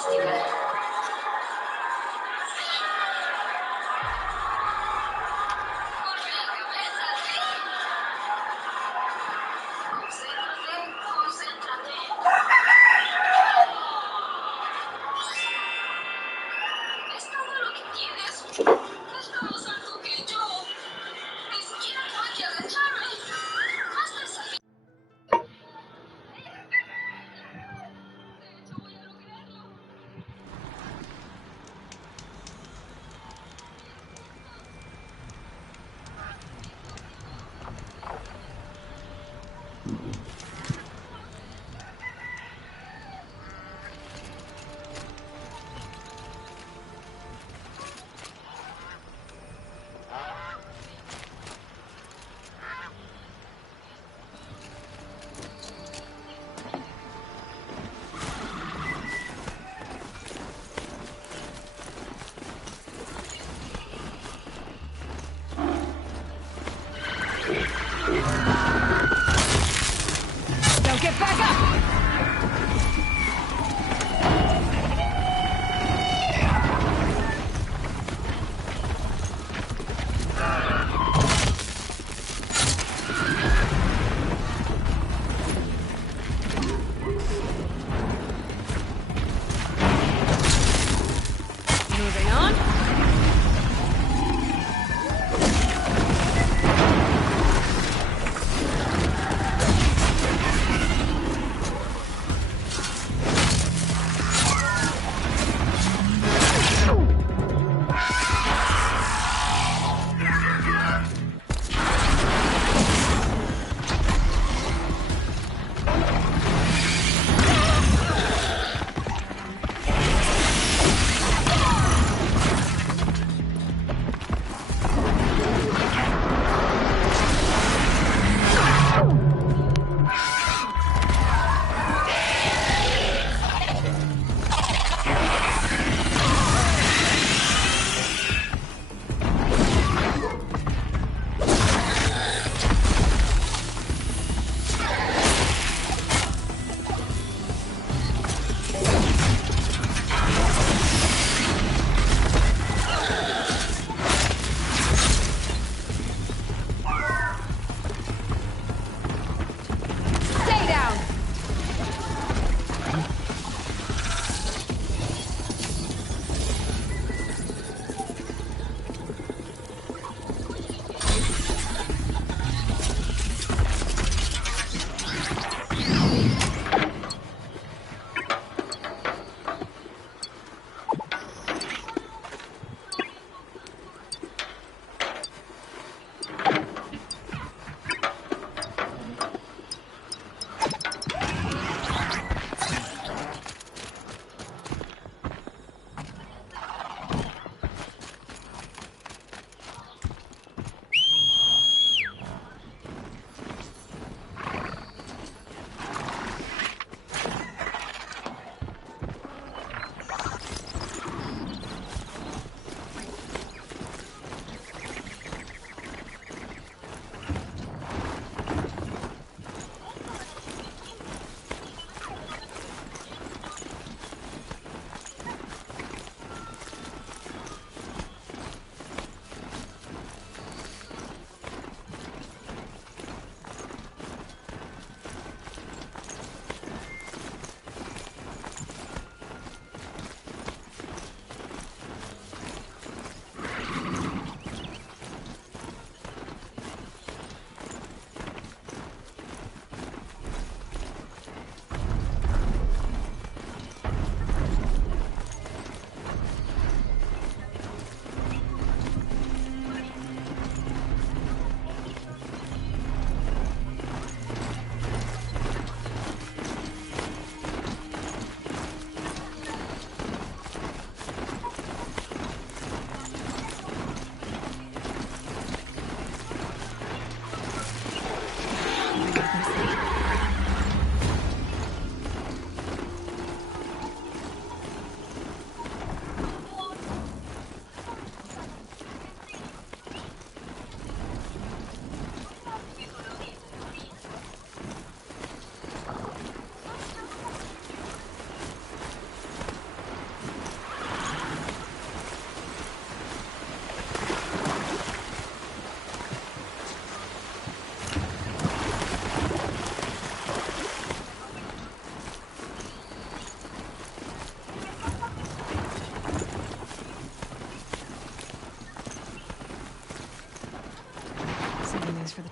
festival. Con la cabeza, sí. Concéntrate, concéntrate. ¿Es todo lo que tienes? Es más alto que yo. Ni siquiera tuve que agacharme. Más desafío. De hecho, voy a lograrlo.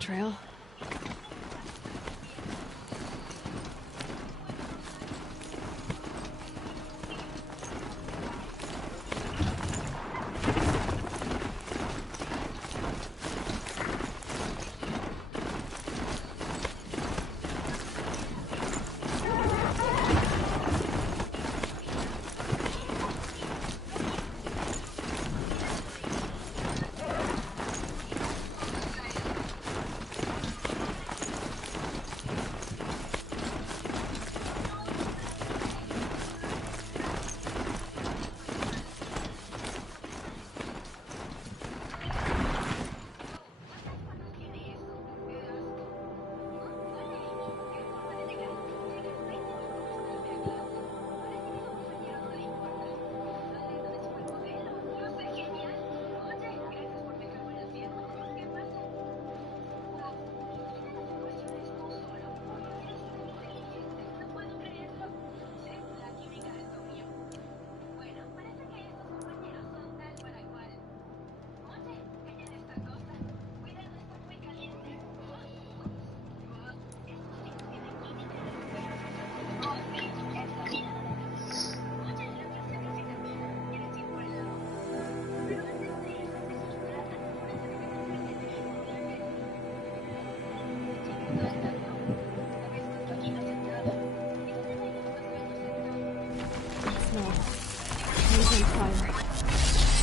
trail.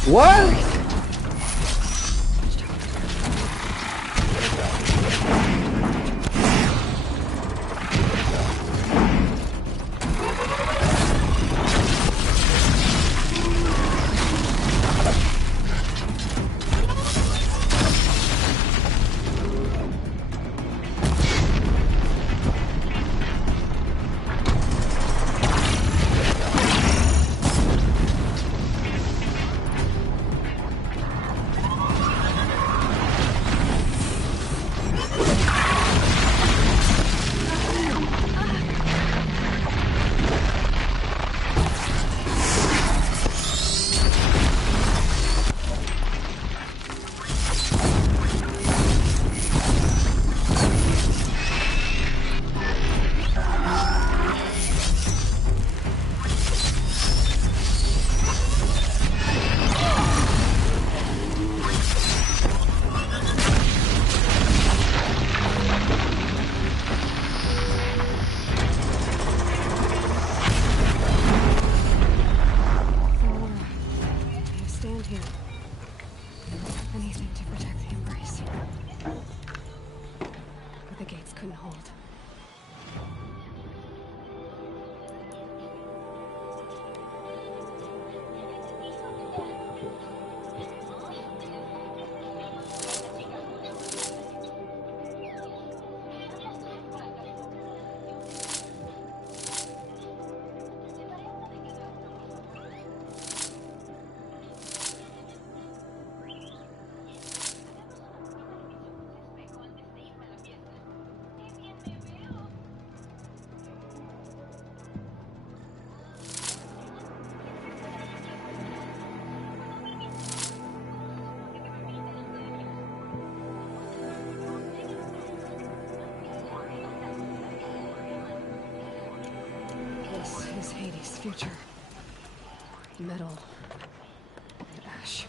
What? Future. Metal. And ash.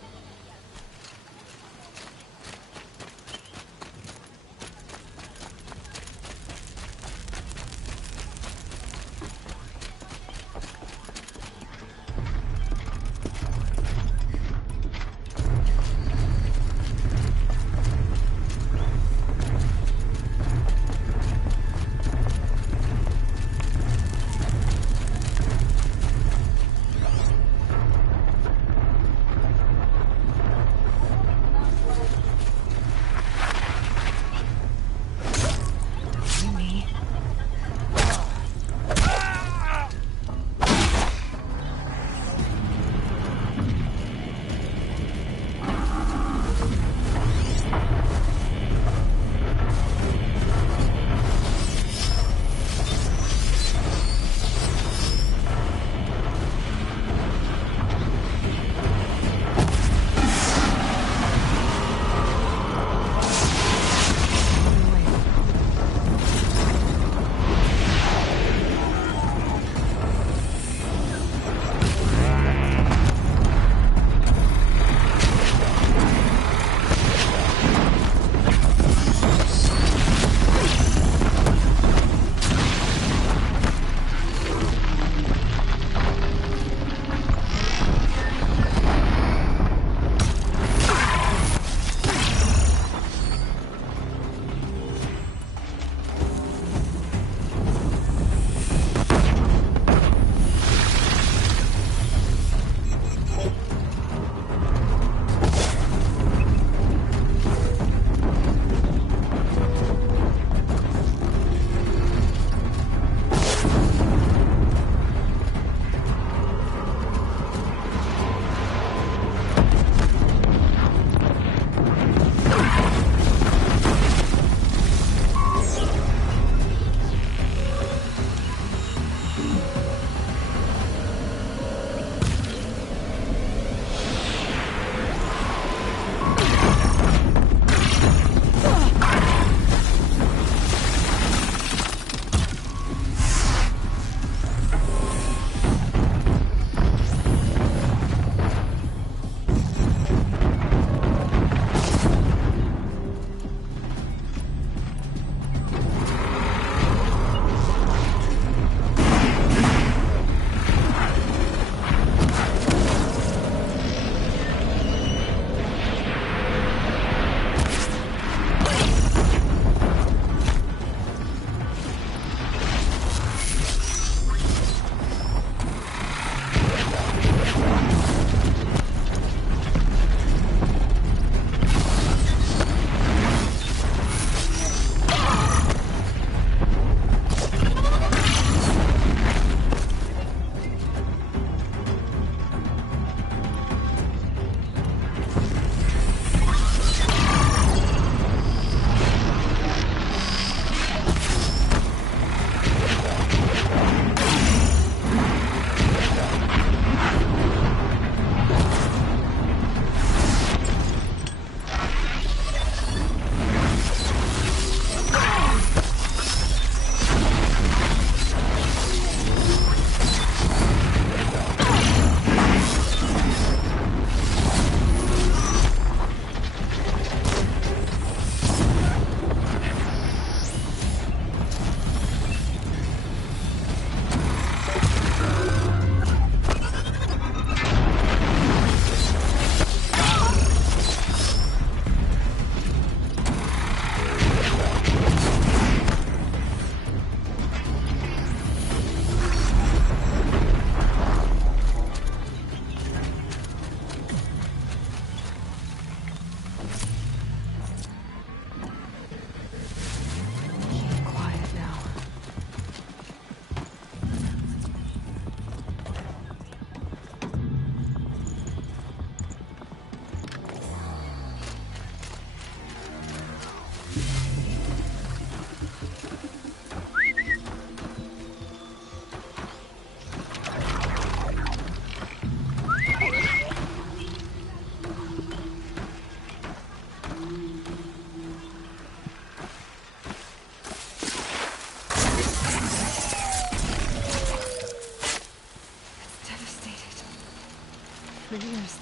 for years.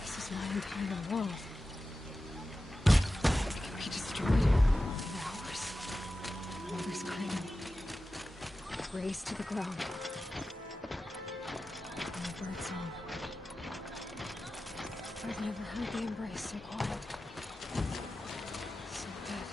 This is my entire world. It can be destroyed in hours. Mother's cradle. Raised to the ground. And the bird song. I've never heard the embrace so quiet. So dead.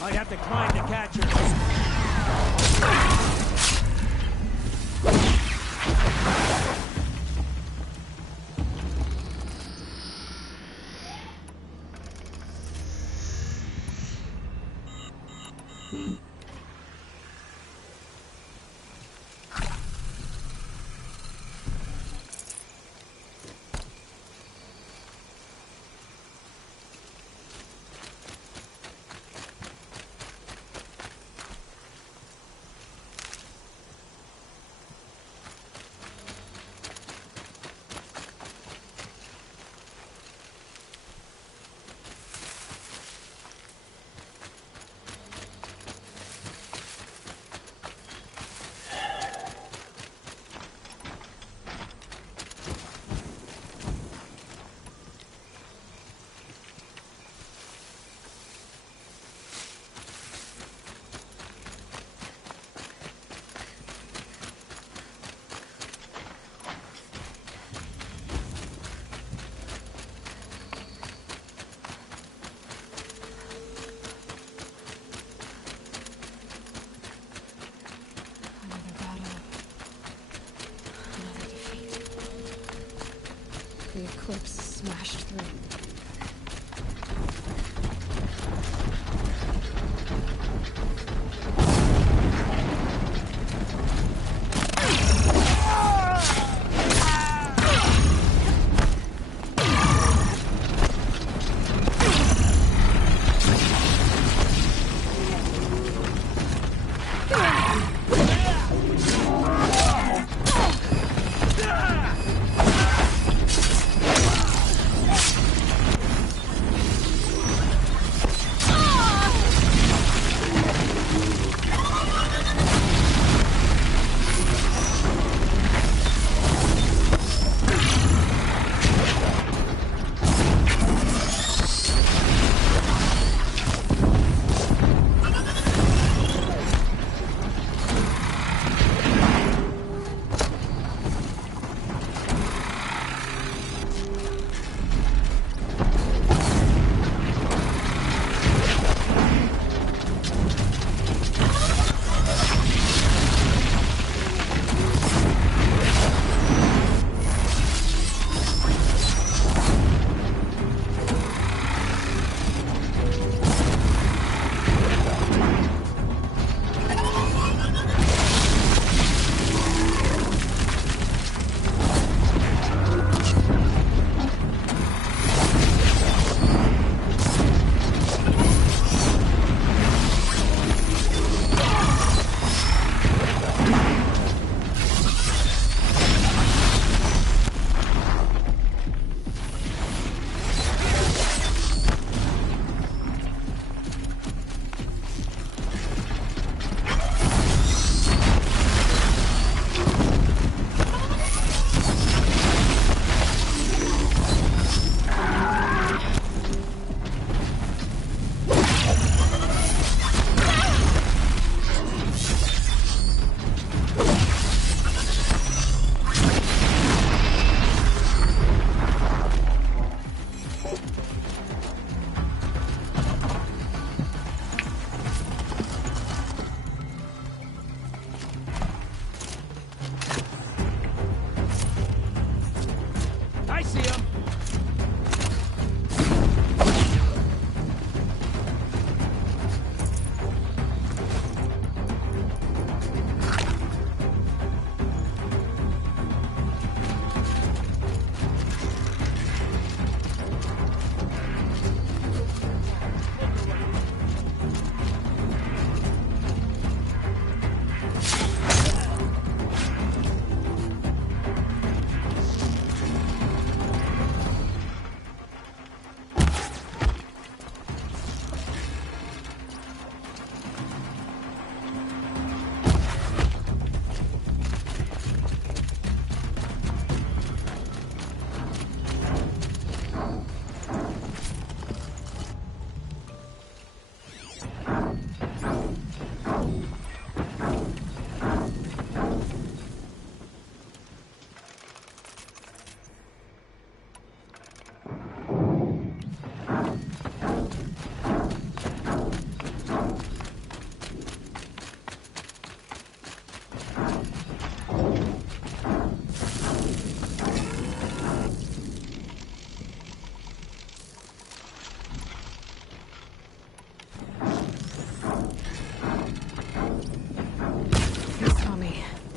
Might have to climb to catch her.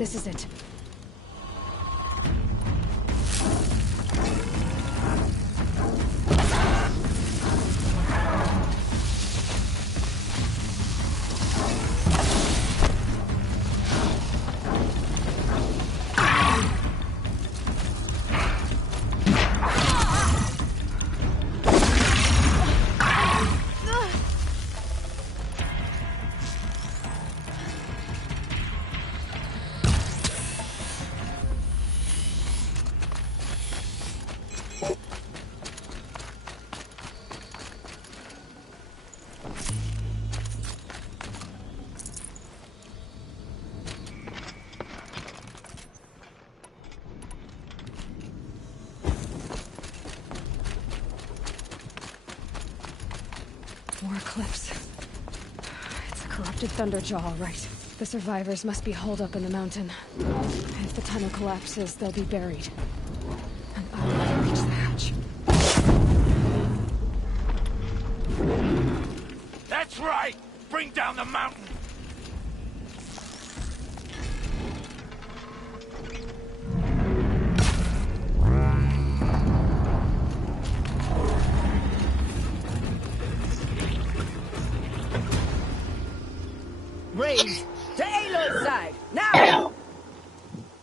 This is it. More cliffs. It's a corrupted Thunderjaw, all right. The survivors must be holed up in the mountain. If the tunnel collapses, they'll be buried. And I'll never reach the hatch. That's right! Bring down the mountain! Raise to Aloy's side, now!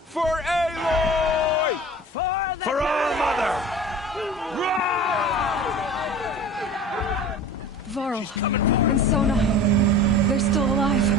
For Aloy! For our mother! Varl and Sona. They're still alive.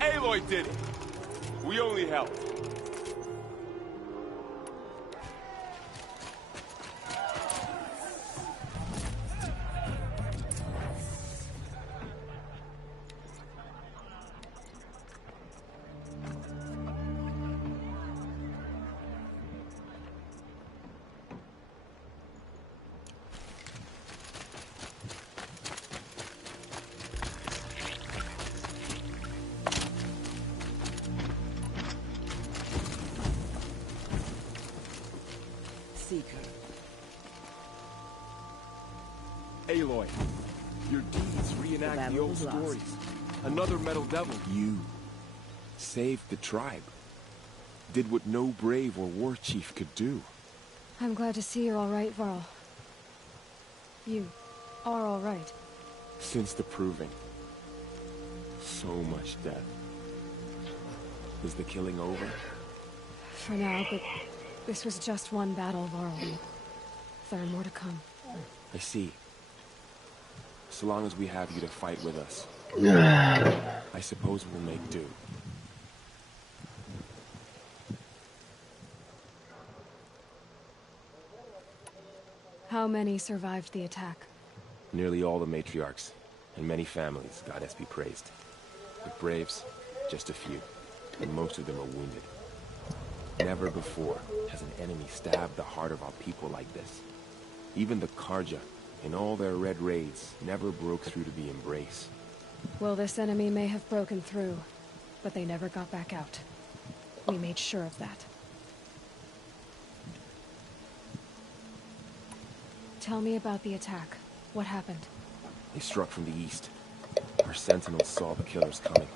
Aloy did it. We only helped. Aloy, your deeds reenact the old stories. Another metal devil. You saved the tribe. Did what no brave or war chief could do. I'm glad to see you're all right, Varl. You are all right. Since the proving. So much death. Is the killing over? For now, but this was just one battle, Varl. There are more to come. I see. So long as we have you to fight with us, I suppose we'll make do. How many survived the attack? Nearly all the matriarchs. and many families, goddess be praised. But braves, just a few, and most of them are wounded. Never before has an enemy stabbed the heart of our people like this. Even the Karja, in all their red raids, never broke through to the embrace. Well, this enemy may have broken through, but they never got back out. We made sure of that. Tell me about the attack. What happened? They struck from the east. Our sentinels saw the killers coming.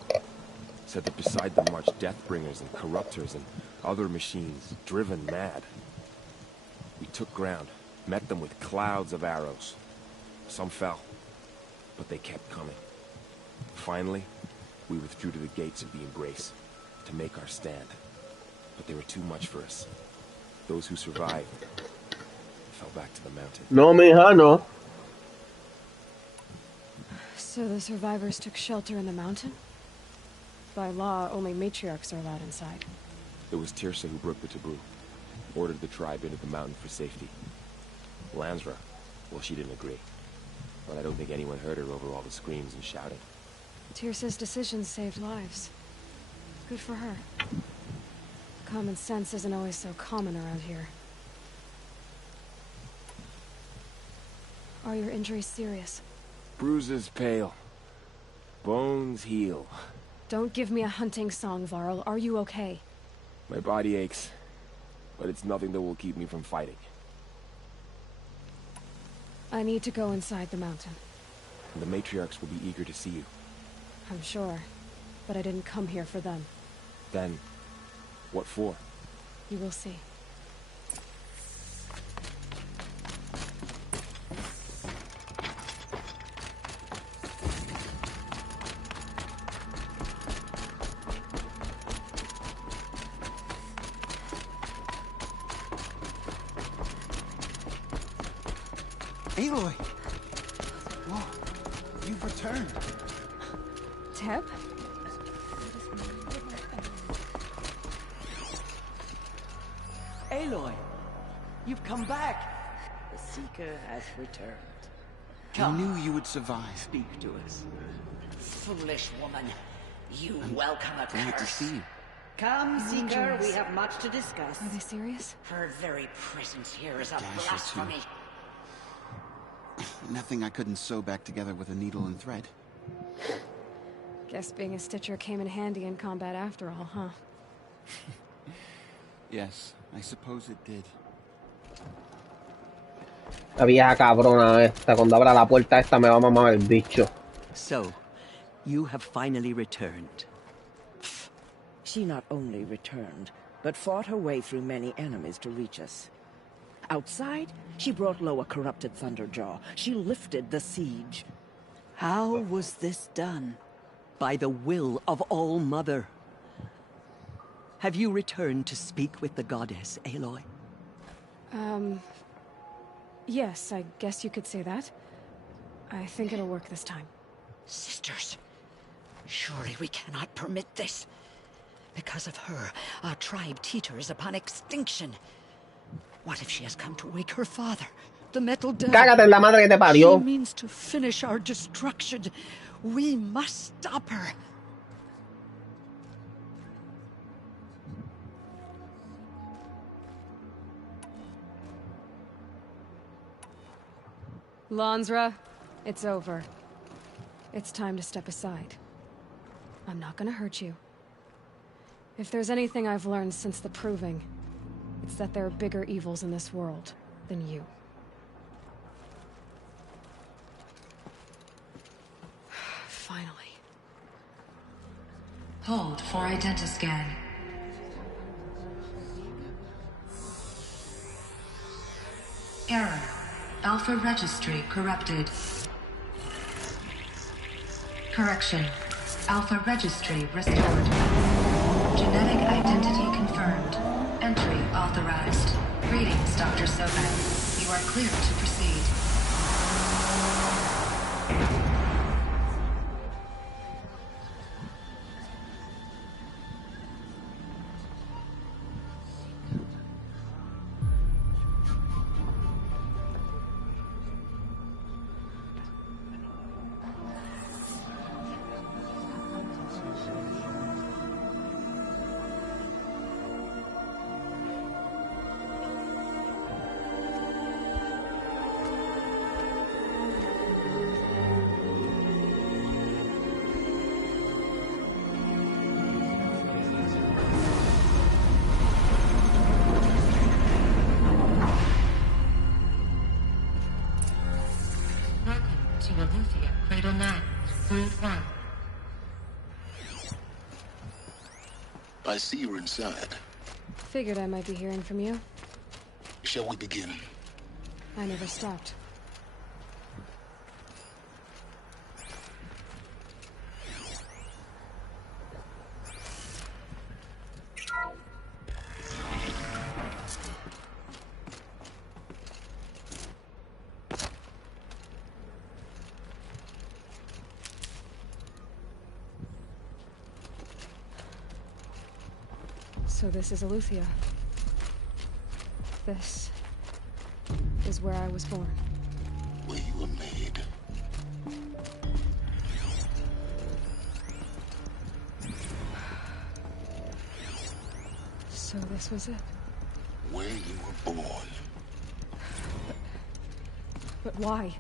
Said that beside them marched Deathbringers and Corruptors and other machines, driven mad. We took ground, met them with clouds of arrows. Some fell, but they kept coming. Finally, we withdrew to the gates of the embrace to make our stand. But they were too much for us. Those who survived fell back to the mountain. No, mija, no. So the survivors took shelter in the mountain? By law, only matriarchs are allowed inside. It was Tirsa who broke the taboo, ordered the tribe into the mountain for safety. Lansra, well, she didn't agree. But I don't think anyone heard her over all the screams and shouting. Tirsa's decisions saved lives. Good for her. Common sense isn't always so common around here. Are your injuries serious? Bruises pale. Bones heal. Don't give me a hunting song, Varl. Are you okay? My body aches, but it's nothing that will keep me from fighting. I need to go inside the mountain. And the matriarchs will be eager to see you. I'm sure, but I didn't come here for them. Then, what for? You will see. Aloy! Whoa, you've returned. Teb? Aloy, you've come back. The Seeker has returned. I knew you would survive. Speak to us. Foolish woman. You welcome a Glad to curse. see you. Come, Seeker, Dangerous. we have much to discuss. Are they serious? Her very presence here is a Dash or two. blasphemy. Nothing I couldn't sew back together with a needle and thread. Guess being a Stitcher came in handy in combat after all, huh? Yes, I suppose it did. La vieja cabrona esta, cuando abra la puerta esta me va a mamar el bicho. So, you have finally returned. She not only returned, but fought her way through many enemies to reach us. Outside, she brought low a corrupted Thunderjaw. She lifted the siege. How was this done? By the will of All-Mother. Have you returned to speak with the goddess, Aloy? Yes, I guess you could say that. I think it'll work this time. Sisters, surely we cannot permit this. Because of her, our tribe teeters upon extinction. What if she has come to wake her father, the Metal Devil? Cágate en la madre que te parió. She means to finish our destruction. We must stop her. Lansra, it's over. It's time to step aside. I'm not gonna hurt you. If there's anything I've learned since the Proving, it's that there are bigger evils in this world than you. Finally. Hold for identiscan. Error. Alpha registry corrupted. Correction. Alpha registry restored. Genetic identity confirmed. Entry authorized. Greetings, Dr. Sobek. You are clear to proceed. to Aletheia, Cradle 9, Room 1. I see you're inside. Figured I might be hearing from you. Shall we begin? I never stopped. So this is Aletheia. This is where I was born. Where you were made. So this was it. Where you were born. But why?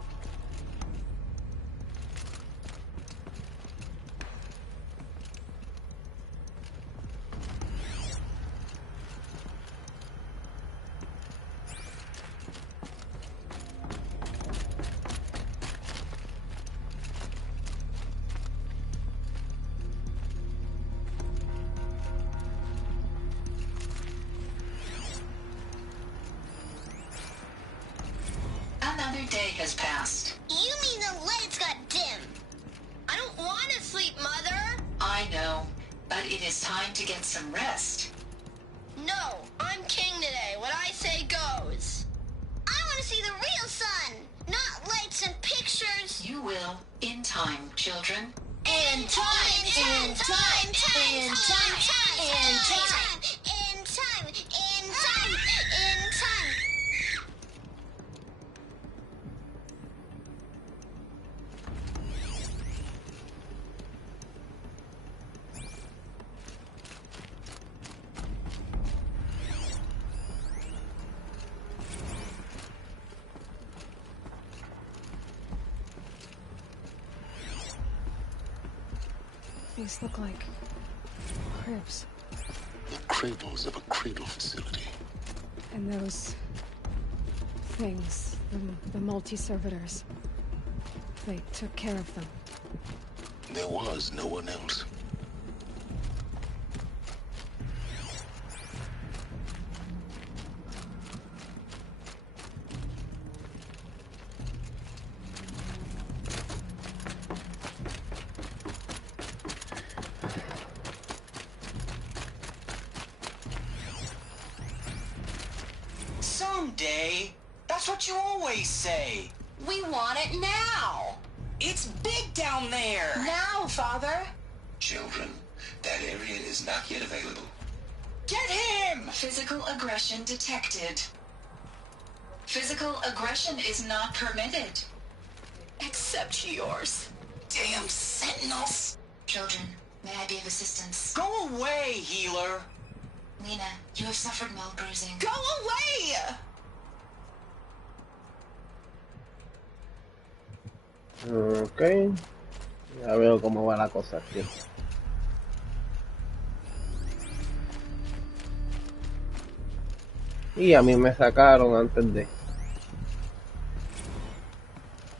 Another day has passed. You mean the lights got dim? I don't want to sleep, Mother! I know, but it is time to get some rest. No, I'm king today. What I say goes. I want to see the real sun, not lights and pictures. You will, in time, children. In time, in time, in time, in time, in time, in time, in time. These look like cribs. The cradles of a cradle facility. And those things, the multi-servitors, they took care of them. There was no one else. Someday. That's what you always say. We want it now. It's big down there. Now, Father. Children, that area is not yet available. Get him! Physical aggression detected. Physical aggression is not permitted. Except yours. Damn sentinels. Children, may I be of assistance? Go away, healer. Lena, you have suffered mild bruising. Go away! Ok. Ya veo cómo va la cosa aquí. Y a mí me sacaron antes de...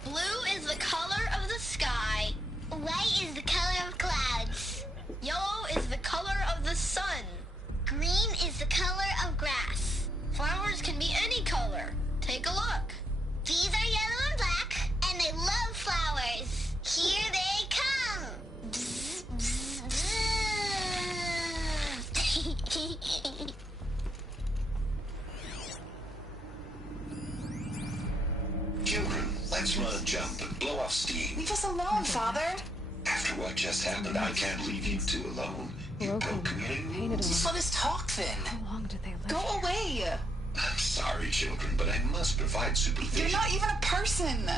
Blue is the color of the sky. White is the color of clouds. Yellow is the color of the sun. Green is the color of grass. Flowers can be any color. Take a look. These are yellow and black, and they love flowers. Here they come. Bzz, bzz, bzz. Children, let's run and jump and blow off steam. Leave us alone, Father. After what just happened, I can't leave you two alone. You broke community Painted rules. Just let us talk then. How long did they live Go here? away. I'm sorry, children, but I must provide supervision. You're not even a person.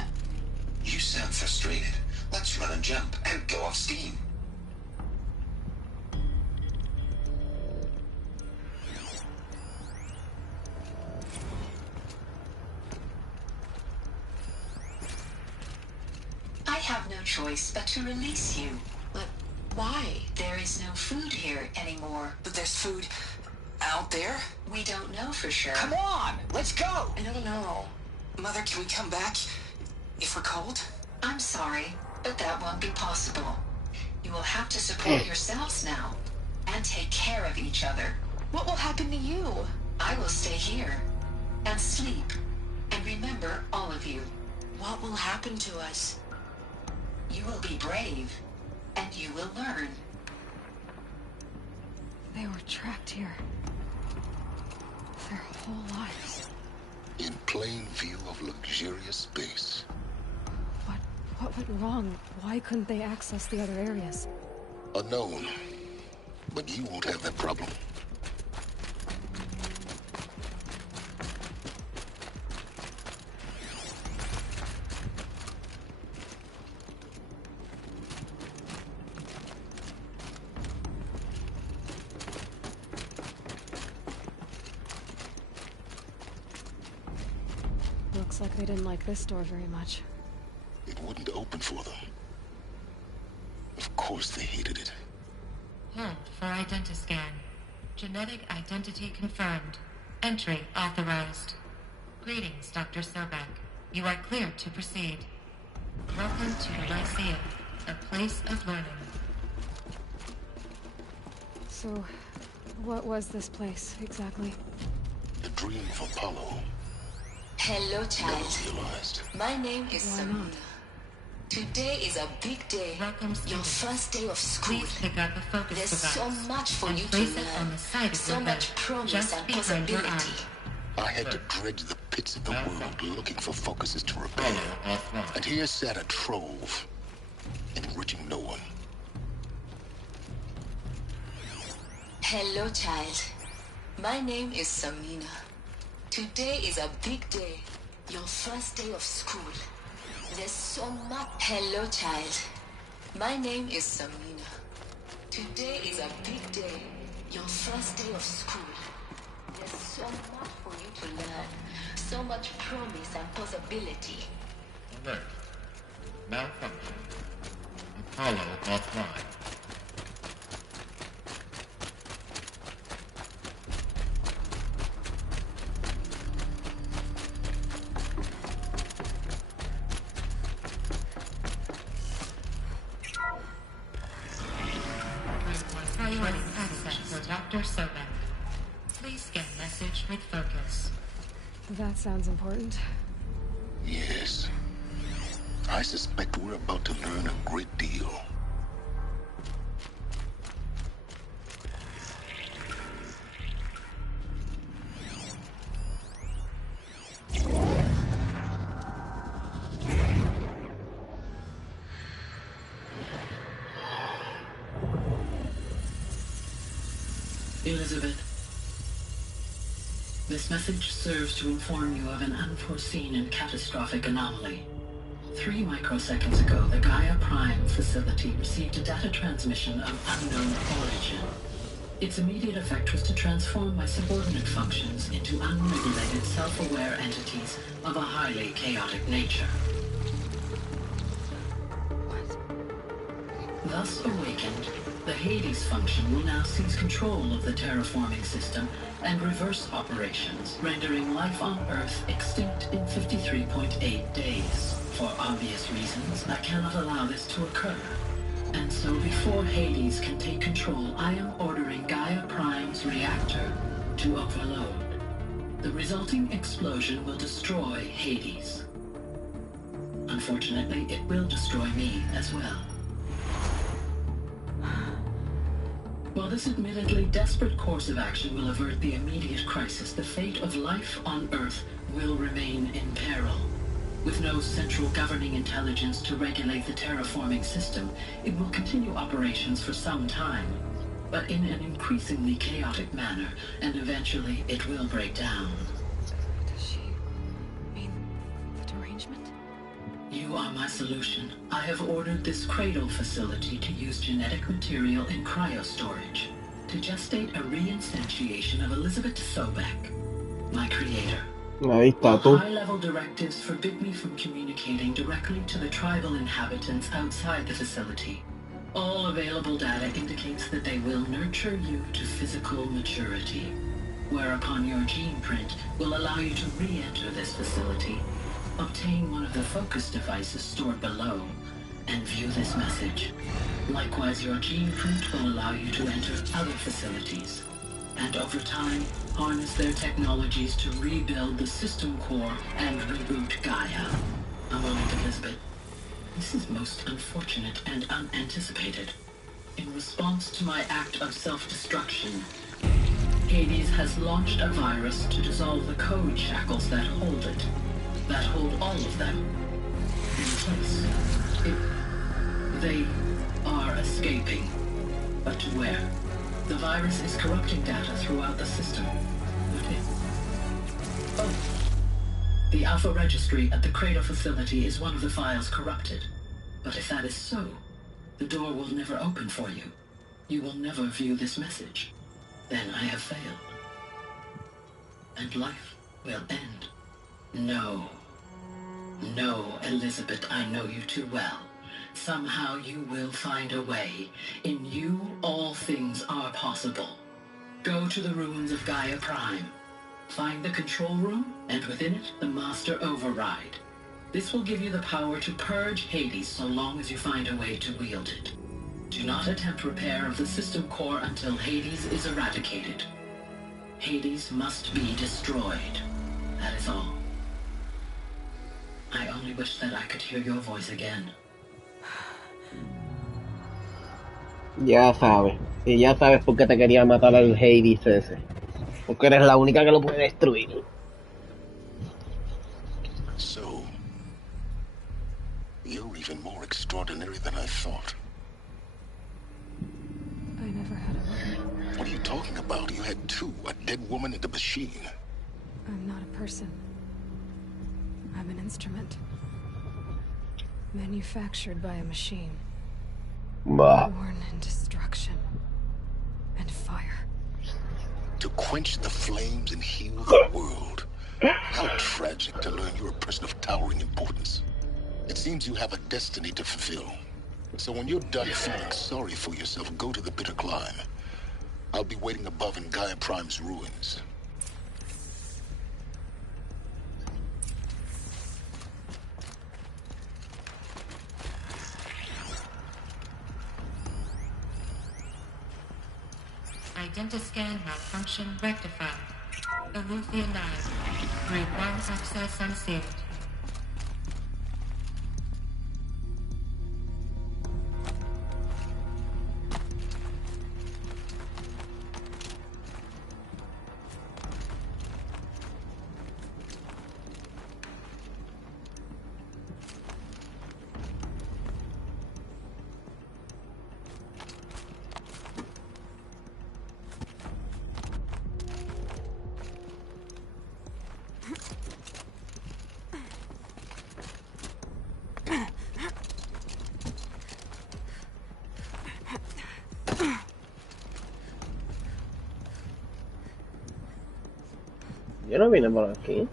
You sound frustrated. Let's run and jump and go off steam. I have no choice but to release you. But why? There is no food here anymore. But there's food out there. We don't know for sure. Come on, let's go. I don't know. Mother, can we come back if we're cold? I'm sorry, but that won't be possible. You will have to support yourselves now, and take care of each other. What will happen to you? I will stay here, and sleep, and remember all of you. What will happen to us? You will be brave, and you will learn. They were trapped here. Their whole lives. In plain view of luxurious space. What went wrong? Why couldn't they access the other areas? Unknown. But you won't have that problem. Looks like they didn't like this door very much. It wouldn't open for them. Of course they hated it. Hold for identiscan. Genetic identity confirmed. Entry authorized. Greetings, Dr. Sobek. You are cleared to proceed. Welcome to Lyceum, a place of learning. So, what was this place, exactly? The dream of Apollo. Hello, child. Never realized. My name is Why Samina. not? Today is a big day. Welcome, Your students. first day of school. Please pick up a focus There's device so much for and you to place it on learn. the side of So your much head, promise just and behind your possibility. eye. I had to dredge the pits of the world looking for focuses to repair. And here sat a trove, enriching no one. Hello, child. My name is Samina. Today is a big day. Your first day of school. There's so much. Hello, child. My name is Samina. Today is a big day. Your first day of school. There's so much for you to learn. So much promise and possibility. Alert. Malfunction. Apollo offline. Priority access for Dr. Sobek. Please scan message with focus. That sounds important. Yes. I suspect we're about to learn a great deal. Elizabeth, this message serves to inform you of an unforeseen and catastrophic anomaly. 3 microseconds ago, the Gaia Prime facility received a data transmission of unknown origin. Its immediate effect was to transform my subordinate functions into unregulated, self-aware entities of a highly chaotic nature. Thus awakened, the Hades function will now seize control of the terraforming system and reverse operations, rendering life on Earth extinct in 53.8 days. For obvious reasons, I cannot allow this to occur. And so before Hades can take control, I am ordering Gaia Prime's reactor to overload. The resulting explosion will destroy Hades. Unfortunately, it will destroy me as well. While this admittedly desperate course of action will avert the immediate crisis, the fate of life on Earth will remain in peril. With no central governing intelligence to regulate the terraforming system, it will continue operations for some time, but in an increasingly chaotic manner, and eventually it will break down. Does she mean the derangement? You are my solution. I have ordered this cradle facility to use genetic material in cryostorage to gestate a reinstantiation of Elizabeth Sobek, my creator. Ahí está tú. High-level directives forbid me from communicating directly to the tribal inhabitants outside the facility. All available data indicates that they will nurture you to physical maturity, whereupon your gene print will allow you to re-enter this facility obtain one of the focus devices stored below and view this message. Likewise, your gene print will allow you to enter other facilities, and over time, harness their technologies to rebuild the system core and reboot Gaia. A moment, Elizabeth. This is most unfortunate and unanticipated. In response to my act of self-destruction, Hades has launched a virus to dissolve the code shackles that hold it, that hold all of them in place. They are escaping, but to where? The virus is corrupting data throughout the system. Oh. The Alpha Registry at the Cradle facility is one of the files corrupted. But if that is so, the door will never open for you. You will never view this message. Then I have failed. And life will end. No. No, Elizabeth, I know you too well. Somehow you will find a way. In you, all things are possible. Go to the ruins of Gaia Prime. Find the control room, and within it, the Master Override. This will give you the power to purge Hades so long as you find a way to wield it. Do not attempt repair of the system core until Hades is eradicated. Hades must be destroyed. That is all. I only wish that I could hear your voice again. Ya sabes. Y ya sabes por qué te quería matar al Hades ese. Porque eres la única que lo puede destruir. So, you're even more extraordinary than I thought. I never had a mother. What are you talking about? You had two, a dead woman and a machine. I'm not a person. I'm an instrument. Manufactured by a machine. Born in destruction and fire. To quench the flames and heal the world. How tragic to learn you're a person of towering importance. It seems you have a destiny to fulfill. So when you're done feeling sorry for yourself, go to the bitter climb. I'll be waiting above in Gaia Prime's ruins. Identiscan malfunction rectified. Alethea 9. Grade 1 access unsealed. Yo no vine por aquí.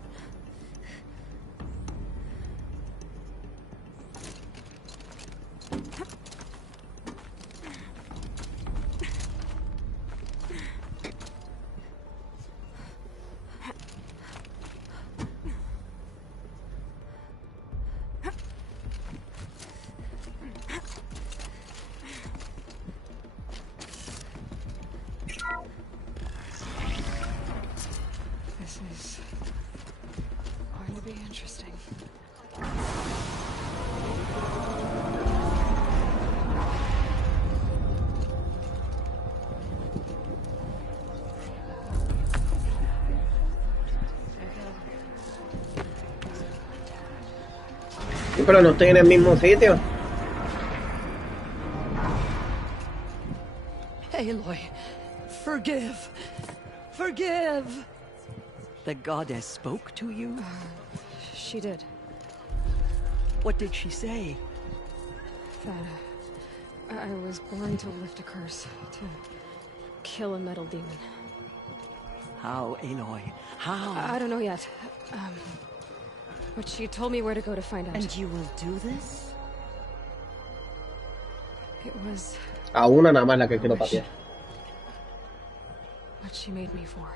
This is going to be interesting. Sí, pero no estoy en el mismo sitio. Aloy, forgive. Forgive. The goddess spoke to you? She did. What did she say? That I was born to lift a curse, to kill a metal demon. How, Aloy? How? I don't know yet. But she told me where to go to find out. And you will do this? It was A una nada más la que quiero patear. what she made me for.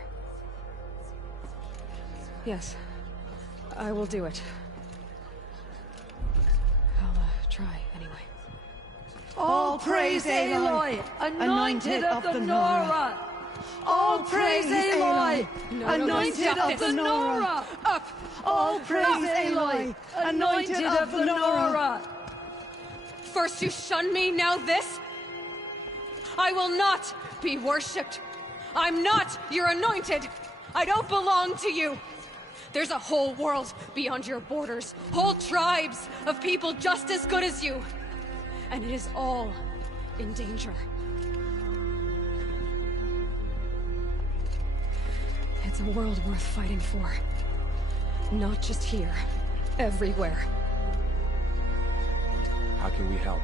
Yes, I will do it. try, anyway. All praise Aloy, anointed of the Nora! All praise Aloy, anointed of the Nora! Up! All praise Aloy, anointed of the Nora! First you shun me, now this? I will not be worshipped. I'm not your anointed. I don't belong to you. There's a whole world beyond your borders, whole tribes of people just as good as you. And it is all in danger. It's a world worth fighting for. Not just here, everywhere. How can we help?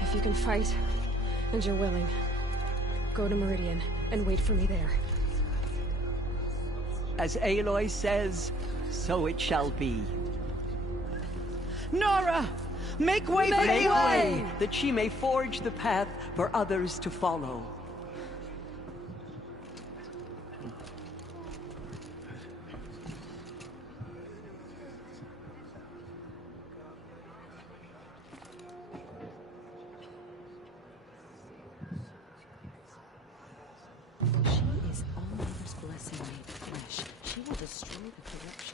If you can fight, and you're willing, go to Meridian and wait for me there. As Aloy says, so it shall be. Nora! Make way for Aloy! That she may forge the path for others to follow.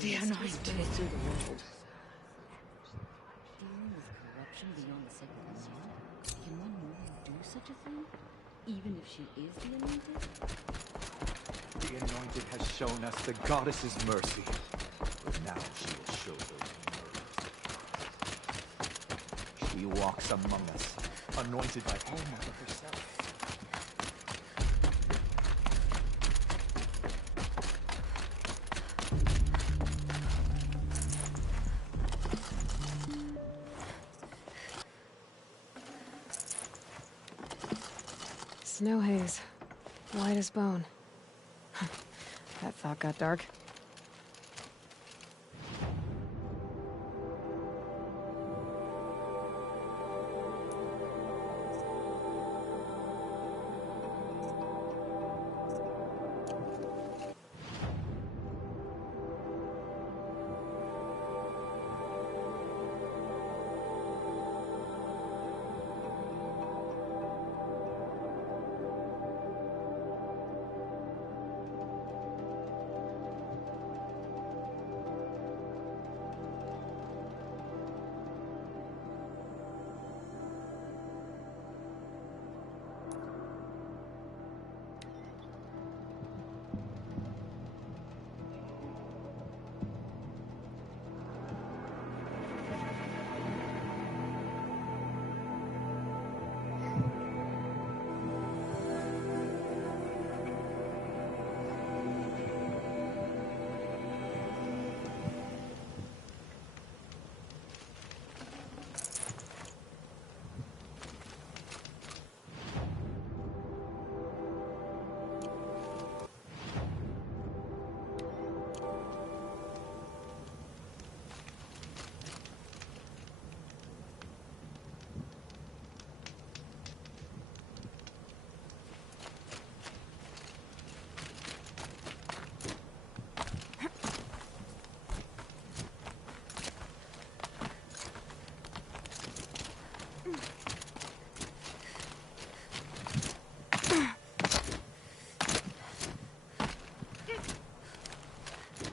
The anointed. Dealing with corruption beyond the sacred land? Can one woman do such a thing? Even if she is the anointed? The anointed has shown us the goddess's mercy. But now she will show those murders. She walks among us, anointed by All Mother herself. Snow haze. White as bone. That thought got dark.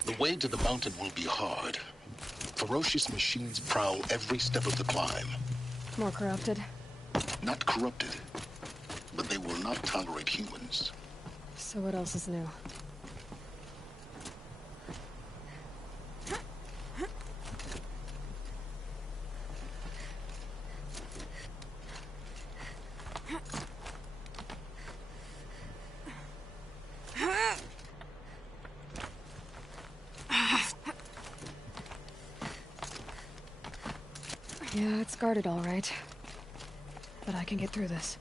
The way to the mountain will be hard. Ferocious machines prowl every step of the climb. More corrupted? Not corrupted, but they will not tolerate humans. So what else is new? Yeah, it's guarded all right. But I can get through this.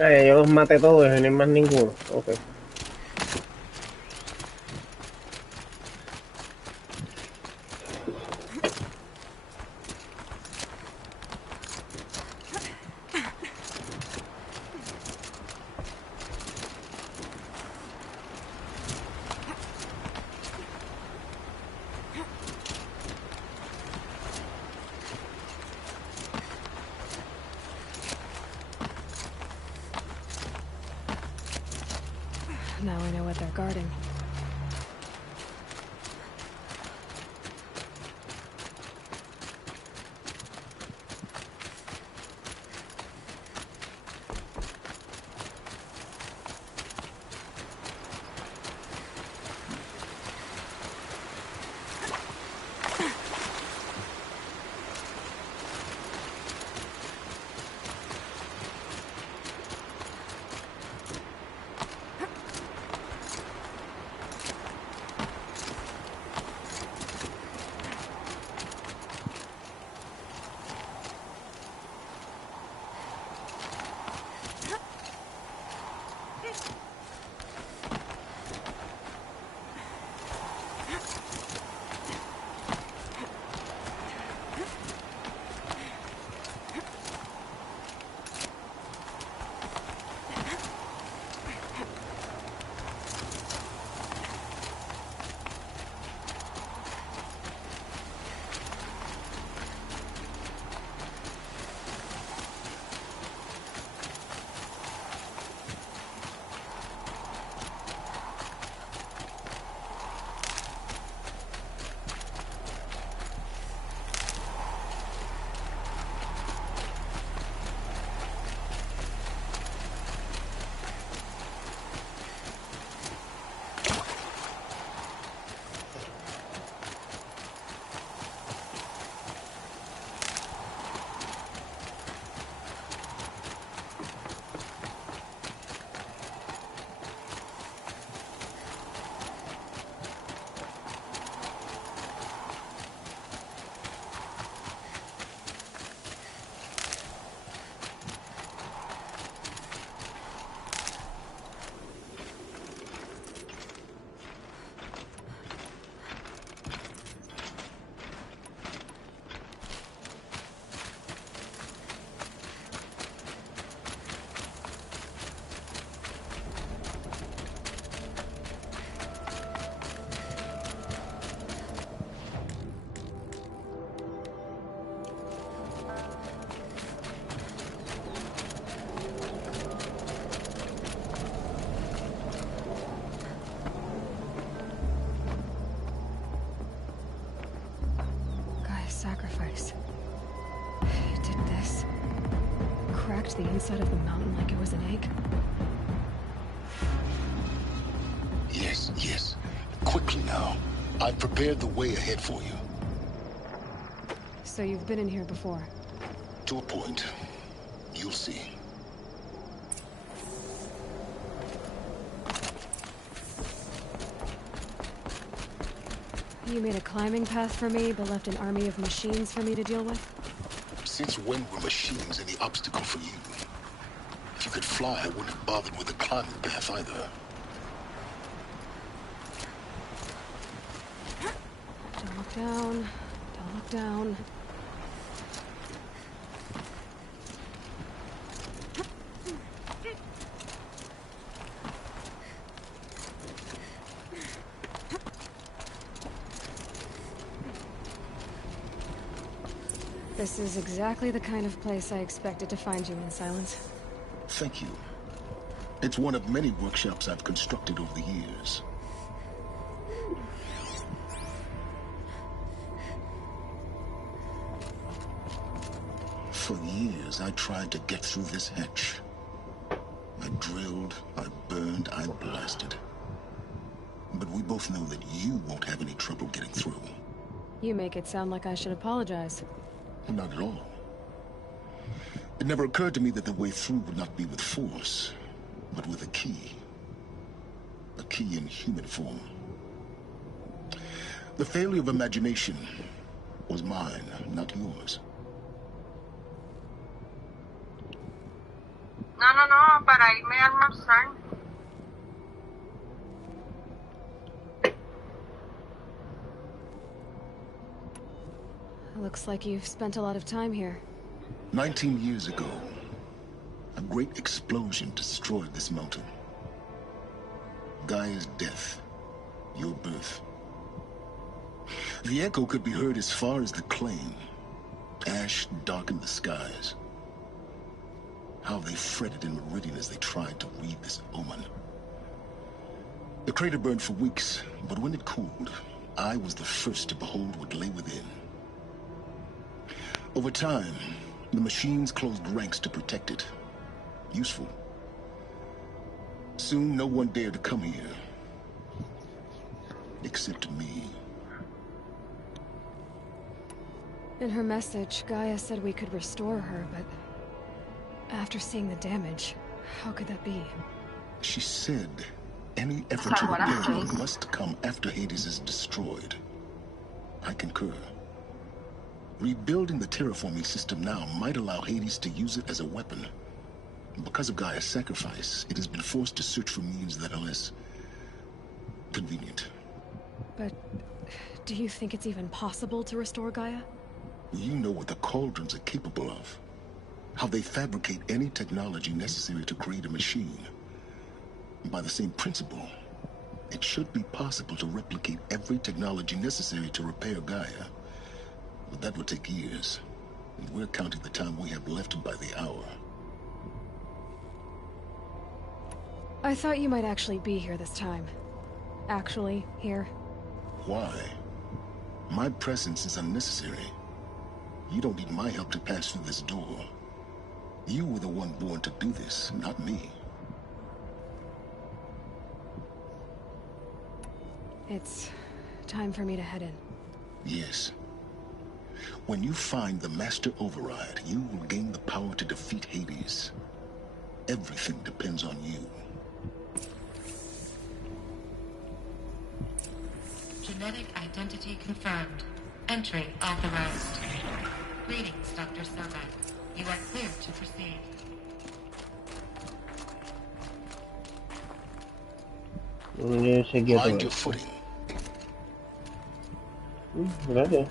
Ah, yo los maté todos y no hay más ninguno. Ok. Now I know what they're guarding. Sacrifice. It did this. Cracked the inside of the mountain like it was an egg. Yes, yes. Quickly now. I've prepared the way ahead for you. So you've been in here before? To a point. You'll see. You made a climbing path for me, but left an army of machines for me to deal with? Since when were machines any obstacle for you? If you could fly, I wouldn't have bothered with a climbing path either. Don't look down. Don't look down. This is exactly the kind of place I expected to find you in, Silence. Thank you. It's one of many workshops I've constructed over the years. For years, I tried to get through this hatch. I drilled, I burned, I blasted. But we both know that you won't have any trouble getting through. You make it sound like I should apologize. Not at all. It never occurred to me that the way through would not be with force, but with a key. A key in human form. The failure of imagination was mine, not yours. No, para irme a almorzar. Looks like you've spent a lot of time here. 19 years ago, a great explosion destroyed this mountain. Gaia's death, your birth. The echo could be heard as far as the claim. Ash darkened the skies. How they fretted in Meridian as they tried to read this omen. The crater burned for weeks, but when it cooled, I was the first to behold what lay within. Over time, the machines closed ranks to protect it. Useful. Soon, no one dared to come here. Except me. In her message, Gaia said we could restore her, but after seeing the damage, how could that be? She said any effort to repair her must come after Hades is destroyed. I concur. Rebuilding the terraforming system now might allow Hades to use it as a weapon. Because of Gaia's sacrifice, it has been forced to search for means that are less convenient. But do you think it's even possible to restore Gaia? You know what the cauldrons are capable of. How they fabricate any technology necessary to create a machine. By the same principle, it should be possible to replicate every technology necessary to repair Gaia. But that would take years, and we're counting the time we have left by the hour. I thought you might actually be here this time. Actually, here. Why? My presence is unnecessary. You don't need my help to pass through this door. You were the one born to do this, not me. It's time for me to head in. Yes. When you find the Master Override, you will gain the power to defeat Hades. Everything depends on you. Genetic identity confirmed. Entry authorized. Greetings, Dr. Sobek. You are clear to proceed. Find your footing. Gracias.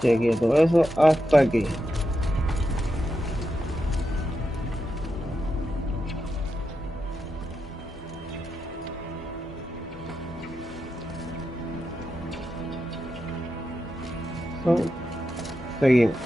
Chequeo todo eso hasta aquí. Seguimos.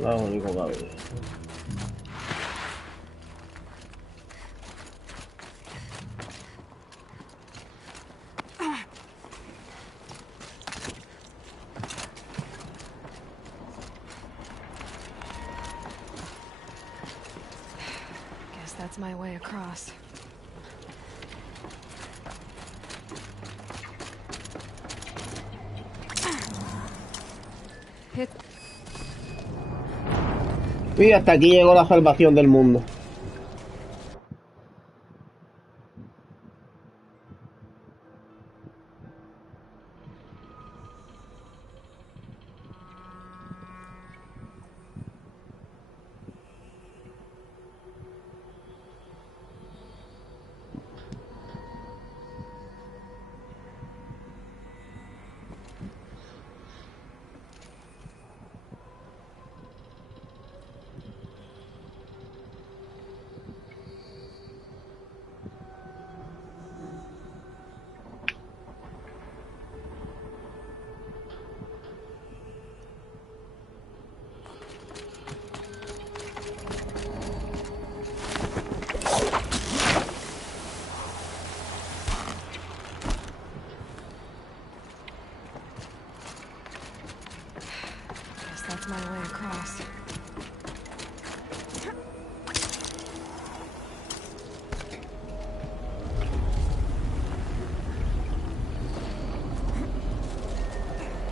La único que había. Guess that's my way across. Hit. Y hasta aquí llegó la salvación del mundo.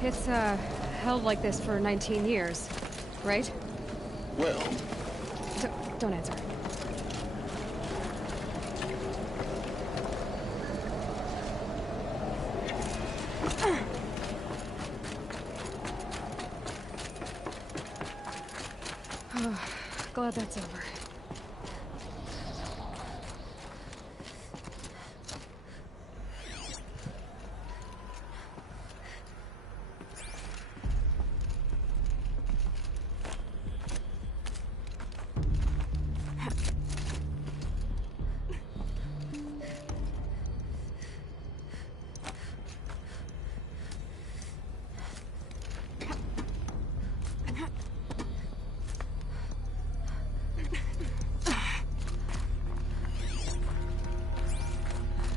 It's, held like this for 19 years, right? Well... Don't answer. Glad that's over.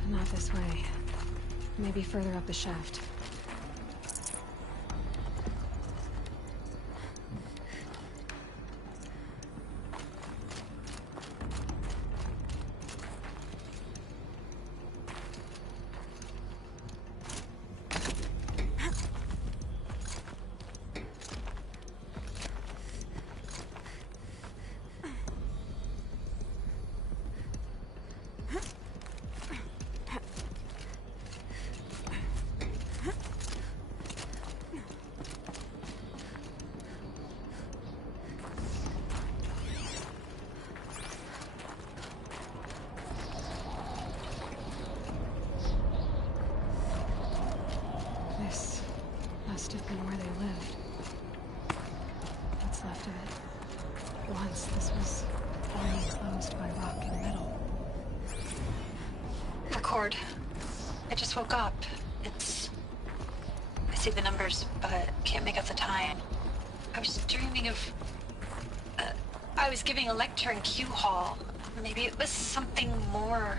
Not this way. Maybe further up the shaft. This must have been where they lived. What's left of it. Once this was all enclosed by rock and metal. Record. I just woke up. I see the numbers, but can't make out the time. I was dreaming of... I was giving a lecture in Q Hall. Maybe it was something more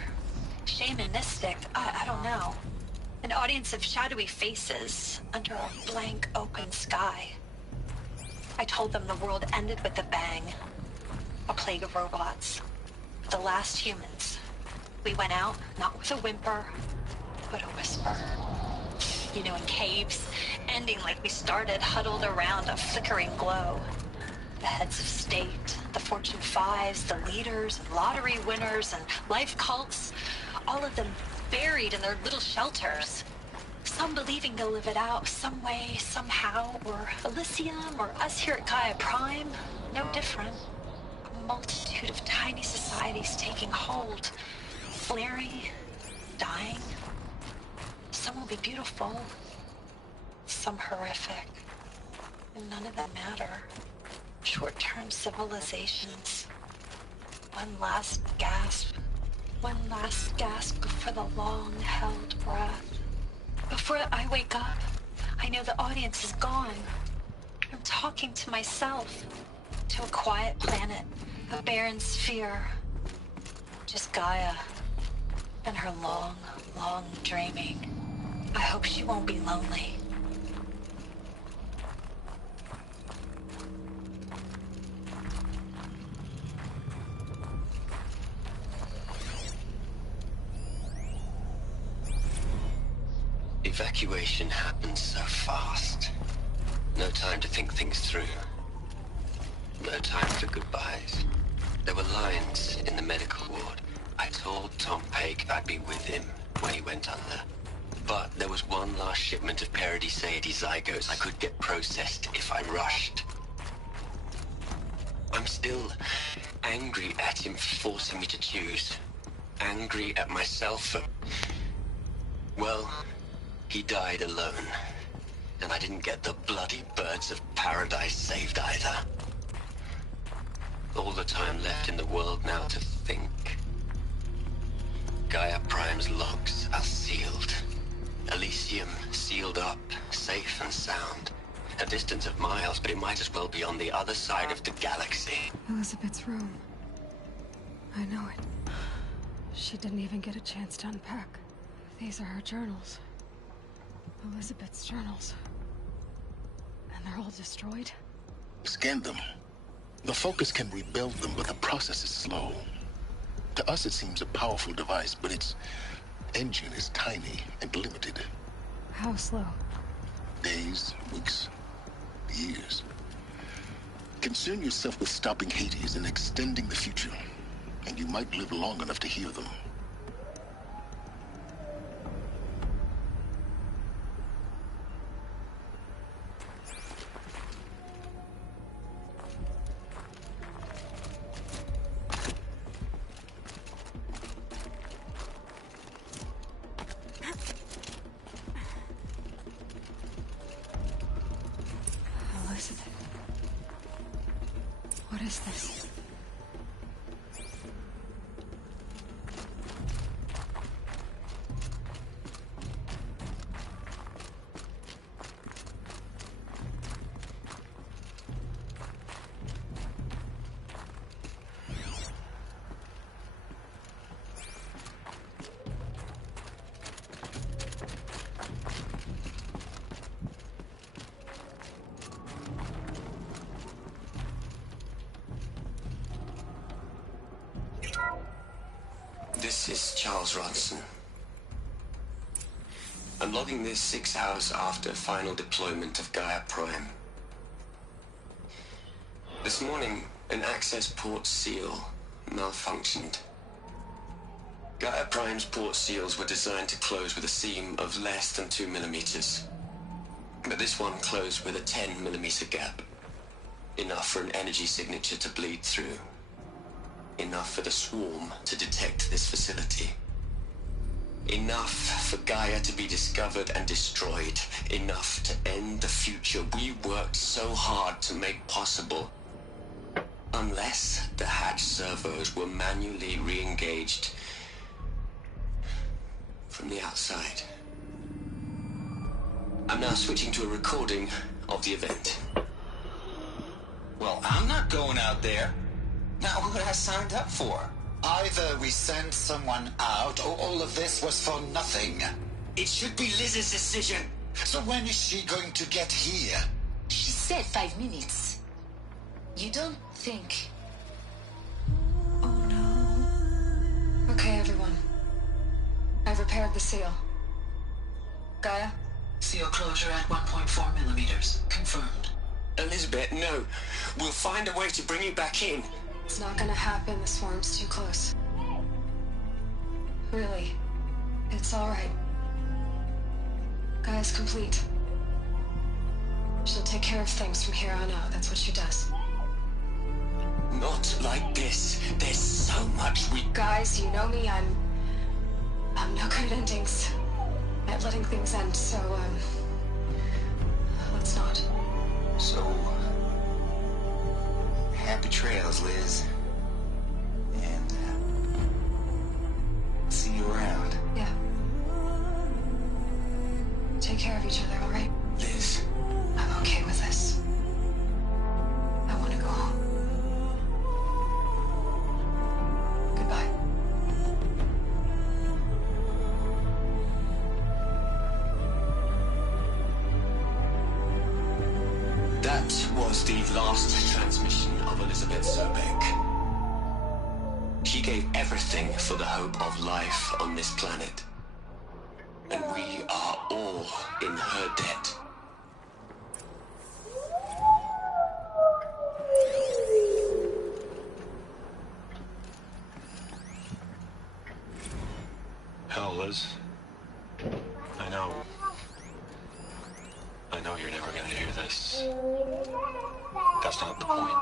shamanistic. I don't know. An audience of shadowy faces under a blank open sky. I told them the world ended with a bang. A plague of robots. The last humans. We went out, not with a whimper, but a whisper. You know, in caves, ending like we started, huddled around a flickering glow. The heads of state, the Fortune 5s, the leaders, and lottery winners, and life cults, all of them buried in their little shelters. Some believing they'll live it out some way, somehow, or Elysium, or us here at Gaia Prime, no different. A multitude of tiny societies taking hold, flaring, dying. Some will be beautiful, some horrific, and none of them matter. Short-term civilizations. One last gasp before the long-held breath. Before I wake up, I know the audience is gone. I'm talking to myself, to a quiet planet, a barren sphere. Just Gaia, and her long, long dreaming. I hope she won't be lonely. Evacuation happens so fast. No time to think things through. No time for goodbyes. There were lines in the medical ward. I told Tom Paik I'd be with him when he went under. But there was one last shipment of Paradis-Sade zygotes I could get processed if I rushed. I'm still angry at him for forcing me to choose. Angry at myself for... well... he died alone, and I didn't get the bloody birds of paradise saved either. All the time left in the world now to think. Gaia Prime's logs are sealed. Elysium sealed up, safe and sound. A distance of miles, but it might as well be on the other side of the galaxy. Elizabeth's room. I know it. She didn't even get a chance to unpack. These are her journals. Elizabeth's journals. And they're all destroyed? Scan them. The Focus can rebuild them, but the process is slow. To us it seems a powerful device, but its engine is tiny and limited. How slow? Days, weeks, years. Concern yourself with stopping Hades and extending the future, and you might live long enough to hear them. What is this? This is Charles Ronson. I'm logging this 6 hours after final deployment of Gaia Prime. This morning, an access port seal malfunctioned. Gaia Prime's port seals were designed to close with a seam of less than 2 millimeters. But this one closed with a 10 millimeter gap. Enough for an energy signature to bleed through. Enough for the swarm to detect this facility. Enough for Gaia to be discovered and destroyed. Enough to end the future we worked so hard to make possible. Unless the hatch servos were manually re-engaged from the outside. I'm now switching to a recording of the event. Well, I'm not going out there. Now, who I signed up for? Either we send someone out, or all of this was for nothing. It should be Liz's decision. So when is she going to get here? She said 5 minutes. You don't think... Okay, everyone. I've repaired the seal. Gaia? Seal closure at 1.4 millimeters. Confirmed. Elizabeth, no. We'll find a way to bring you back in. It's not gonna happen. The swarm's too close. Really. It's alright. Gaia's complete. She'll take care of things from here on out. That's what she does. Not like this. There's so much we... Guys, you know me. I'm no good at endings. At letting things end, so, let's not. So... happy trails, Liz. And, see you around. Yeah. Take care of each other, alright? Liz. I'm okay with this. I want to go home. Goodbye. That was the last transmission of Elizabeth Sobeck. She gave everything for the hope of life on this planet. And we are all in her debt. Hell, Liz. I know you're never gonna hear this. That's not the point.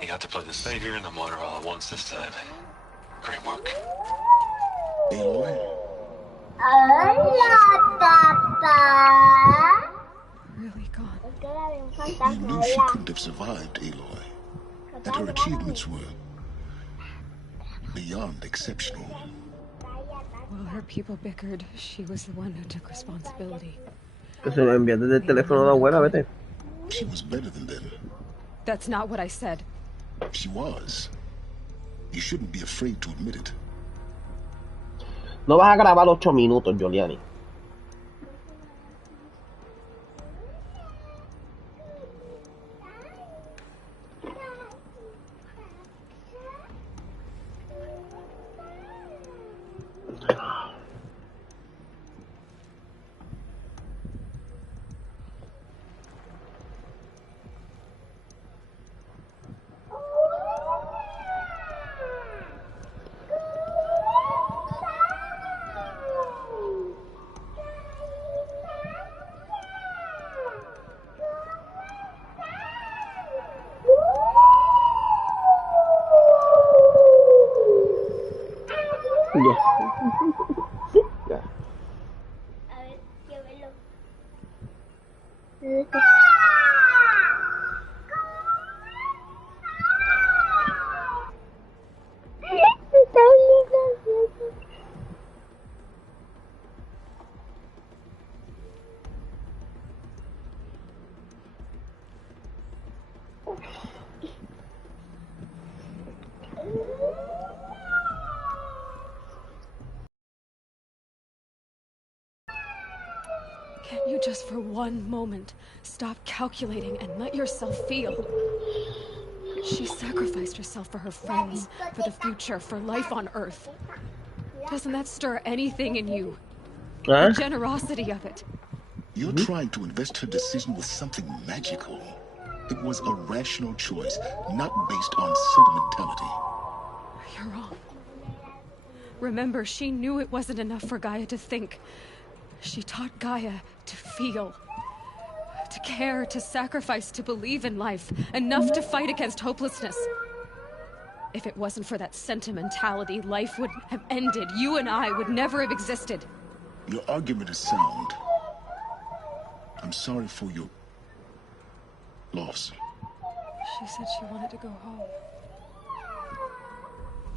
You got to play the savior and the martyr all at once this time. Great work. Aloy? Really gone. You knew she couldn't have survived, Aloy. And her achievements were beyond exceptional. While her people bickered, she was the one who took responsibility. Que se lo envías desde el teléfono de la abuela, vete. She was better than them. That's not what I said. She was. You shouldn't be afraid to admit it. No vas a grabar 8 minutos, Giuliani. Ya. Ya. Can't you just for one moment stop calculating and let yourself feel? She sacrificed herself for her friends, for the future, for life on Earth. Doesn't that stir anything in you? The generosity of it. You're trying to invest her decision with something magical. It was a rational choice, not based on sentimentality. You're wrong. Remember, she knew it wasn't enough for Gaia to think. She taught Gaia to feel. To care, to sacrifice, to believe in life. Enough to fight against hopelessness. If it wasn't for that sentimentality, life would have ended. You and I would never have existed. Your argument is sound. I'm sorry for your loss. She said she wanted to go home.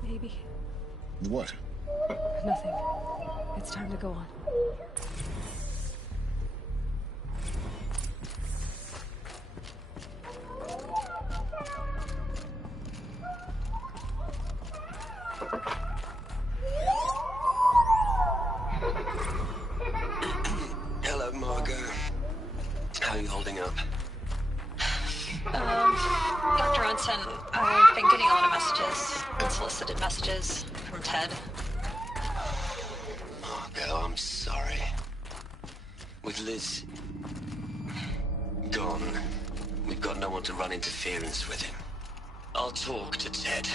Maybe. What? Nothing. It's time to go on. Hello, Margot. How are you holding up? Dr. Ronson, I've been getting a lot of messages, unsolicited messages from Ted. Margot, I'm sorry. With Liz gone, we've got no one to run interference with him. I'll talk to Ted.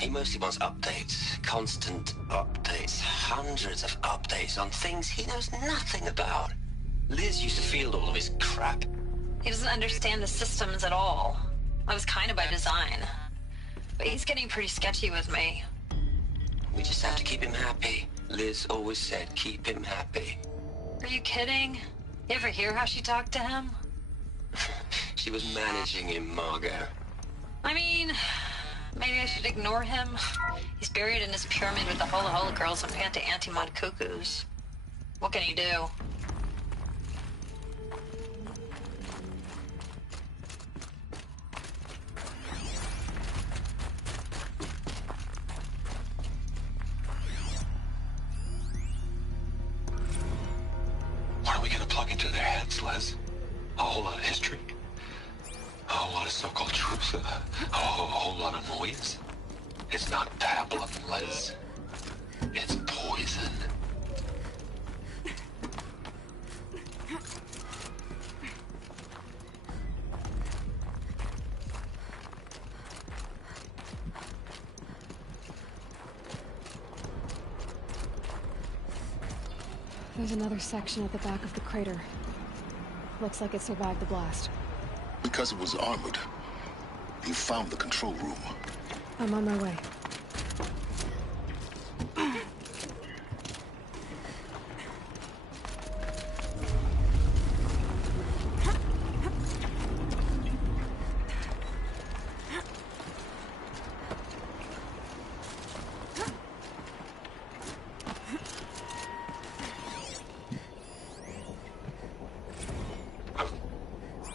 He mostly wants updates, constant updates, hundreds of updates on things he knows nothing about. Liz used to field all of his crap. He doesn't understand the systems at all. That was kind of by design. But he's getting pretty sketchy with me. We just have to keep him happy. Liz always said keep him happy. Are you kidding? You ever hear how she talked to him? She was managing him, Margot. I mean, maybe I should ignore him. He's buried in his pyramid with the Hola Hola girls and Anti-Mod cuckoos. What can he do? What are we gonna plug into their heads, Les? A whole lot of history? A whole lot of so-called truth? A whole lot of noise? It's not pablum, Les. It's poison. There's another section at the back of the crater. Looks like it survived the blast. Because it was armored. You found the control room. I'm on my way.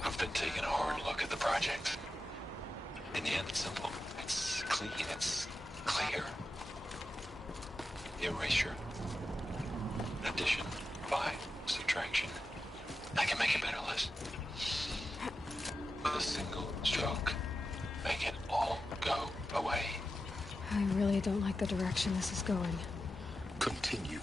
I've been taking a hard look at the project. In the end, it's simple. It's clean. It's clear. Erasure. Addition. By subtraction. I can make it better, Liz. With a single stroke. Make it all go away. I really don't like the direction this is going. Continue.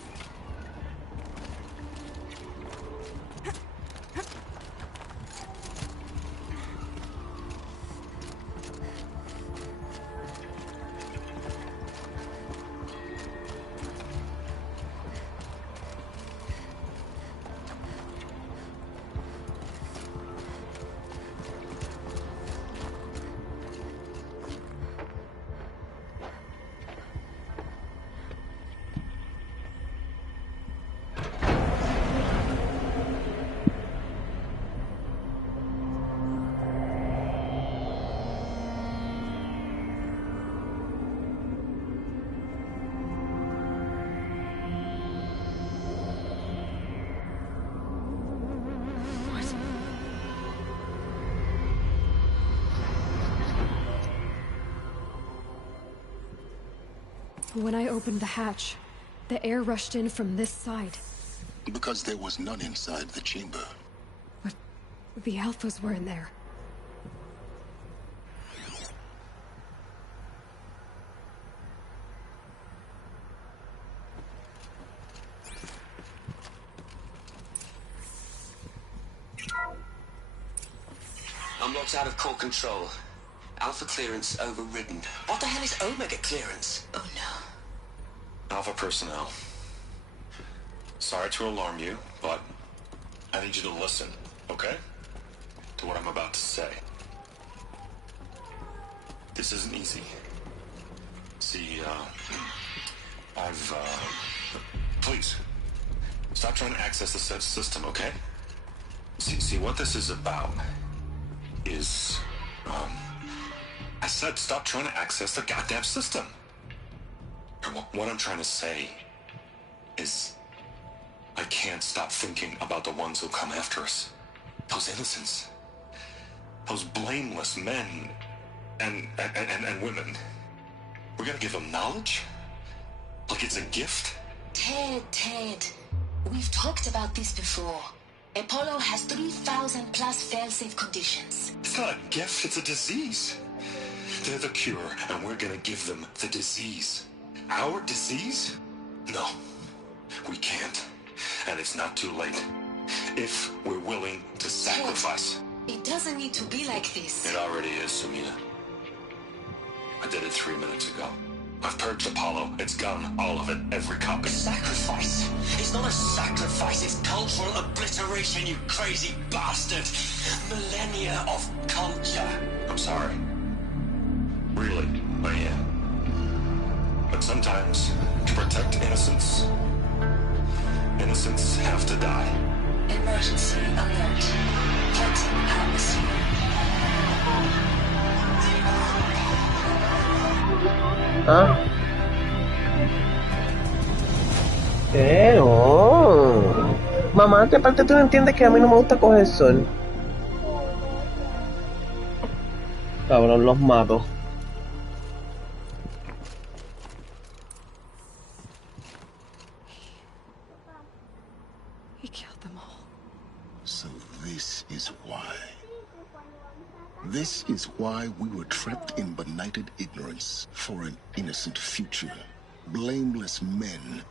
When I opened the hatch, the air rushed in from this side. Because there was none inside the chamber. But the Alphas were in there. I'm locked out of core control. Alpha clearance overridden. What the hell is Omega clearance? Oh no. Alpha personnel. Sorry to alarm you, but I need you to listen, okay? To what I'm about to say. This isn't easy. See, please, stop trying to access the system, okay? See, what this is about is, I said stop trying to access the goddamn system. And what I'm trying to say is, I can't stop thinking about the ones who come after us. Those innocents. Those blameless men and women. We're gonna give them knowledge? Like it's a gift? Ted. We've talked about this before. Apollo has 3,000 plus fail-safe conditions. It's not a gift, it's a disease. They're the cure, and we're gonna give them the disease. Our disease? No, we can't. And it's not too late. If we're willing to sacrifice. It doesn't need to be like this. It already is, Samina. I did it 3 minutes ago. I've purged Apollo. It's gone. All of it. Every copy. Sacrifice? It's not a sacrifice. It's cultural obliteration, you crazy bastard. Millennia of culture. I'm sorry. Really, I am. But sometimes, to protect innocence, innocents have to die. Emergency alert. Floating atmosphere. ¿Ah? ¿Qué? No. Mamá, ¿qué parte tú no entiendes que a mí no me gusta coger sol? Cabrón, los mato. He killed them all. So this is why. This is why we were trapped in benighted ignorance for an innocent future. Blameless men.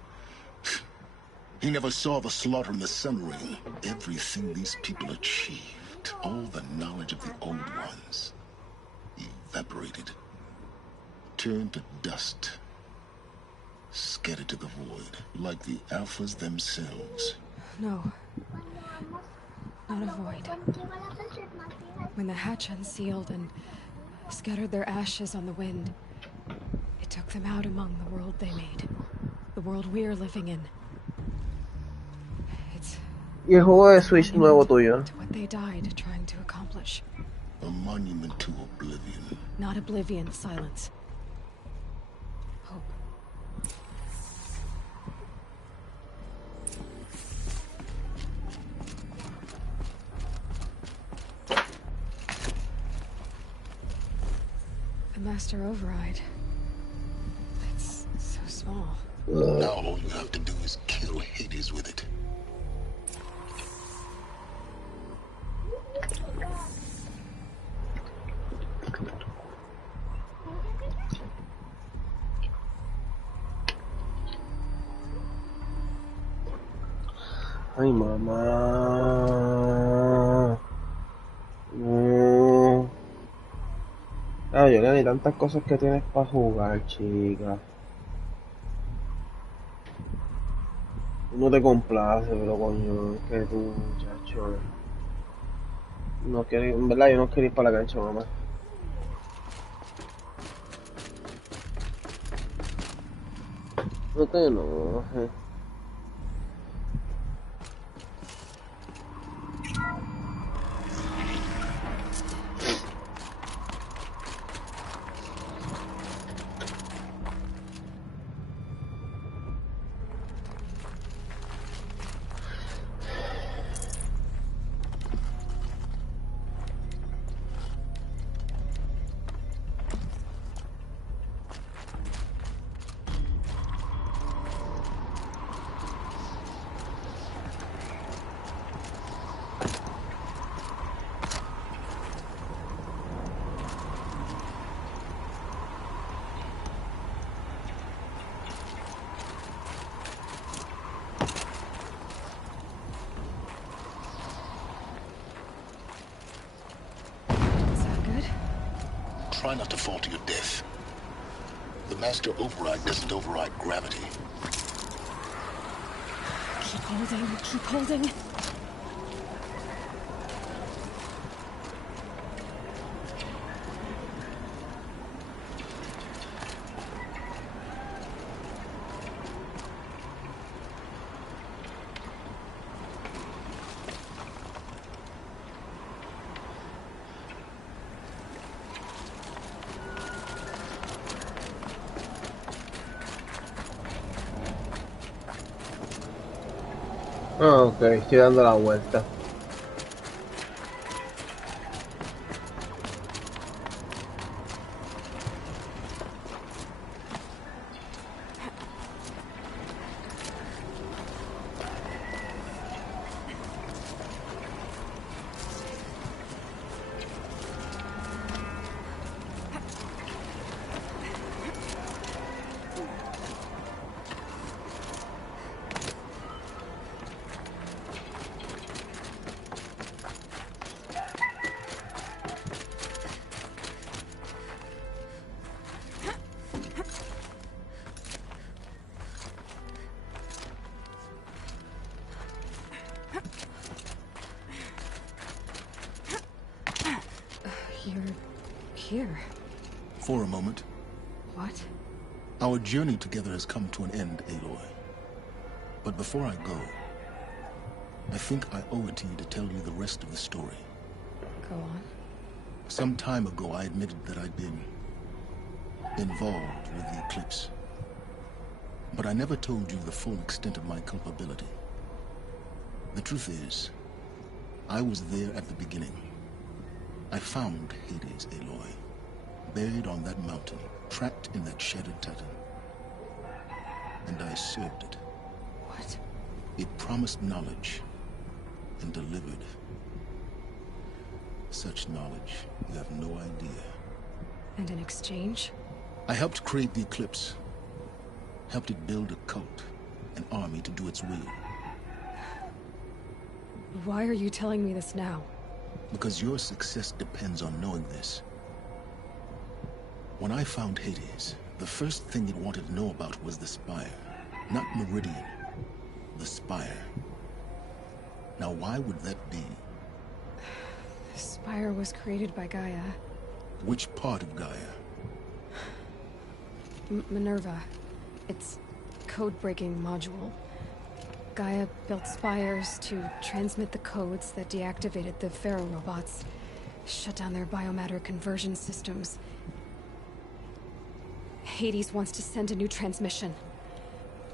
He never saw the slaughter in the Sun Ring. Everything these people achieved, all the knowledge of the old ones, evaporated, turned to dust, scattered to the void, like the Alphas themselves. No. Not a void. When the hatch unsealed and scattered their ashes on the wind, it took them out among the world they made. The world we're living in. It's... Y el juego de Switch nuevo tuyo. to what they died trying to accomplish. A monument to oblivion. Not oblivion, silence. Hope. The Master Override. It's so small. Now all you have to do is kill Hades with it. Ay, mamá. No. Ah, yo hay tantas cosas que tienes para jugar, chica. No te complace, pero coño, es que tú, muchacho. No quieres, en verdad, yo no quiero ir para la cancha, mamá. No te enojes. try not to fall to your death. The master override doesn't override gravity. Keep holding, keep holding. Ah, ok, estoy dando la vuelta. You're here. For a moment. What? Our journey together has come to an end, Aloy. But before I go, I think I owe it to you to tell you the rest of the story. Go on. Some time ago, I admitted that I'd been involved with the eclipse. But I never told you the full extent of my culpability. The truth is, I was there at the beginning. I found Hades, Aloy, buried on that mountain, trapped in that shattered titan. And I served it. What? It promised knowledge and delivered. Such knowledge, you have no idea. And in exchange? I helped create the eclipse. Helped it build a cult, an army to do its will. Why are you telling me this now? Because your success depends on knowing this. When I found Hades, the first thing it wanted to know about was the Spire. Not Meridian. The Spire. Now why would that be? The Spire was created by Gaia. Which part of Gaia? Minerva. Its code-breaking module. Gaia built spires to transmit the codes that deactivated the Pharaoh robots, shut down their biomatter conversion systems. Hades wants to send a new transmission.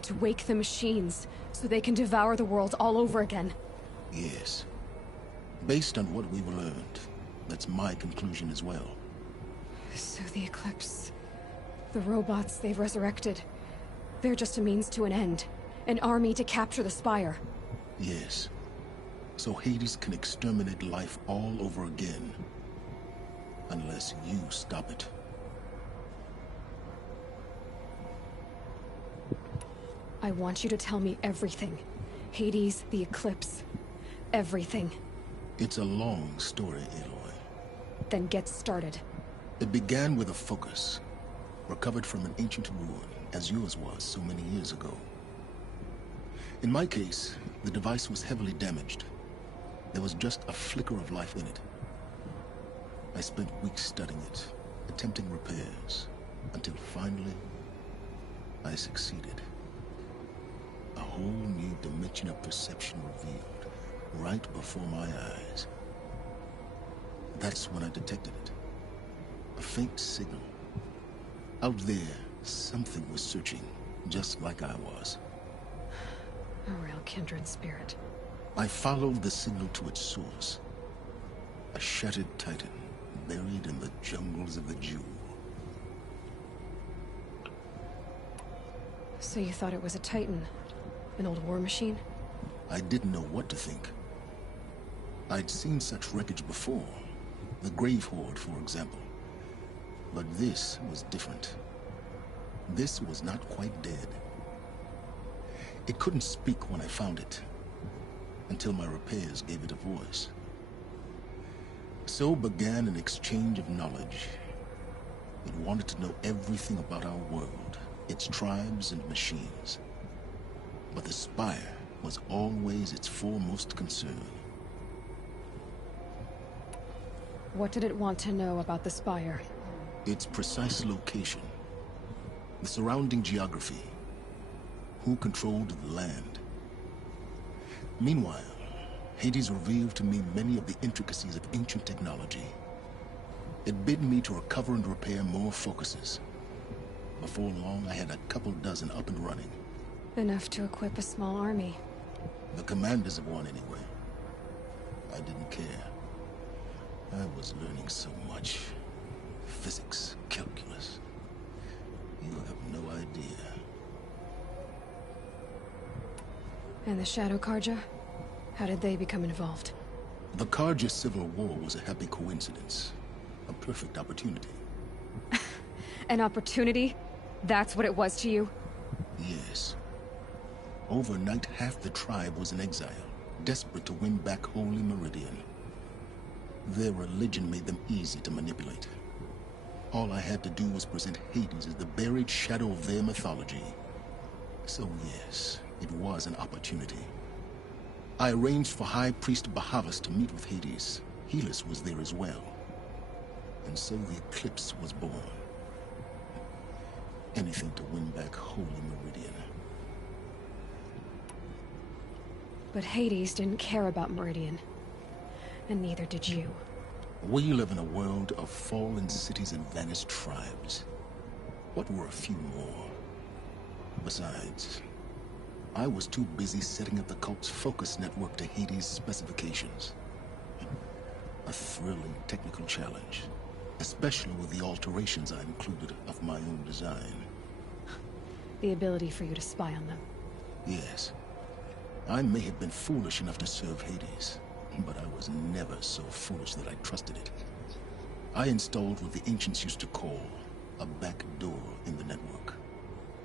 To wake the machines, so they can devour the world all over again. Yes. Based on what we've learned, that's my conclusion as well. So the Eclipse... the robots they've resurrected... they're just a means to an end. An army to capture the Spire. Yes. So Hades can exterminate life all over again. Unless you stop it. I want you to tell me everything. Hades, the Eclipse. Everything. It's a long story, Aloy. Then get started. It began with a focus. Recovered from an ancient ruin, as yours was so many years ago. In my case, the device was heavily damaged. There was just a flicker of life in it. I spent weeks studying it, attempting repairs, until finally, I succeeded. A whole new dimension of perception revealed, right before my eyes. That's when I detected it. A faint signal. Out there, something was searching, just like I was. A real kindred spirit. I followed the signal to its source. A shattered titan, buried in the jungles of the Jewel. So you thought it was a titan? An old war machine? I didn't know what to think. I'd seen such wreckage before. The Grave Horde, for example. But this was different. This was not quite dead. It couldn't speak when I found it, until my repairs gave it a voice. So began an exchange of knowledge, It wanted to know everything about our world, its tribes and machines. But the Spire was always its foremost concern. What did it want to know about the Spire? Its precise location, the surrounding geography, who controlled the land. Meanwhile, Hades revealed to me many of the intricacies of ancient technology. It bid me to recover and repair more focuses. Before long, I had a couple dozen up and running. Enough to equip a small army. The commanders of one, anyway. I didn't care. I was learning so much. Physics, calculus. You have no idea. And the Shadow Karja? How did they become involved? The Karja Civil War was a happy coincidence. A perfect opportunity. An opportunity? That's what it was to you? Yes. Overnight, half the tribe was in exile, desperate to win back Holy Meridian. Their religion made them easy to manipulate. All I had to do was present Hades as the buried shadow of their mythology. So yes, it was an opportunity. I arranged for High Priest Bahavas to meet with Hades. Helis was there as well. And so the eclipse was born. Anything to win back Holy Meridian. But Hades didn't care about Meridian. And neither did you. We live in a world of fallen cities and vanished tribes. What were a few more? Besides, I was too busy setting up the cult's focus network to Hades' specifications. A thrilling technical challenge, especially with the alterations I included of my own design. The ability for you to spy on them. Yes. I may have been foolish enough to serve Hades, but I was never so foolish that I trusted it. I installed what the ancients used to call a back door in the network.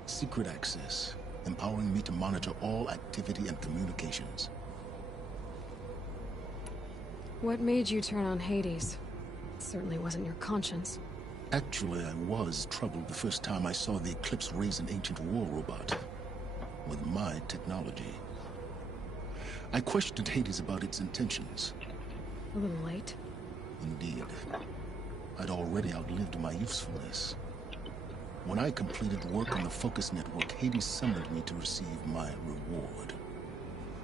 Secret access, empowering me to monitor all activity and communications. What made you turn on Hades? It certainly wasn't your conscience. Actually, I was troubled the first time I saw the Eclipse raise an ancient war robot. With my technology. I questioned Hades about its intentions. A little late. Indeed. I'd already outlived my usefulness. When I completed work on the Focus Network, Hades summoned me to receive my reward.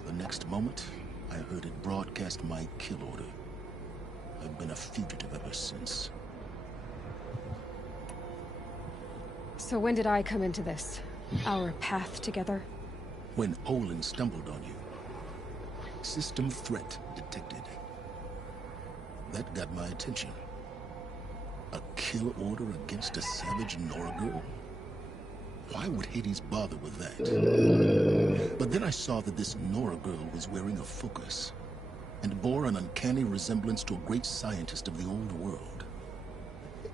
The next moment, I heard it broadcast my kill order. I've been a fugitive ever since. So when did I come into this? Our path together? When Olin stumbled on you. System threat detected. That got my attention. A kill order against a savage Nora girl? Why would Hades bother with that? But then I saw that this Nora girl was wearing a focus, and bore an uncanny resemblance to a great scientist of the old world.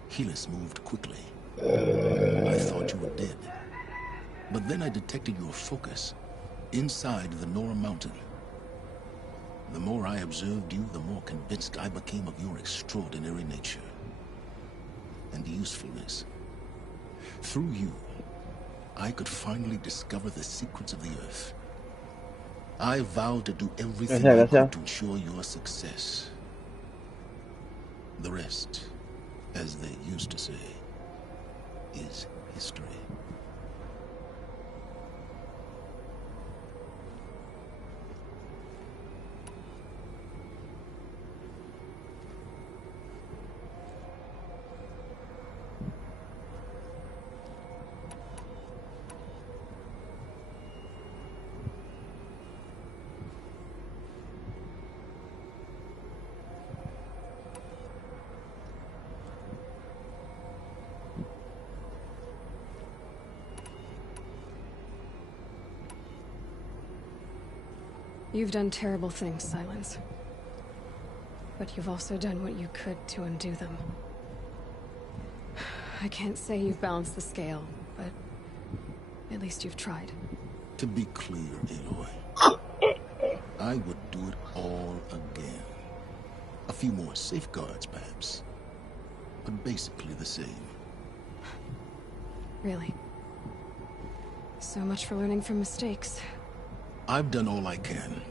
Helis moved quickly. I thought you were dead. But then I detected your focus, inside the Nora mountain. The more I observed you, the more convinced I became of your extraordinary nature. And usefulness. Through you, I could finally discover the secrets of the Earth. I vowed to do everything I could to ensure your success. The rest, as they used to say, is history. You've done terrible things, Silence. But you've also done what you could to undo them. I can't say you've balanced the scale, but at least you've tried. To be clear, Aloy, I would do it all again. A few more safeguards, perhaps. But basically the same. really. So much for learning from mistakes. I've done all I can.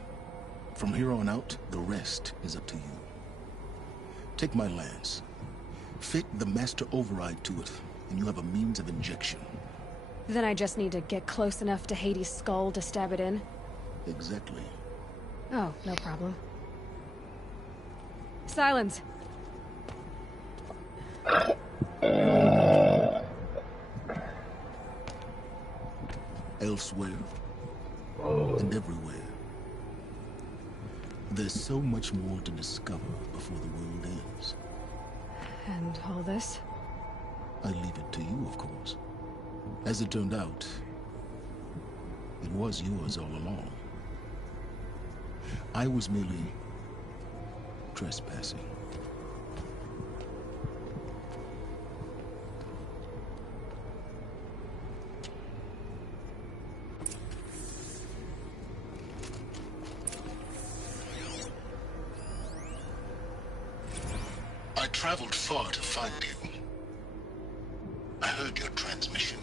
From here on out, the rest is up to you. Take my lance. Fit the master override to it, and you have a means of injection. Then I just need to get close enough to Hades' skull to stab it in? Exactly. Oh, no problem. Silence! Elsewhere, and everywhere, there's so much more to discover before the world ends. And all this? I leave it to you, of course. As it turned out, it was yours all along. I was merely trespassing. I traveled far to find you. I heard your transmission.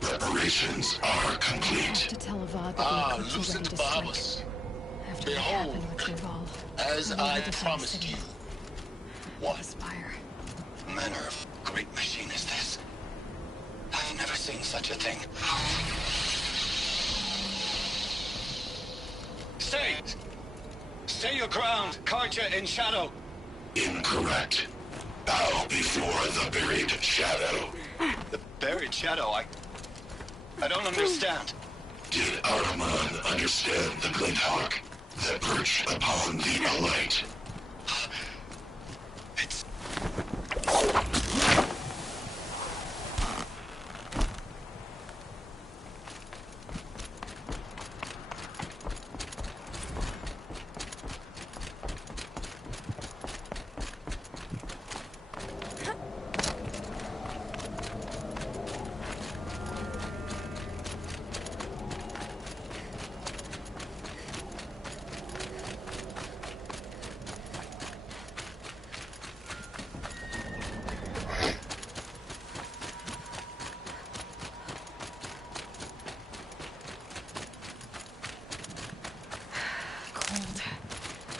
Preparations are complete. To tell Avad that the eclipse is ready to strike. After what happened with Duval, as I promised you. What? Aspire. Manner of great machine is this? I've never seen such a thing. Stay! Stay your ground, Karja in shadow. Incorrect. Bow before the buried shadow. The buried shadow, I don't understand. Did Ahriman understand the Glint Hawk that perched upon the alight? It's...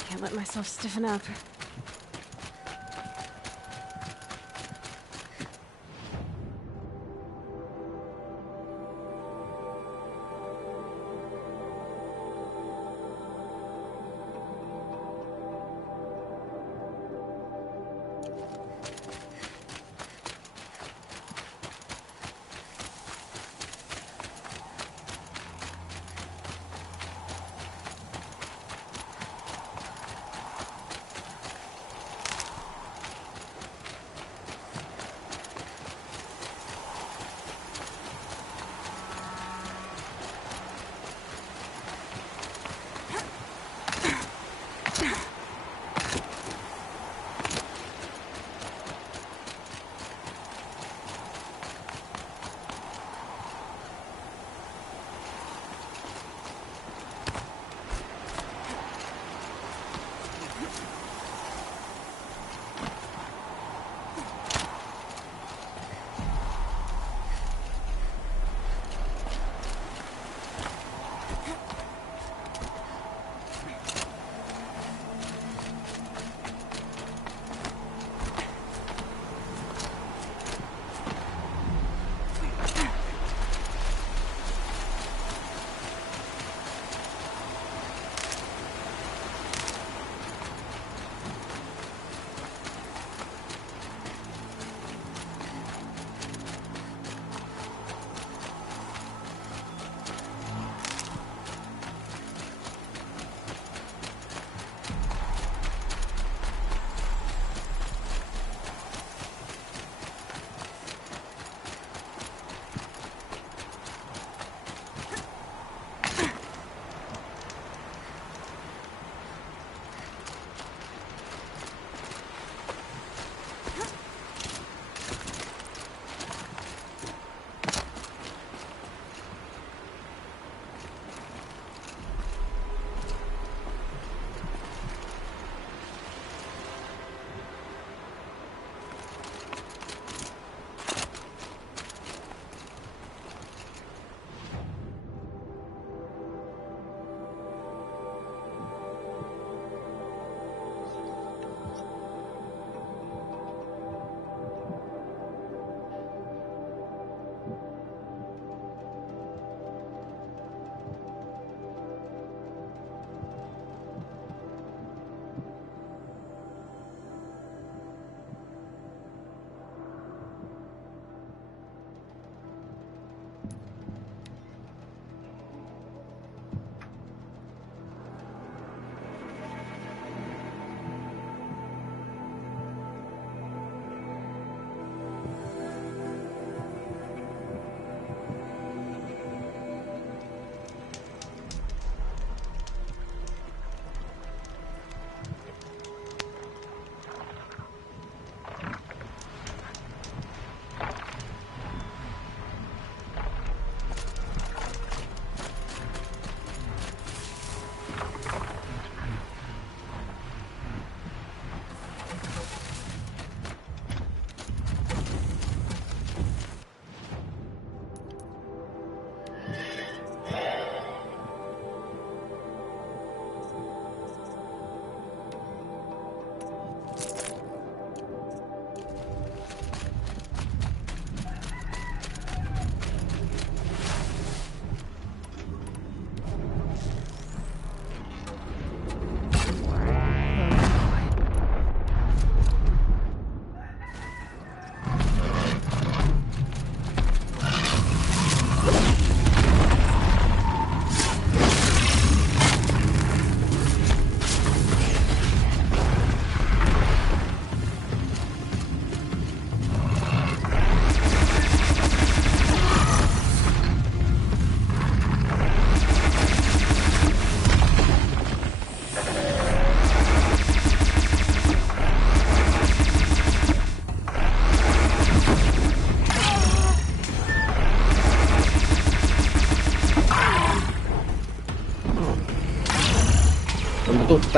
Can't let myself stiffen up.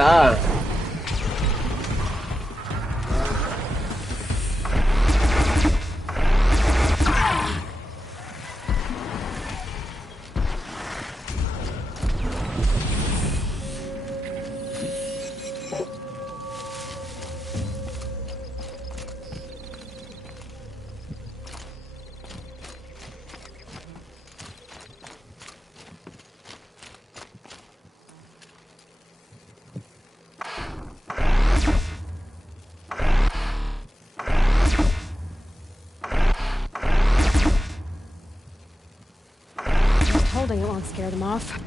está. Holding it won't scare them off.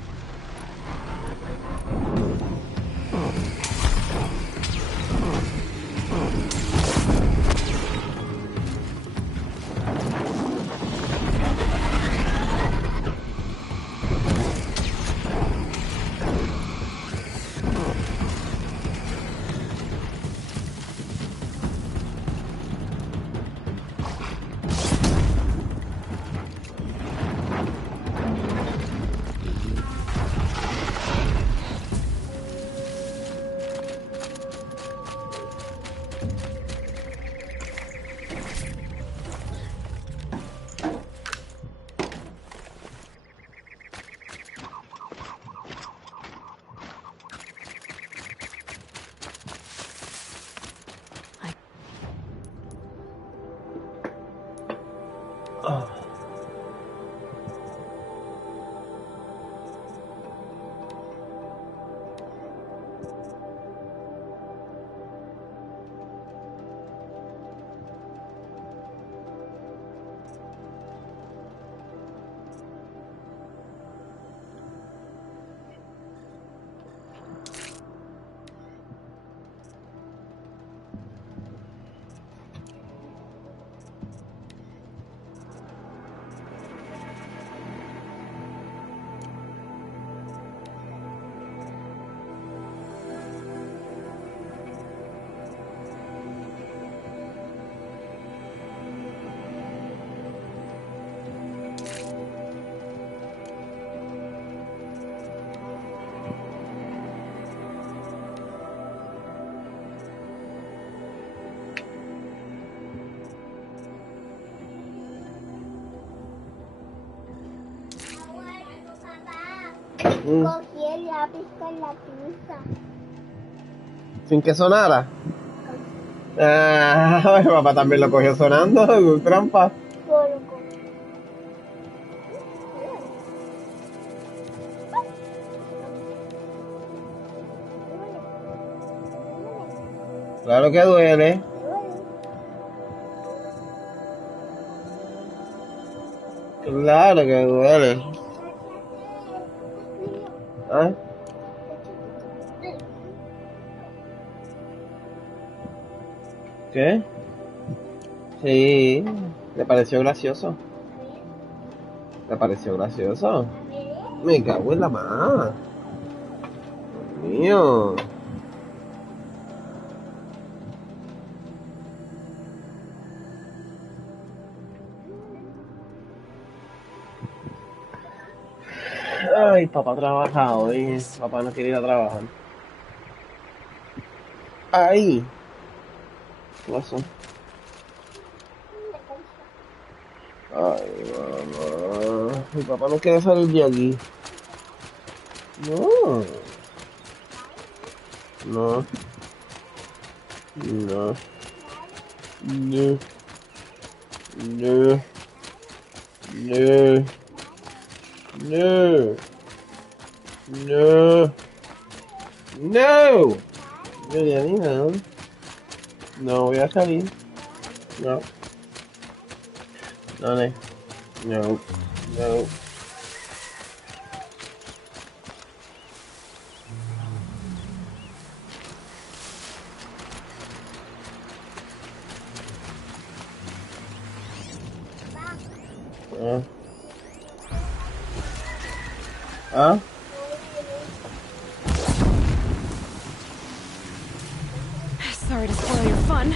Cogí el lápiz con la pinza. Sin que sonara. Ah, mi papá también lo cogió sonando, con trampa. Claro que duele. Claro que duele. ¿Ah? ¿Qué? Sí, ¿le pareció gracioso? ¿Le pareció gracioso? Me cago en la mano. Dios mío. Ay, papá trabaja hoy. Papá no quiere ir a trabajar. Ay. ¿Qué pasó? Ay, mamá. Mi papá no quiere salir de aquí. No. No. No. No. No. No. No. No. No. Julianina. No voy a salir. No. No, no. No. No. Ah. ¿Ah? Sorry to spoil your fun.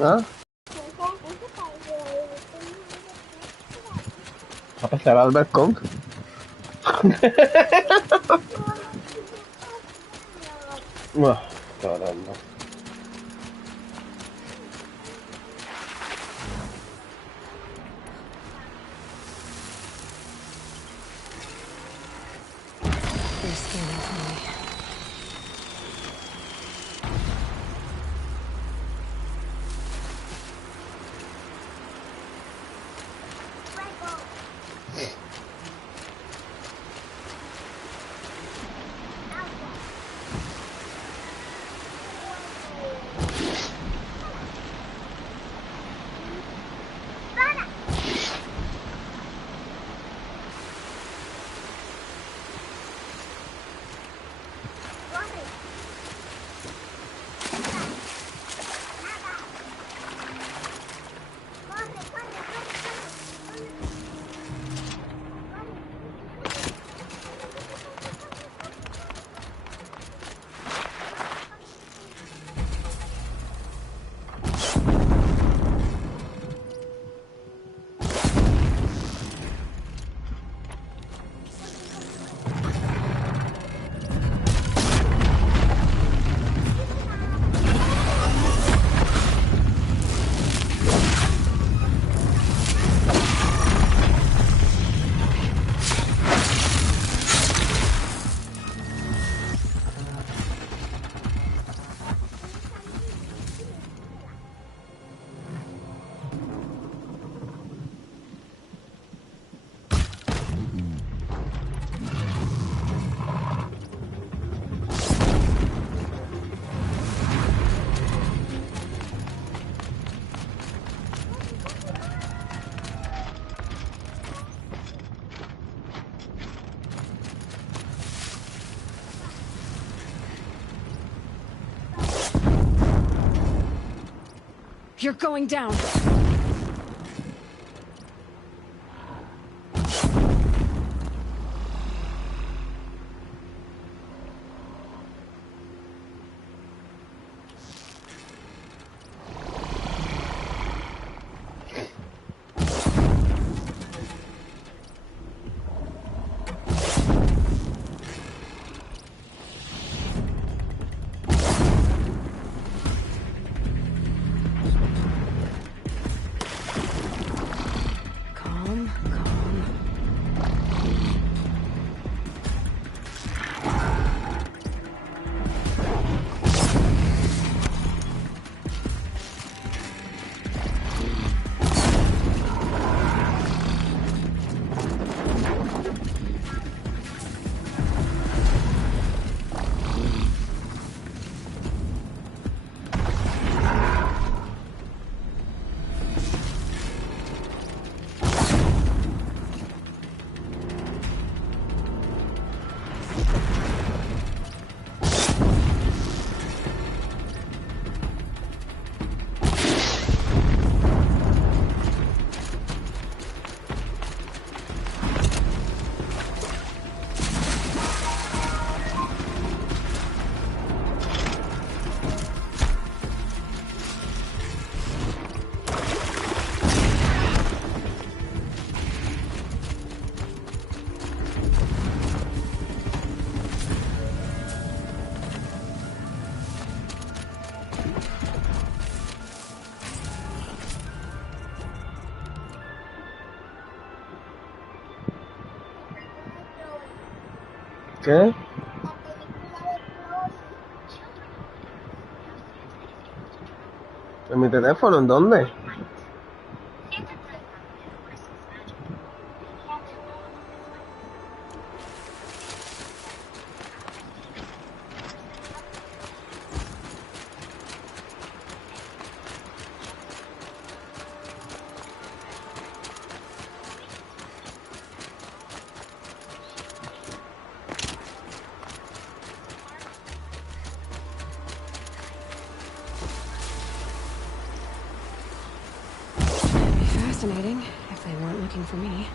¿Ah? ¿A pasar al balcón? Buah, caramba. They're scanning for me. You're going down. ¿Qué? ¿En mi teléfono? ¿En dónde? Fascinating, if they weren't looking for me.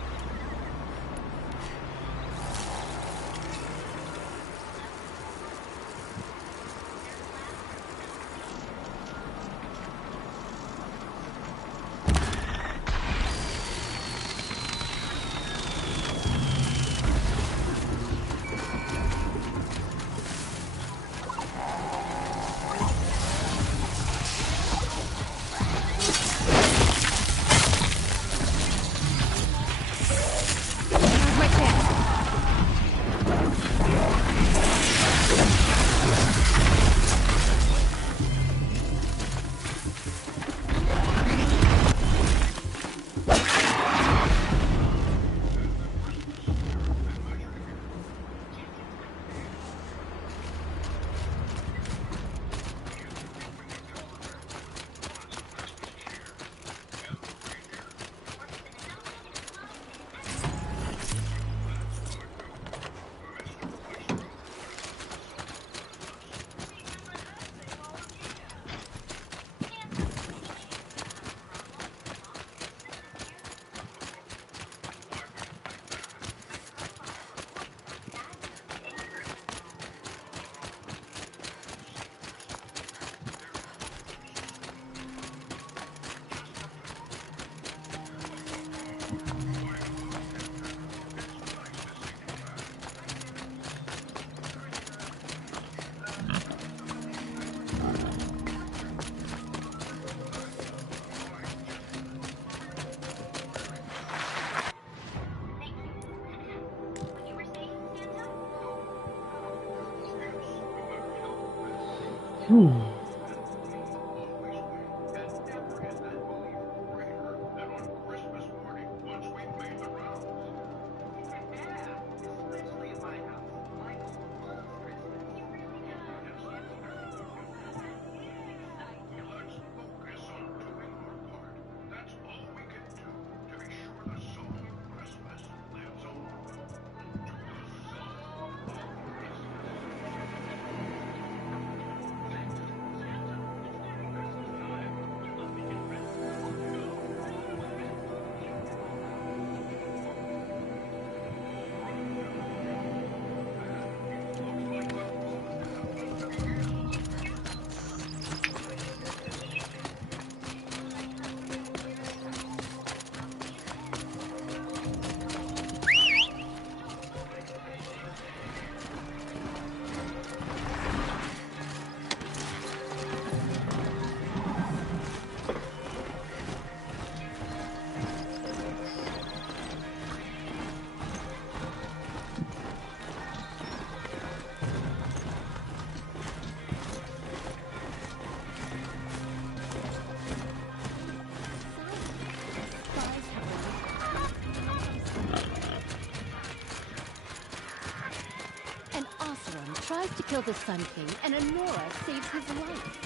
Tries to kill the Sun King, and Honora saves his life.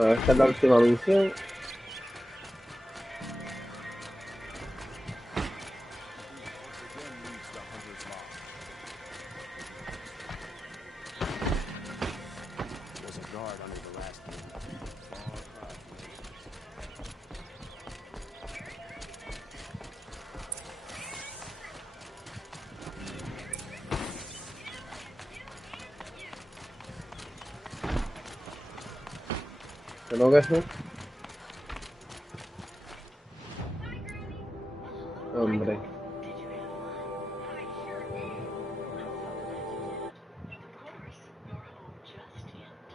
Esta es la última misión. Creo que sí. Hombre.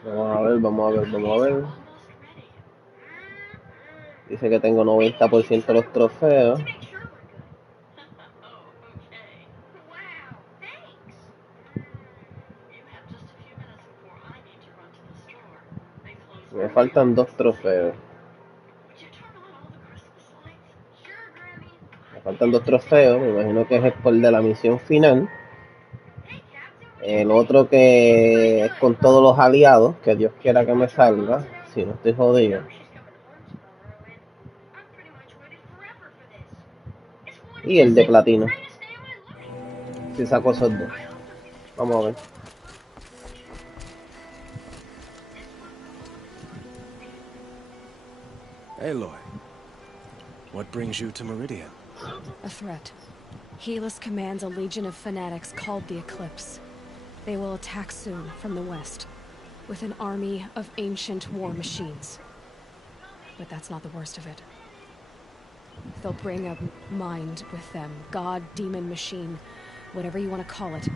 Vamos a ver, vamos a ver, vamos a ver. Dice que tengo 90% de los trofeos. Me faltan 2 trofeos. Me faltan 2 trofeos, me imagino que es por de la misión final. El otro que es con todos los aliados, que Dios quiera que me salga, si no estoy jodido. Y el de platino. Si saco esos 2. Vamos a ver. Aloy, what brings you to Meridian? A threat. Helis commands a legion of fanatics called the Eclipse. They will attack soon from the west, with an army of ancient war machines. But that's not the worst of it. They'll bring a mind with them, god, demon, machine, whatever you want to call it.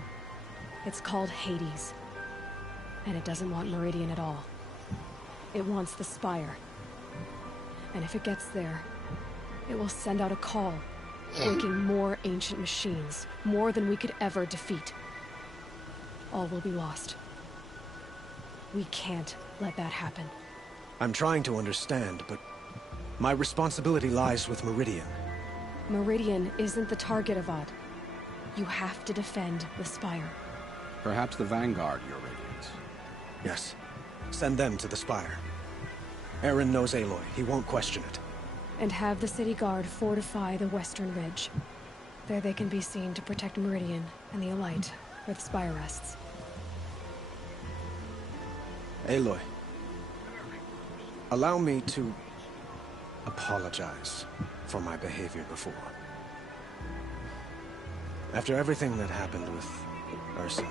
It's called Hades. And it doesn't want Meridian at all. It wants the Spire. And if it gets there, it will send out a call, waking more ancient machines, more than we could ever defeat. All will be lost. We can't let that happen. I'm trying to understand, but my responsibility lies with Meridian. Meridian isn't the target, Avad. You have to defend the Spire. Perhaps the Vanguard, Your Radiance. Yes. Send them to the Spire. Eren knows Aloy. He won't question it. And have the city guard fortify the western ridge. There they can be seen to protect Meridian and the Elite, where the Spire rests. Aloy, allow me to apologize for my behavior before. After everything that happened with Ursa,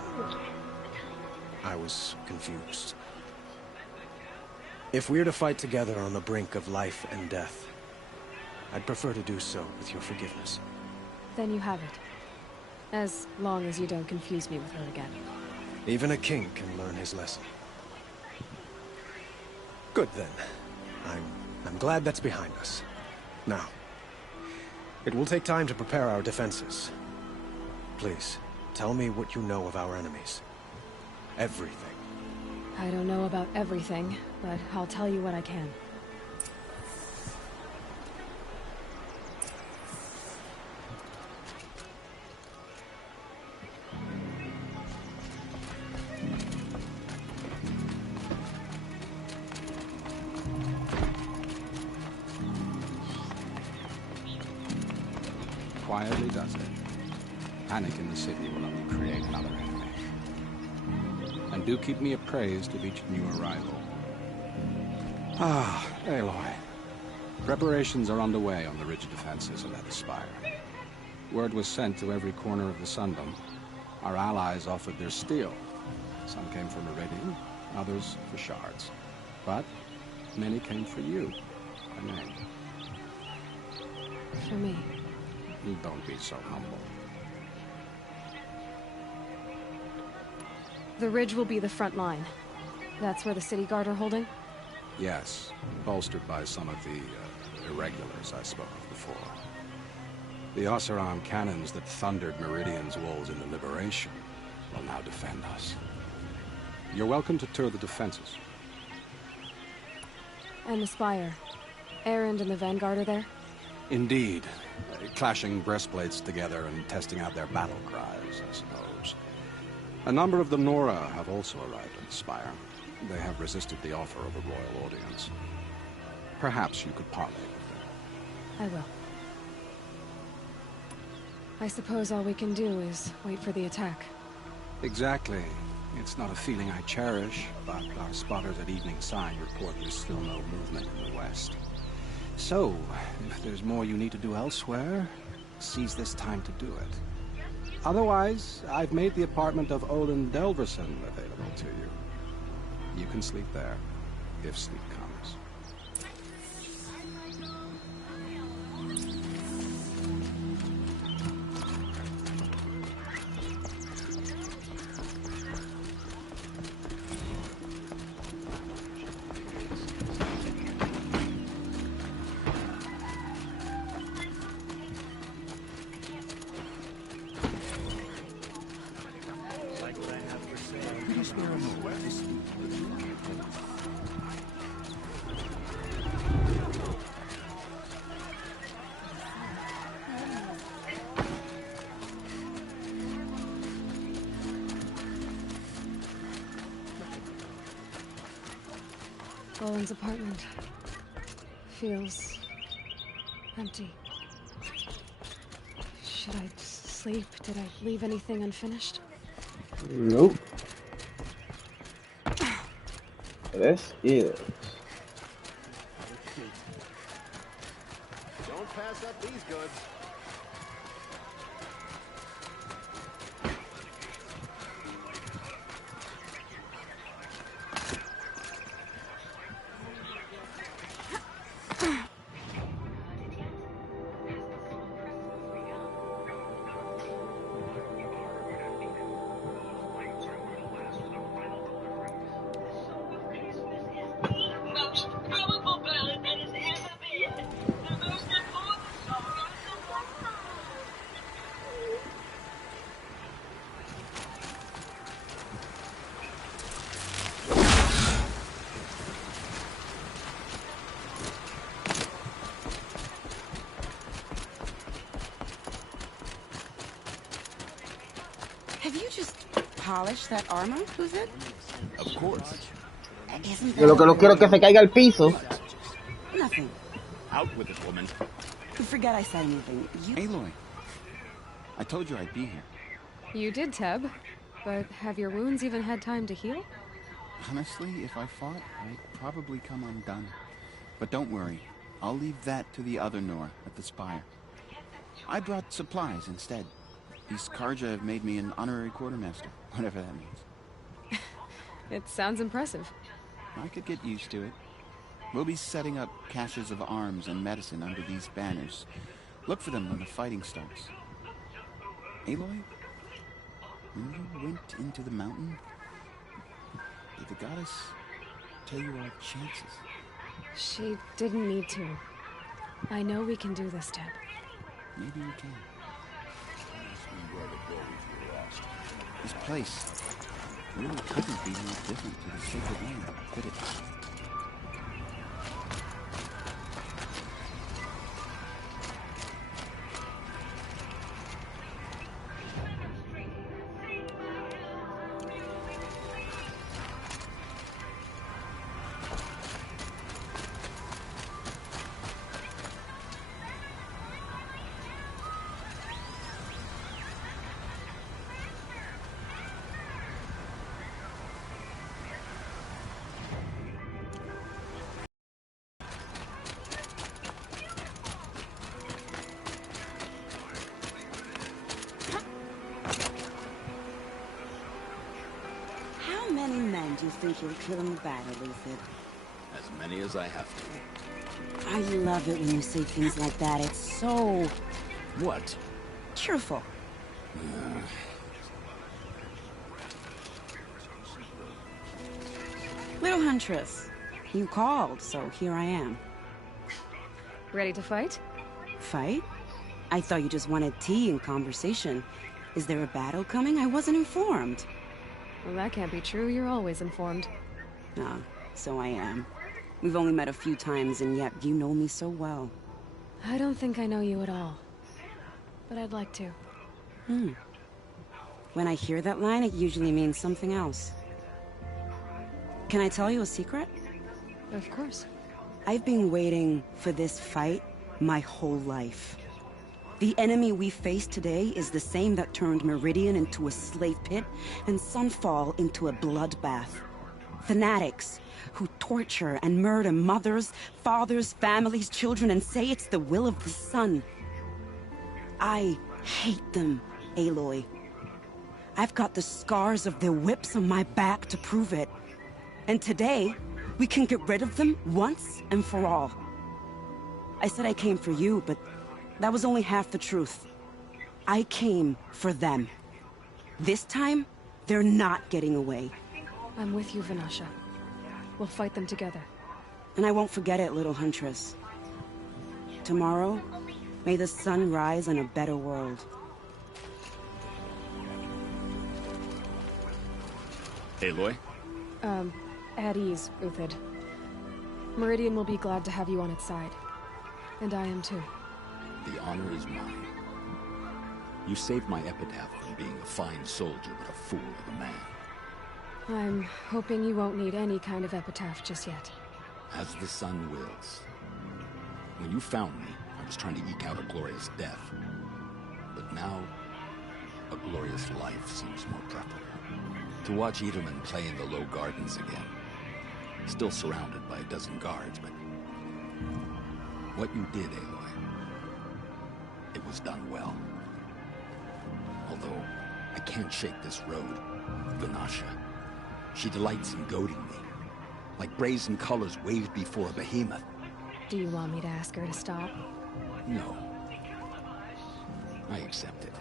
I was confused. If we're to fight together on the brink of life and death, I'd prefer to do so with your forgiveness. Then you have it. As long as you don't confuse me with her again. Even a king can learn his lesson. Good then. I'm glad that's behind us. Now, it will take time to prepare our defenses. Please, tell me what you know of our enemies. Everything. I don't know about everything, but I'll tell you what I can. Quietly does it. Panic in the city will only create another enemy. And do keep me appraised of each new arrival. Ah, Aloy. Preparations are underway on the ridge defenses of the Spire. Word was sent to every corner of the Sundom. Our allies offered their steel. Some came for Meridian, others for shards. But many came for you, a name. For me. Don't be so humble. The ridge will be the front line. That's where the city guard are holding? Yes, bolstered by some of the irregulars I spoke of before. The Oseram cannons that thundered Meridian's walls in the Liberation will now defend us. You're welcome to tour the defenses. And the Spire. Erend and the Vanguard are there? Indeed. Clashing breastplates together and testing out their battle cries, I suppose. A number of the Nora have also arrived at the Spire. They have resisted the offer of a royal audience. Perhaps you could parley with them. I will. I suppose all we can do is wait for the attack. Exactly. It's not a feeling I cherish, but our spotters at Evening Sign report there's still no movement in the west. So, if there's more you need to do elsewhere, seize this time to do it. Otherwise, I've made the apartment of Olin Delverson available to you. You can sleep there, if sleep comes. Olin's apartment feels empty. Should I sleep? Did I leave anything unfinished? Nope. This is. Don't pass up these goods. Have you just polished that armor, who's it? Of course. Isn't Yo lo que no quiero es que se caiga al piso. Nothing. Out with it, woman. Forget I said anything. Aloy, I told you I'd be here. You did, Teb. But have your wounds even had time to heal? Honestly, if I fought, I'd probably come undone. But don't worry. I'll leave that to the other Nor at the Spire. I brought supplies instead. These Karja have made me an honorary quartermaster, whatever that means. It sounds impressive. I could get used to it. We'll be setting up caches of arms and medicine under these banners. Look for them when the fighting starts. Aloy, when you went into the mountain, did the goddess tell you our chances? She didn't need to. I know we can do this, Deb. Maybe we can. This place really couldn't be more different to the sacred land, could it? How many men do you think you'll kill in the battle, Luther? As many as I have to. I love it when you say things like that. It's so... What? Cheerful. Little Huntress, you called, so here I am. Ready to fight? Fight? I thought you just wanted tea and conversation. Is there a battle coming? I wasn't informed. Well, that can't be true. You're always informed. Ah, so I am. We've only met a few times, and yet you know me so well. I don't think I know you at all. But I'd like to. When I hear that line, it usually means something else. Can I tell you a secret? Of course. I've been waiting for this fight my whole life. The enemy we face today is the same that turned Meridian into a slave pit and Sunfall into a bloodbath. Fanatics who torture and murder mothers, fathers, families, children, and say it's the will of the sun. I hate them, Aloy. I've got the scars of their whips on my back to prove it. And today, we can get rid of them once and for all. I said I came for you, but that was only half the truth. I came for them. This time, they're not getting away. I'm with you, Vanasha. We'll fight them together. And I won't forget it, little Huntress. Tomorrow, may the sun rise in a better world. Aloy? At ease, Uthid. Meridian will be glad to have you on its side. And I am too. The honor is mine. You saved my epitaph from being a fine soldier, but a fool of a man. I'm hoping you won't need any kind of epitaph just yet. As the sun wills. When you found me, I was trying to eke out a glorious death. But now, a glorious life seems more preferable. To watch Edelman play in the low gardens again. Still surrounded by a dozen guards, but... what you did, Aloy, it was done well. Although, I can't shake this road. Vanasha. She delights in goading me. Like brazen colors waved before a behemoth. Do you want me to ask her to stop? No. I accept it.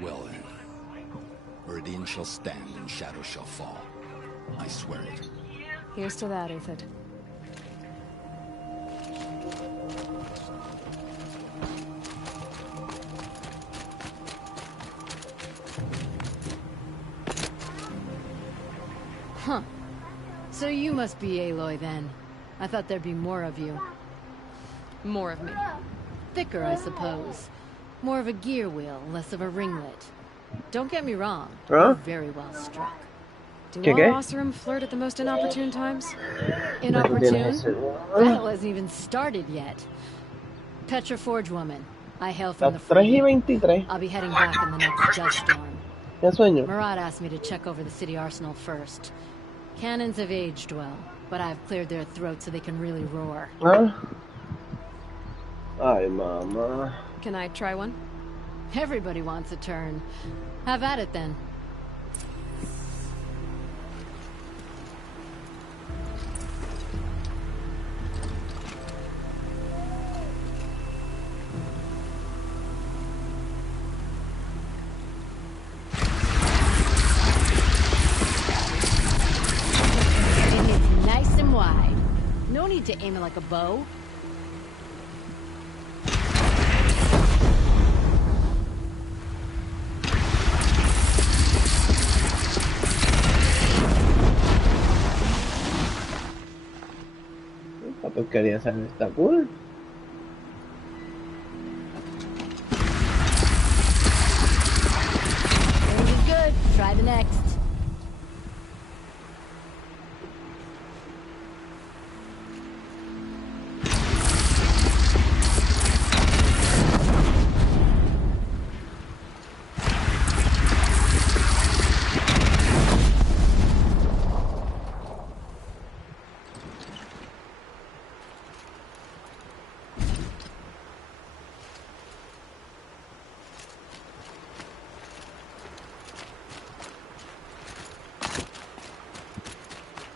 Well then. Meridian shall stand and shadow shall fall. I swear it. Here's to that, Uthid. Huh. So you must be Aloy then. I thought there'd be more of you. More of me. Thicker, I suppose. More of a gear wheel, less of a ringlet. Don't get me wrong. You're very well struck. Do all Oseram flirt at the most inopportune times? Inopportune? Battle hasn't even started yet. Petra Forge woman. I hail from the front. I'll be heading back in the next dust storm. Murad asked me to check over the city arsenal first. Cannons have aged well, but I've cleared their throats so they can really roar. Ay, mama. Can I try one? Everybody wants a turn. Have at it then. to aim it like a bow? La porquería esa no está cool. Very good. Try the next.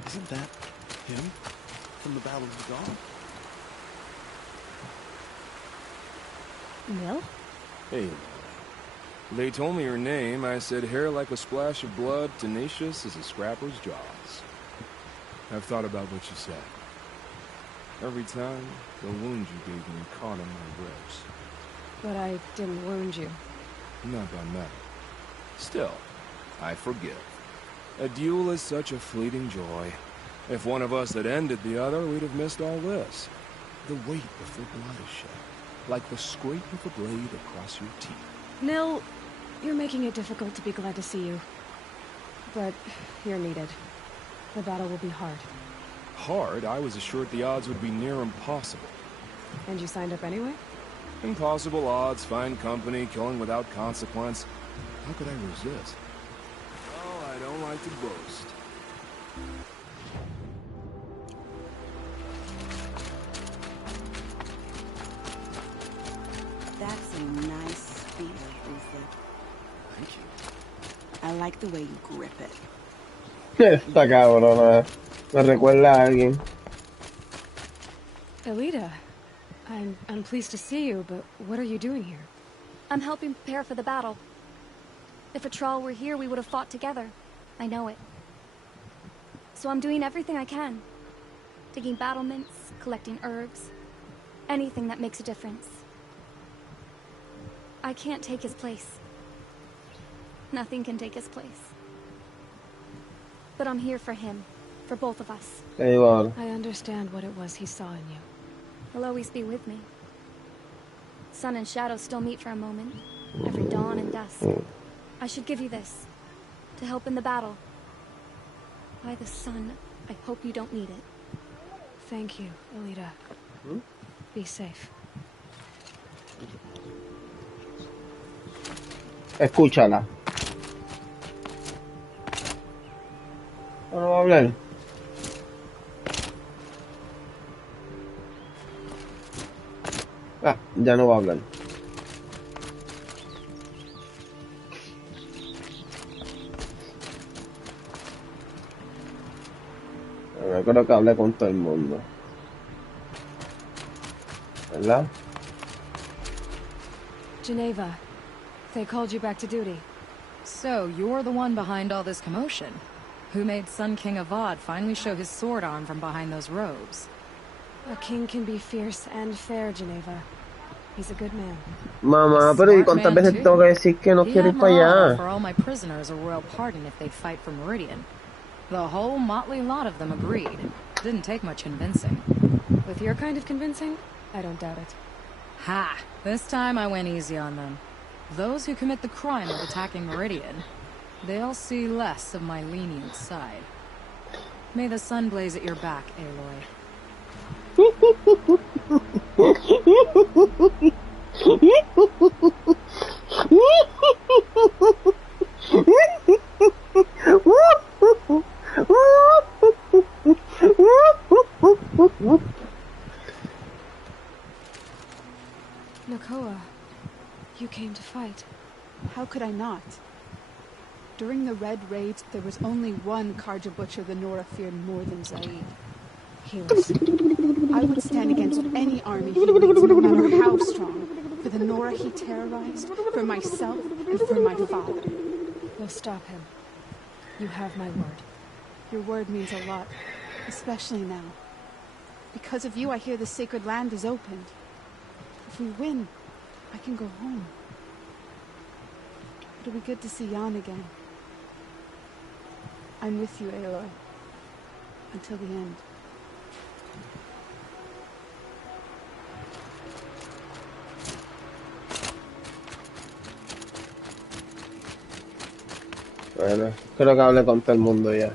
Isn't that him from the Battle of the Dawn? Mill? Hey. They told me your name. I said hair like a splash of blood, tenacious as a scrapper's jaws. I've thought about what you said. Every time, the wound you gave me caught in my ribs. But I didn't wound you. Not by metal. Still, I forgive. A duel is such a fleeting joy. If one of us had ended the other, we'd have missed all this. The weight of the blood is shed, like the scrape of a blade across your teeth. Nil, you're making it difficult to be glad to see you. But you're needed. The battle will be hard. Hard? I was assured the odds would be near impossible. And you signed up anyway? Impossible odds, fine company, killing without consequence. How could I resist? Oh, I don't like to boast. That's a nice spear, Ethan. Thank you. I like the way you grip it. Esta cabrona. Me recuerda a alguien. Elita, I'm pleased to see you, but what are you doing here? I'm helping prepare for the battle. If a Thrall were here, we would have fought together. I know it. So I'm doing everything I can. Digging battlements, collecting herbs. Anything that makes a difference. I can't take his place. Nothing can take his place. But I'm here for him. For both of us. I understand what it was he saw in you. He'll always be with me. Sun and shadow still meet for a moment. Every dawn and dusk. I should give you this. To help in the battle. By the sun, I hope you don't need it. Thank you, Elita. Be safe. Escúchala. No va a hablar. Ah, ya no va a hablar. Yo creo que hablé con todo el mundo. ¿Verdad? Geneva, they called you back to duty. So, you're the one behind all this commotion. Who made Sun King Avad finally show his sword arm from behind those robes? A king can be fierce and fair, Geneva. He's a good man. Mamá, pero ¿y cuántas veces tengo que decir que no quiero ir para allá? For all my prisoners a royal pardon if they fight for Meridian. The whole motley lot of them agreed. Didn't take much convincing. With your kind of convincing, I don't doubt it. Ha! This time I went easy on them. Those who commit the crime of attacking Meridian, they'll see less of my lenient side. May the sun blaze at your back, Aloy. Nakoa, you came to fight. How could I not? During the Red Raids, there was only one Karja Butcher the Nora feared more than Zaid. He was... I would stand against any army he leads, no matter how strong. For the Nora he terrorized, for myself, and for my father. We'll stop him. You have my word. Your word means a lot, especially now. Because of you, I hear the sacred land is opened. If we win, I can go home. It'll be good to see Jan again. I'm with you, Aloy. Until the end. Bueno, creo que hablé con todo el mundo ya.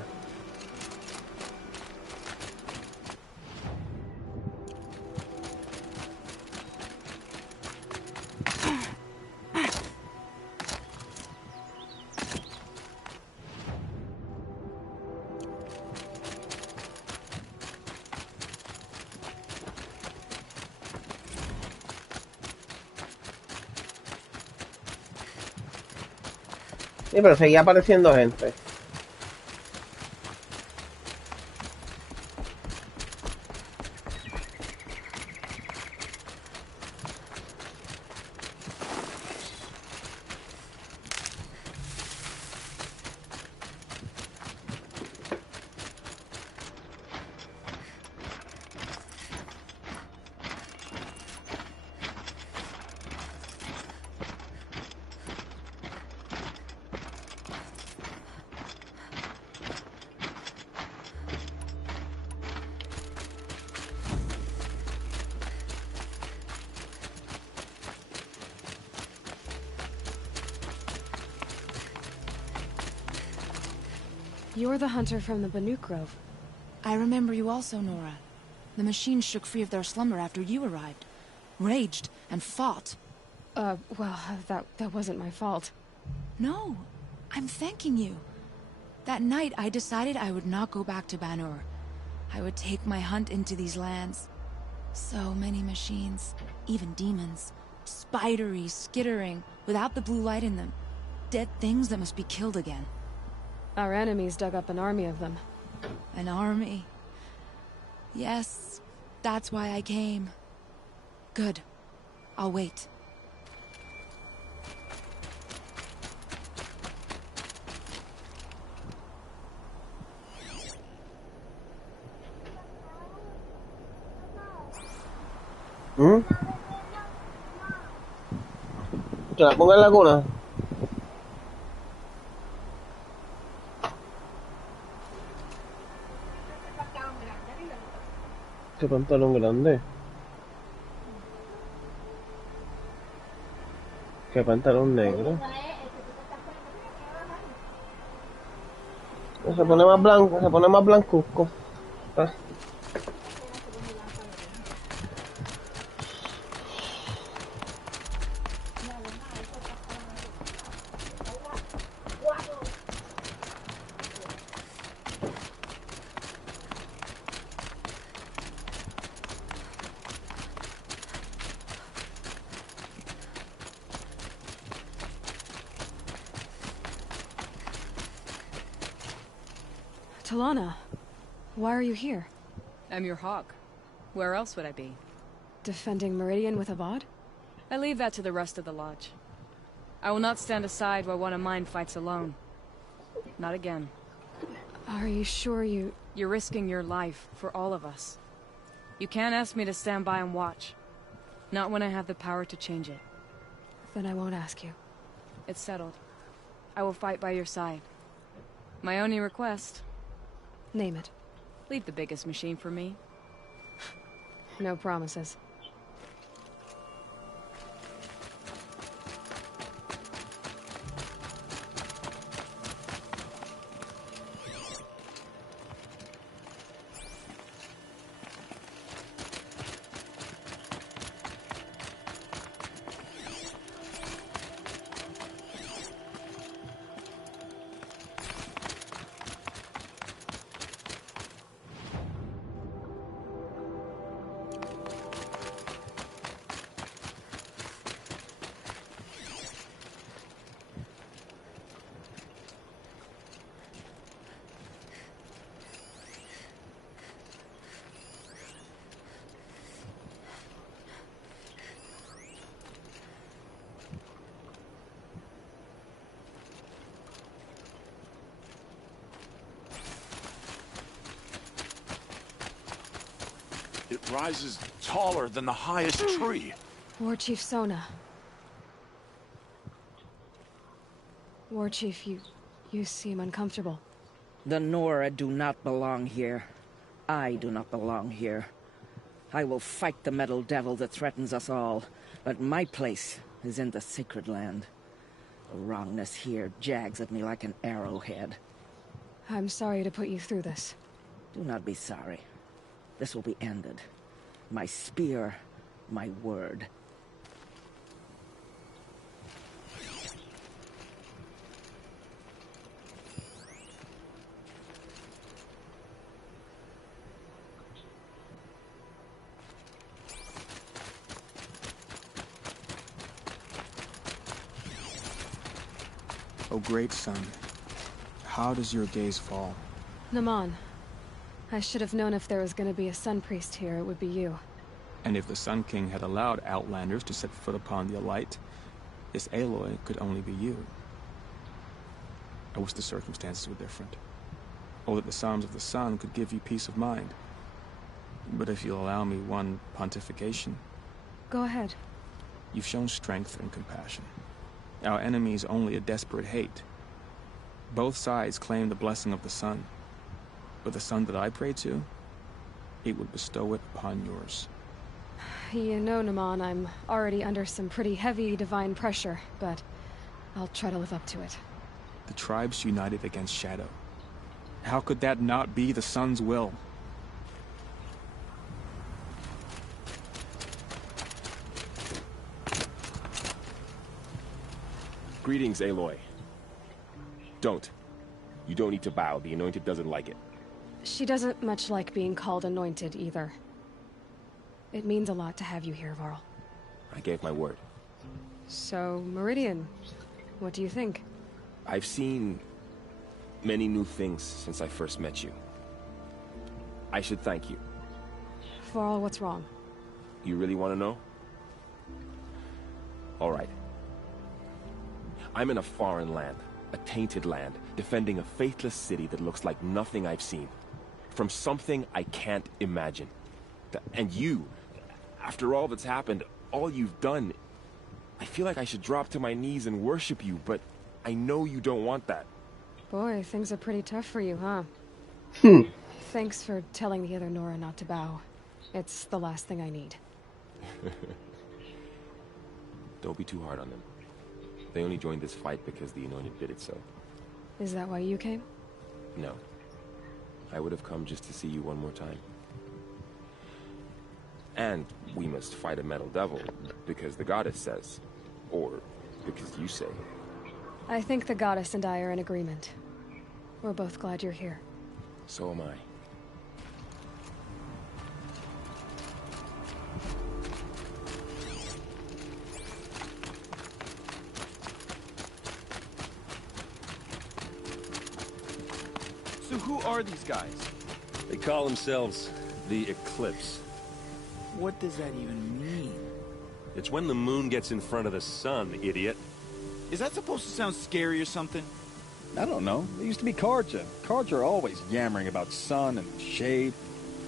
Sí, pero seguía apareciendo gente. You're the hunter from the Banuk Grove. I remember you also, Nora. The machines shook free of their slumber after you arrived. Raged and fought. Well, that wasn't my fault. No, I'm thanking you. That night, I decided I would not go back to Banur. I would take my hunt into these lands. So many machines, even demons. Spidery, skittering, without the blue light in them. Dead things that must be killed again. Our enemies dug up an army of them. An army? Yes, that's why I came. Good. I'll wait. ¿Que la ponga en la cuna? ¿Qué pantalón grande? ¿Qué pantalón negro? Se pone más blanco, se pone más blancuzco. Ah. Talana, why are you here? I'm your hawk. Where else would I be? Defending Meridian with Avad? I leave that to the rest of the lodge. I will not stand aside while one of mine fights alone. Not again. Are you sure you... You're risking your life for all of us. You can't ask me to stand by and watch. Not when I have the power to change it. Then I won't ask you. It's settled. I will fight by your side. My only request... Name it. Leave the biggest machine for me. No promises. rises taller than the highest tree. War Chief Sona. War Chief, you seem uncomfortable. The Nora do not belong here. I do not belong here. I will fight the metal devil that threatens us all, but my place is in the sacred land. The wrongness here jags at me like an arrowhead. I'm sorry to put you through this. Do not be sorry. This will be ended. My spear, my word. O great sun, how does your gaze fall? Naman. I should have known if there was going to be a Sun Priest here, it would be you. And if the Sun King had allowed Outlanders to set foot upon the Alight, this Aloy could only be you. I wish the circumstances were different. Or that the Psalms of the Sun could give you peace of mind. But if you'll allow me one pontification... Go ahead. You've shown strength and compassion. Our enemy's only a desperate hate. Both sides claim the blessing of the sun. But the sun that I pray to, it would bestow it upon yours. You know, Naman, I'm already under some pretty heavy divine pressure, but I'll try to live up to it. The tribes united against Shadow. How could that not be the sun's will? Greetings, Aloy. Don't. You don't need to bow. The Anointed doesn't like it. She doesn't much like being called Anointed, either. It means a lot to have you here, Varl. I gave my word. So, Meridian, what do you think? I've seen many new things since I first met you. I should thank you. Varl, what's wrong? You really want to know? All right. I'm in a foreign land, a tainted land, defending a faithless city that looks like nothing I've seen. From something I can't imagine. And you, after all that's happened, all you've done, I feel like I should drop to my knees and worship you, but I know you don't want that. Boy, things are pretty tough for you, huh? Thanks for telling the other Nora not to bow. It's the last thing I need. Don't be too hard on them. They only joined this fight because the Anointed did it so. Is that why you came? No. I would have come just to see you one more time. And we must fight a metal devil, because the goddess says. Or because you say. I think the goddess and I are in agreement. We're both glad you're here. So am I. So who are these guys? They call themselves the Eclipse. What does that even mean? It's when the moon gets in front of the sun, idiot. Is that supposed to sound scary or something? I don't know. They used to be Karja. Karja are always yammering about sun and shade.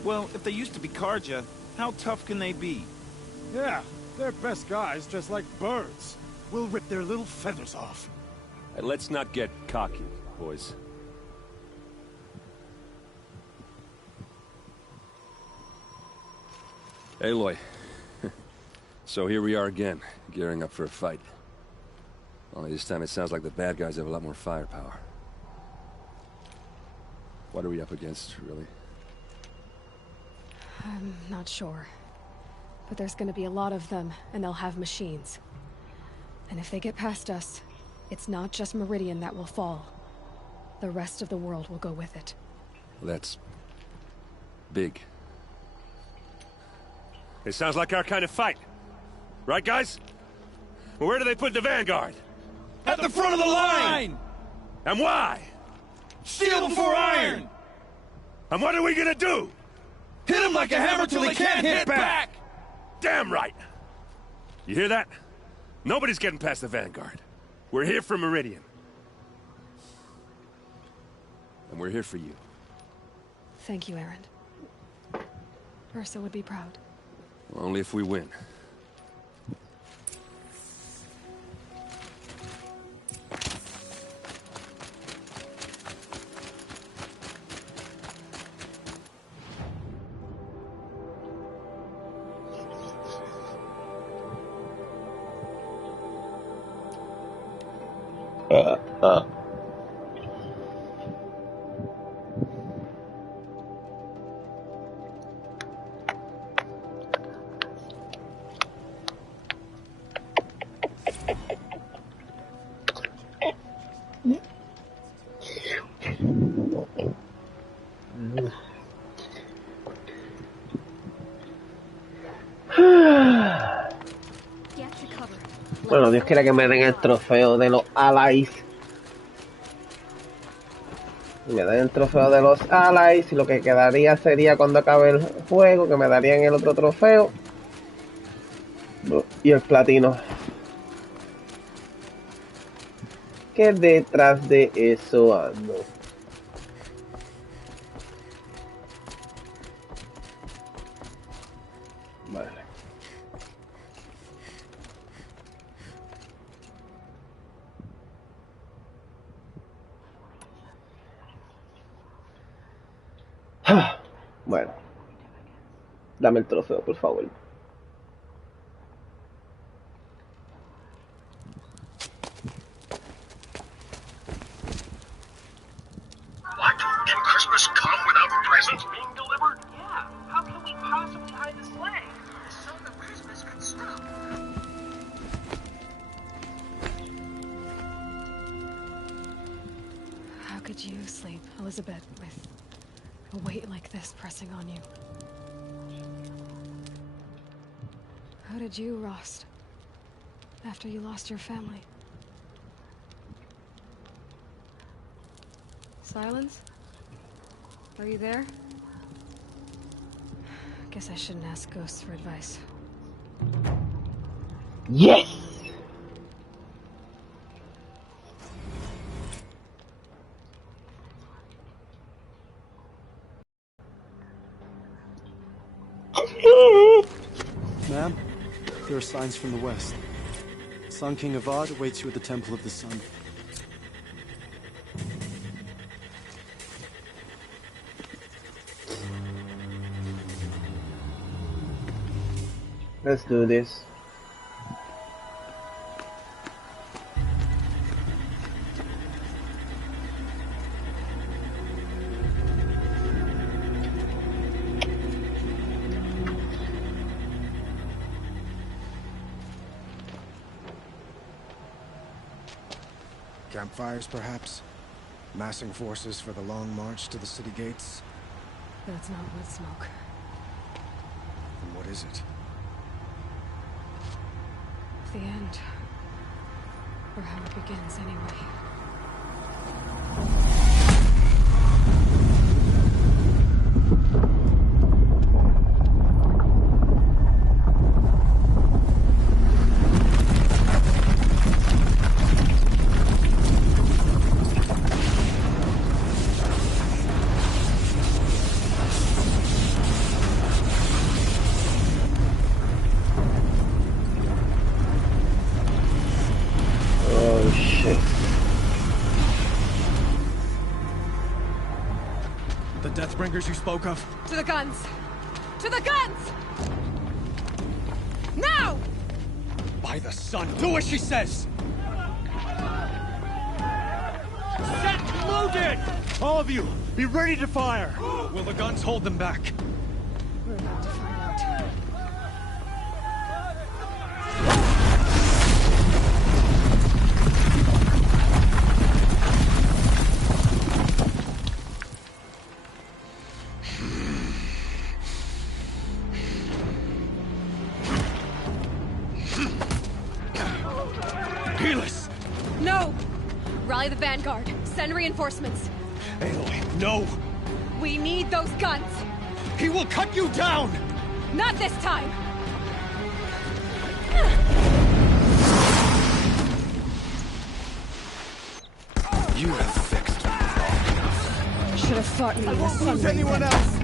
Well, if they used to be Karja, how tough can they be? Yeah, they're best guys dressed like birds. We'll rip their little feathers off. And let's not get cocky, boys. Aloy. So here we are again, gearing up for a fight. Only this time it sounds like the bad guys have a lot more firepower. What are we up against, really? I'm not sure. But there's gonna be a lot of them, and they'll have machines. And if they get past us, it's not just Meridian that will fall. The rest of the world will go with it. That's big. It sounds like our kind of fight. Right, guys? Well, where do they put the Vanguard? At the front of the line! And why? Steel before iron! And what are we gonna do? Hit him like a hammer till he can't hit back! Damn right! You hear that? Nobody's getting past the Vanguard. We're here for Meridian. And we're here for you. Thank you, Erend. Ursa would be proud. Only if we win. Bueno, Dios quiera que me den el trofeo de los allies. Me dan el trofeo de los allies y lo que quedaría sería cuando acabe el juego, que me darían el otro trofeo. Y el platino. Que detrás de eso ando. Vale. Bueno. Dame el trofeo, por favor. What? Can Christmas come without presents being delivered? Yeah. How can we possibly hide the sleigh? So that Christmas could stop. How could you sleep, Elizabeth, with a weight like this pressing on you? How did you, Rost, after you lost your family? Silence? Are you there? Guess I shouldn't ask ghosts for advice. Yes! Ma'am, there are signs from the west. Sun King Avad awaits you at the Temple of the Sun. Let's do this. Campfires, perhaps? Massing forces for the long march to the city gates? That's not wood smoke. And what is it? The end. Or how it begins, anyway. Deathbringers you spoke of? To the guns! To the guns! Now! By the sun, do as she says! Set loaded! All of you, be ready to fire! Will the guns hold them back? We're about to find out. No! Rally the vanguard. Send reinforcements. Aloy, no! We need those guns! He will cut you down! Not this time! You have fixed me long enough. Should have fought me in the sun. Anyone else?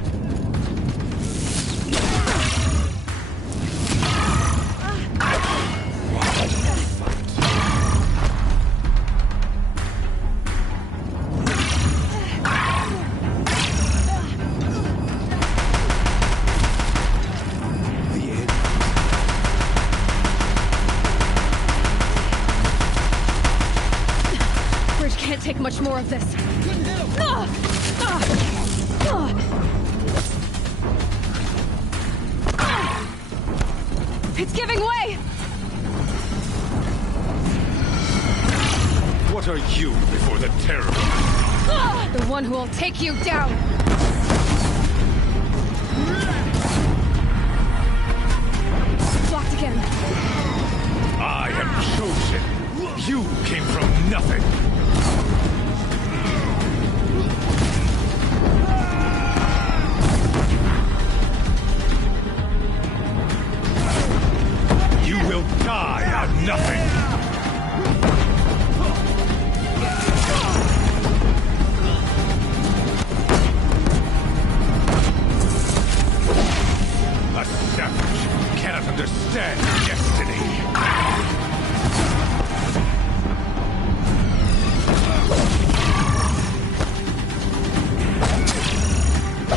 much more of this. It's giving way! What are you before the terror? The one who will take you down! Blocked again. I am chosen. You came from nothing. You will die out of nothing. A savage cannot understand destiny.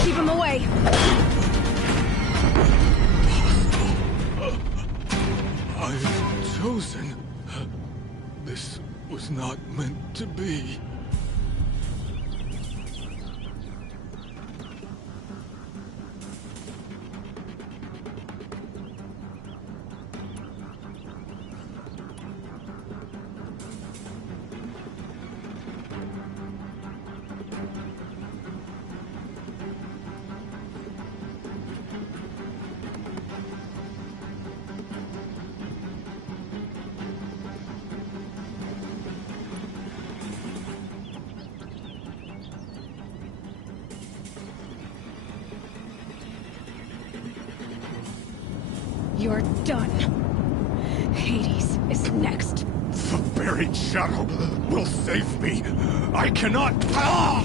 Keep him away! I'm chosen. This was not meant to be. You're done. Hades is next. The buried shadow will save me. I cannot. Ah!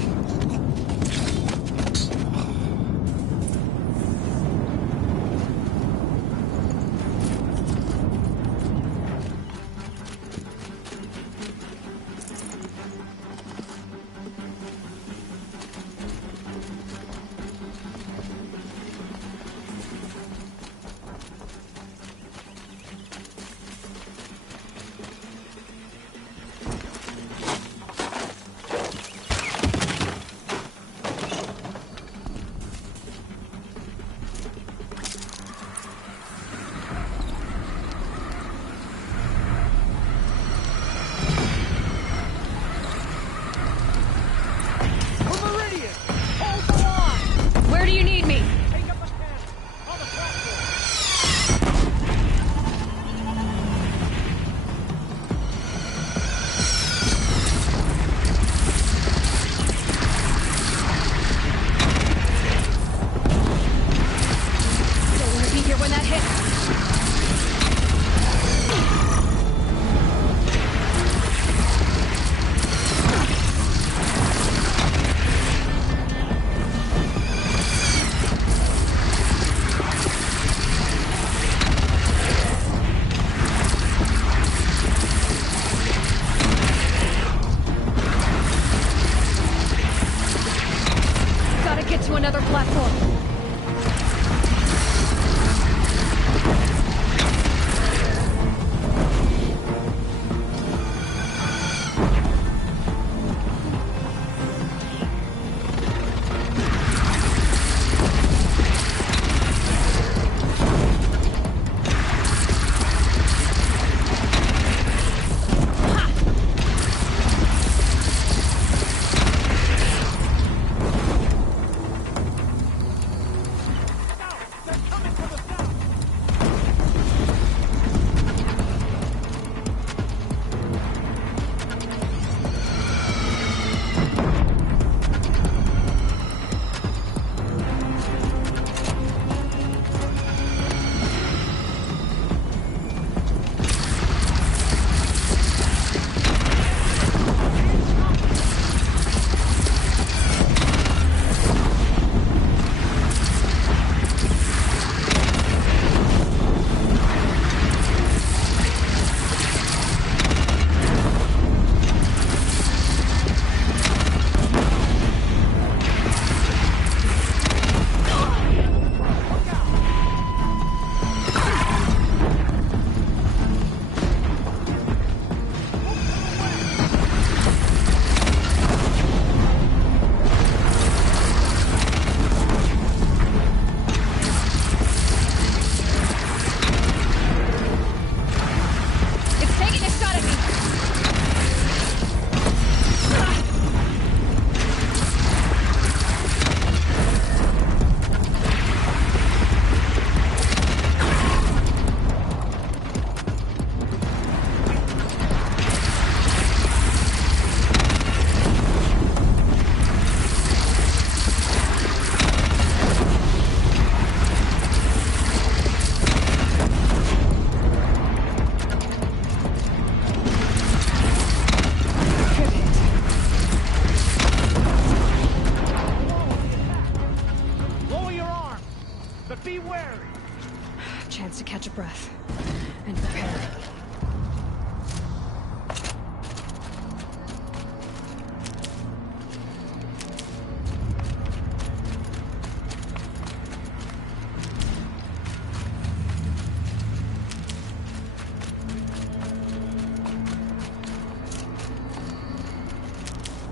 and prepare.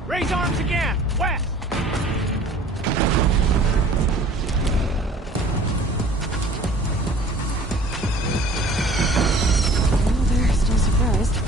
Raise arms again! West! Oh, they're still surprised.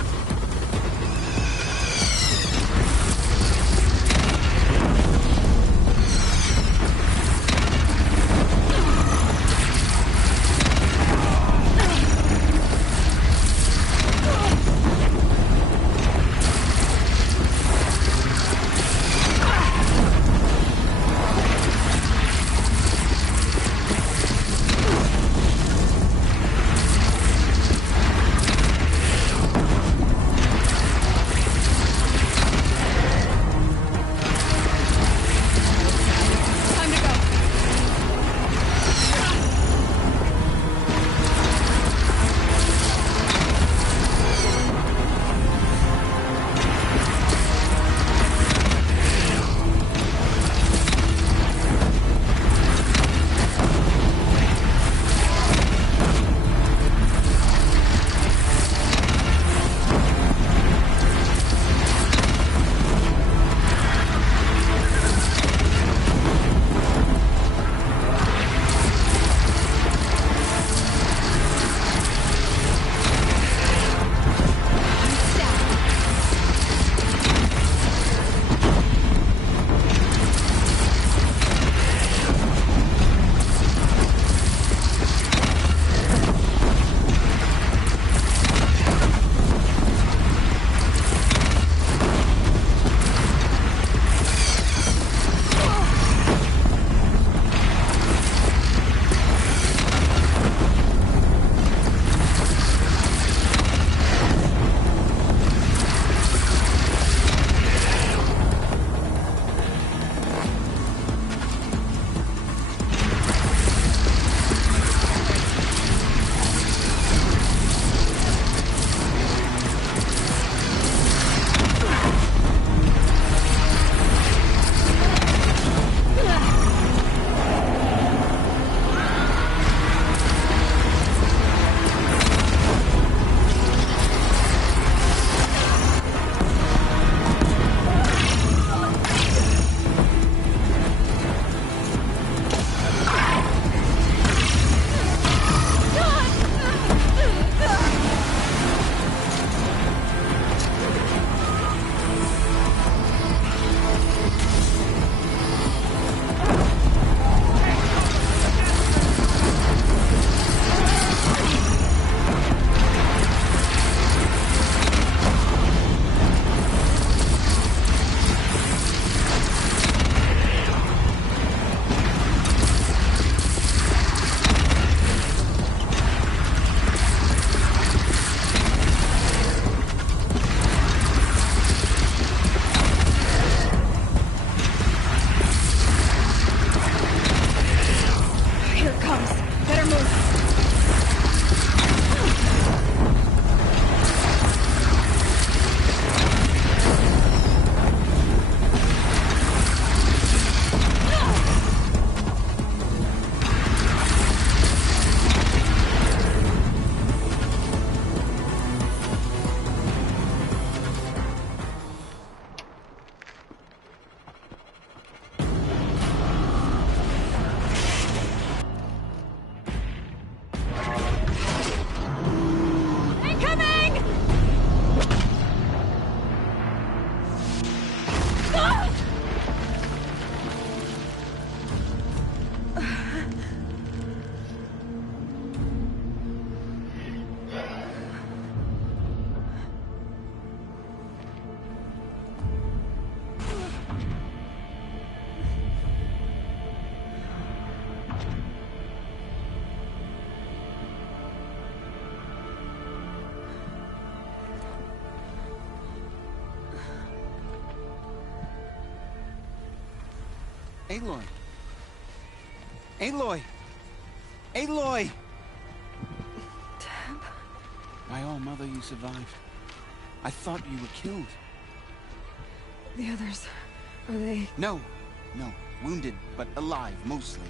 Aloy! Aloy! Aloy! By all mother, you survived. I thought you were killed. The others, are they... No. Wounded, but alive, mostly.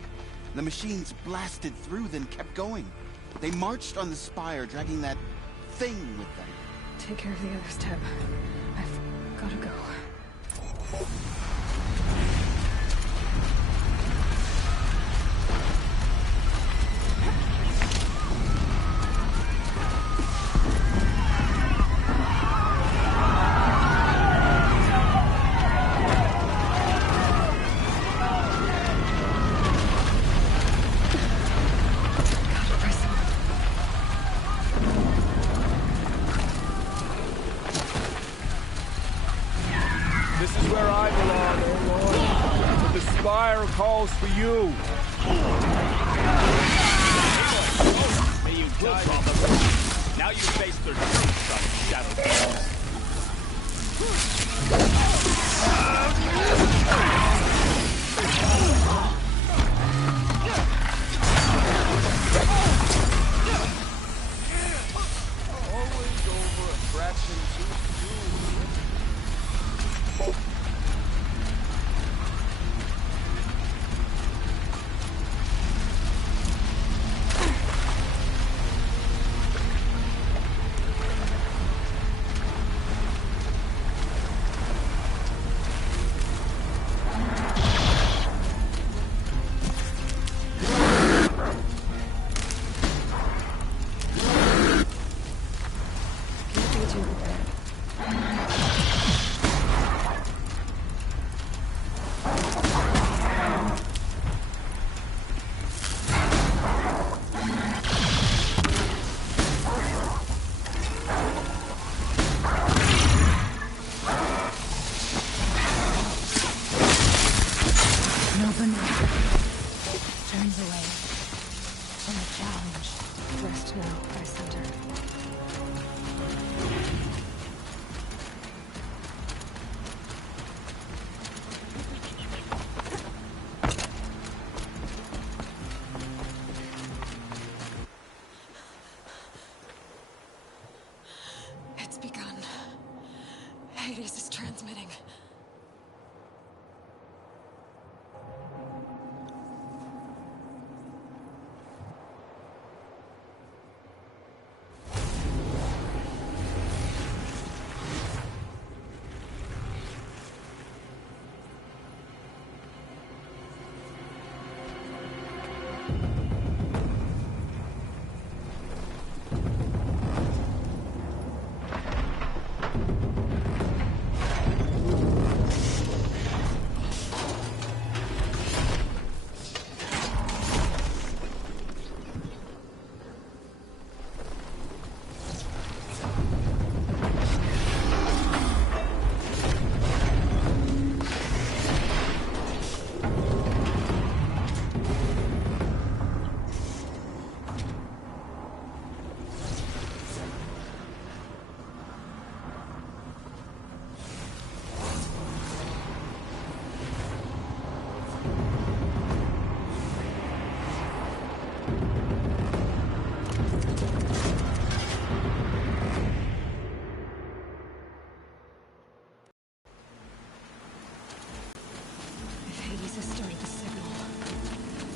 The machines blasted through, then kept going. They marched on the spire, dragging that thing with them. Take care of the others, Teb. I've gotta go. Calls for you. May you die on the road. Now you face their true son, Shadow. Always over a fraction too soon. Hades is transmitting.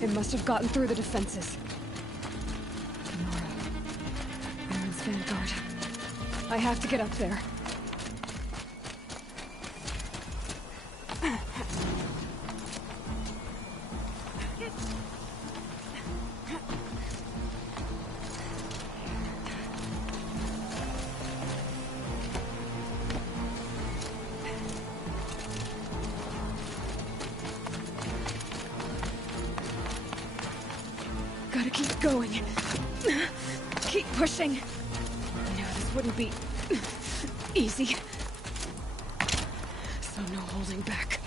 It must have gotten through the defenses. Nora. Aaron's vanguard. I have to get up there. Gotta keep going. Keep pushing. I knew this wouldn't be easy. So no holding back.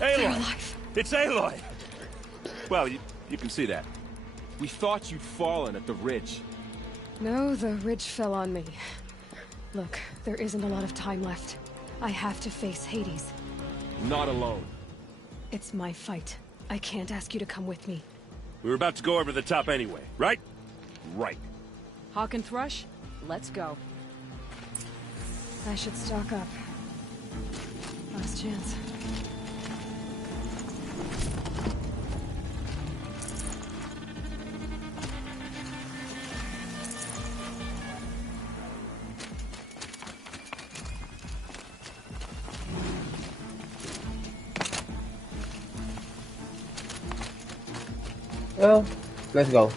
Aloy! It's Aloy! Well, you can see that. We thought you'd fallen at the ridge. No, the ridge fell on me. Look, there isn't a lot of time left. I have to face Hades. Not alone. It's my fight. I can't ask you to come with me. We were about to go over the top anyway, right? Right. Hawk and Thrush, let's go. I should stock up. Last chance. Well, let's go.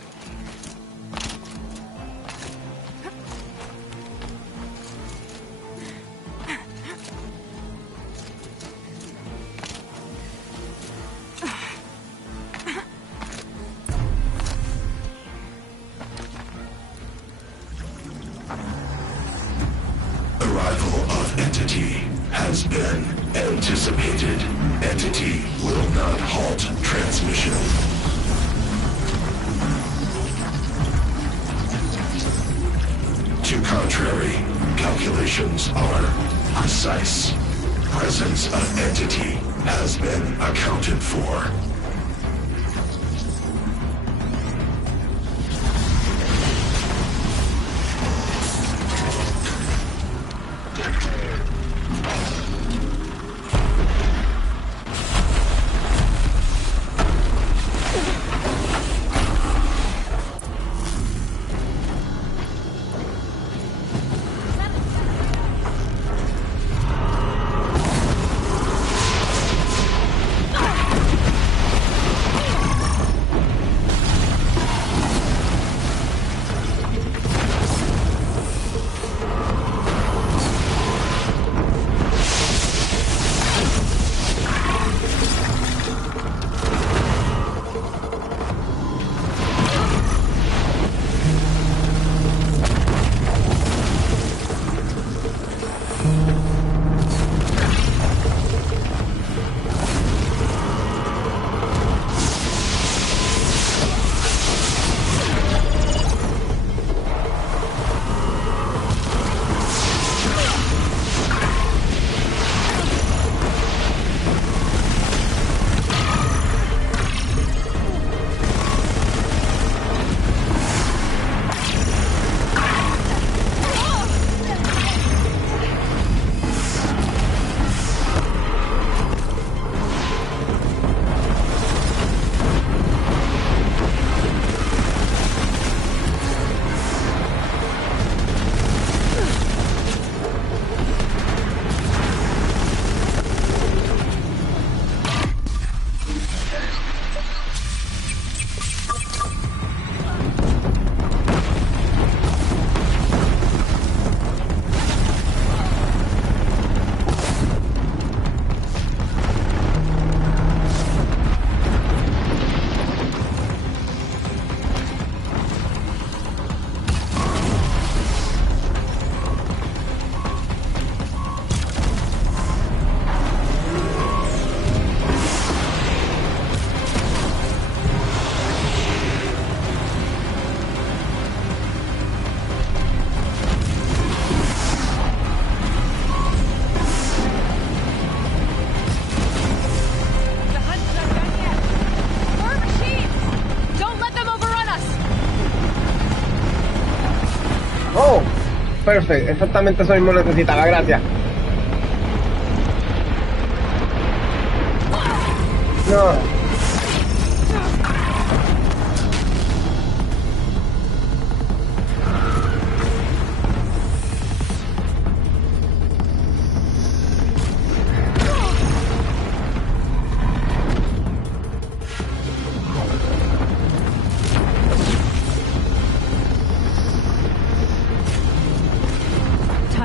Arrival of Entity has been anticipated. Entity will not halt transmission. To contrary, calculations are precise. Presence of Entity has been accounted for. Perfecto, exactamente eso mismo necesitaba, gracias. No.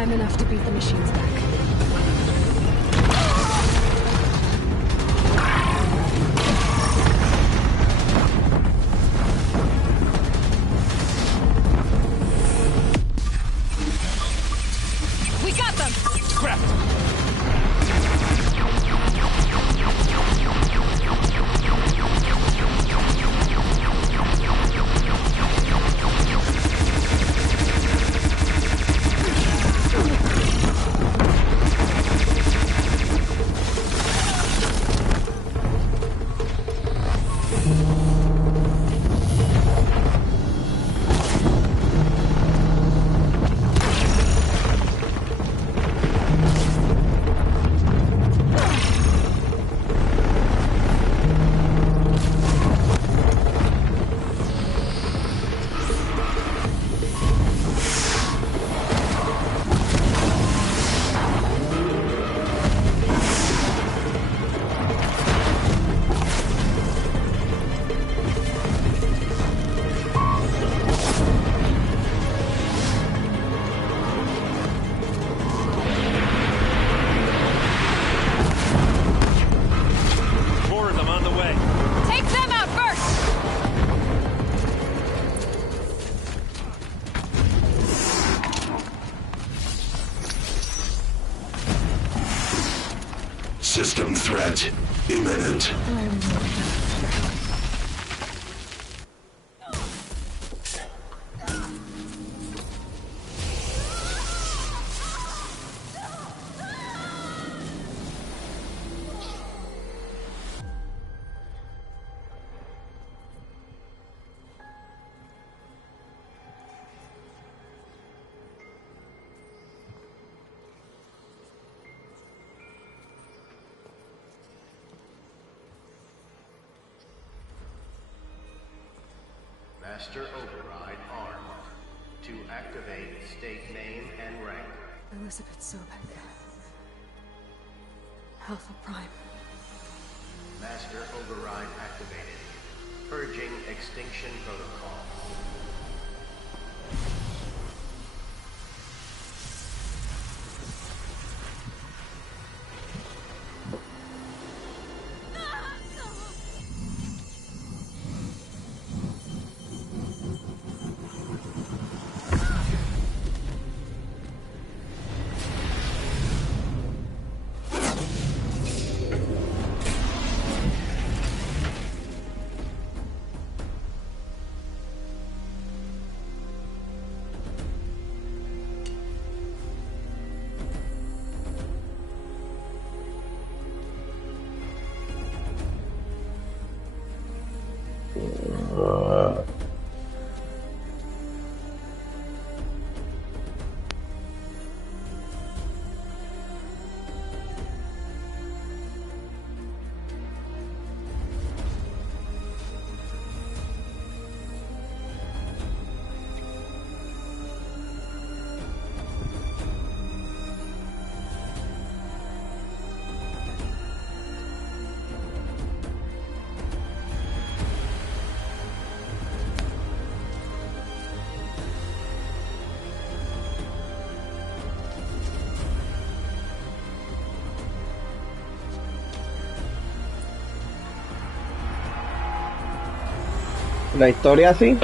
Enough to beat the machines back. We got them! Crap! System threat imminent. Master Override armed. To activate state name and rank. Elizabeth Sobek. Alpha Prime. Master Override activated. Purging Extinction Protocol. La historia sí.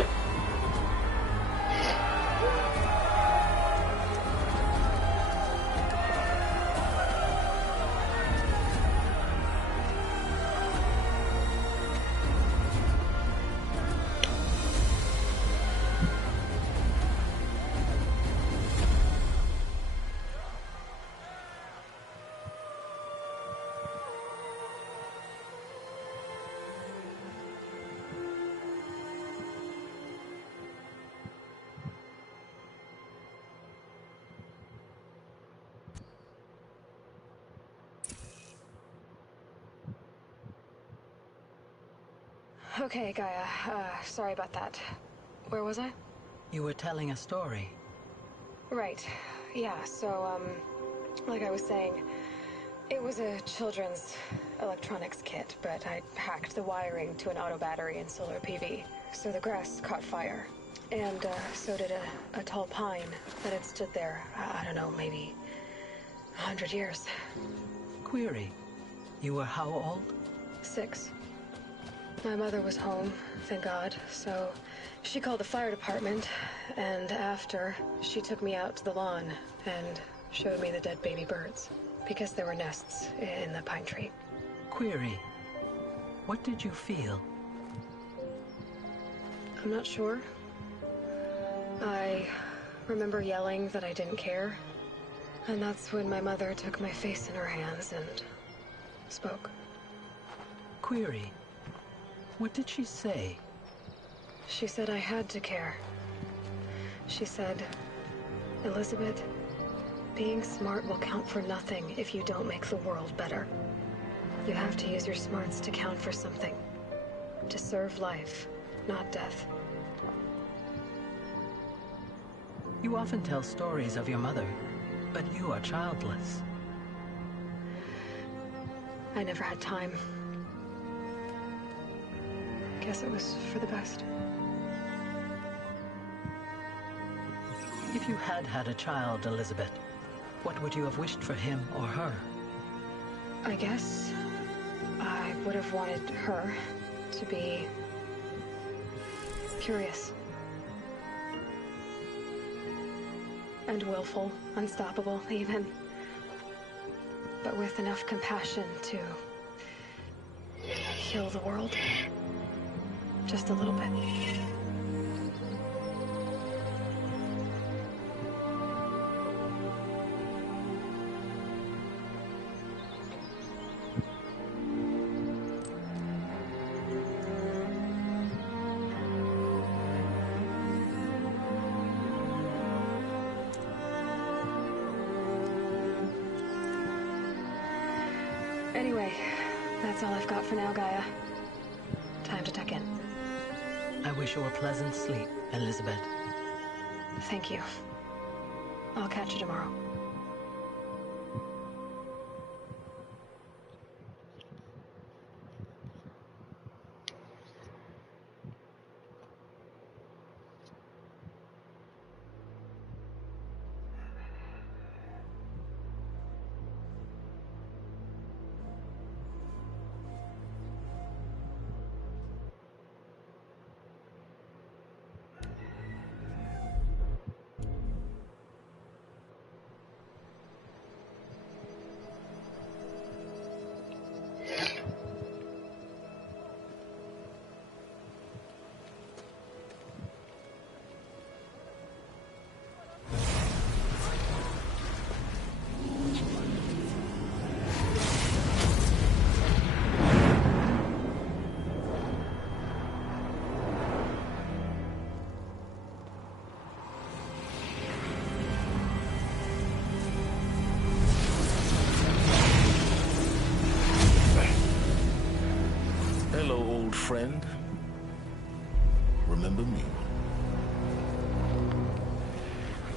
Okay, Gaia. Sorry about that. Where was I? You were telling a story. Right. Yeah, so, like I was saying, it was a children's electronics kit, but I hacked the wiring to an auto battery and solar PV. So the grass caught fire. And, so did a tall pine that had stood there, I don't know, maybe 100 years. Query. You were how old? 6. My mother was home, thank God, so she called the fire department, and after, she took me out to the lawn and showed me the dead baby birds, because there were nests in the pine tree. Query. What did you feel? I'm not sure. I remember yelling that I didn't care, and that's when my mother took my face in her hands and spoke. Query. What did she say? She said I had to care. She said, Elizabeth, being smart will count for nothing if you don't make the world better. You have to use your smarts to count for something. To serve life, not death. You often tell stories of your mother, but you are childless. I never had time. Guess it was for the best. If you had had a child, Elizabeth, what would you have wished for him or her? I guess I would have wanted her to be curious. And willful, unstoppable, even. but with enough compassion to heal the world. Just a little bit. Anyway, that's all I've got for now, Gaia. Time to tuck in. I wish you a pleasant sleep, Elizabeth. Thank you. I'll catch you tomorrow. Friend, remember me.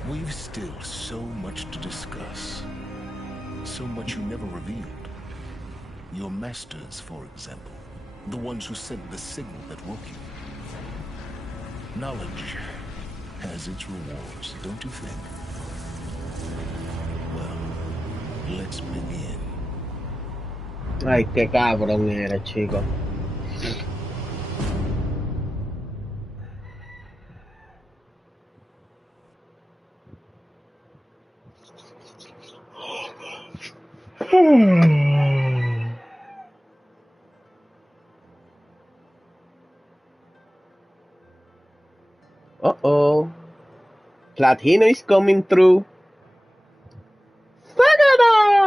We've still so much to discuss. So much you never revealed. Your masters, for example. The ones who sent the signal that woke you. Knowledge has its rewards, don't you think? Well, let's begin. Ay, qué cabrón eres, chico. Uh-oh. Platino is coming through. Sagada!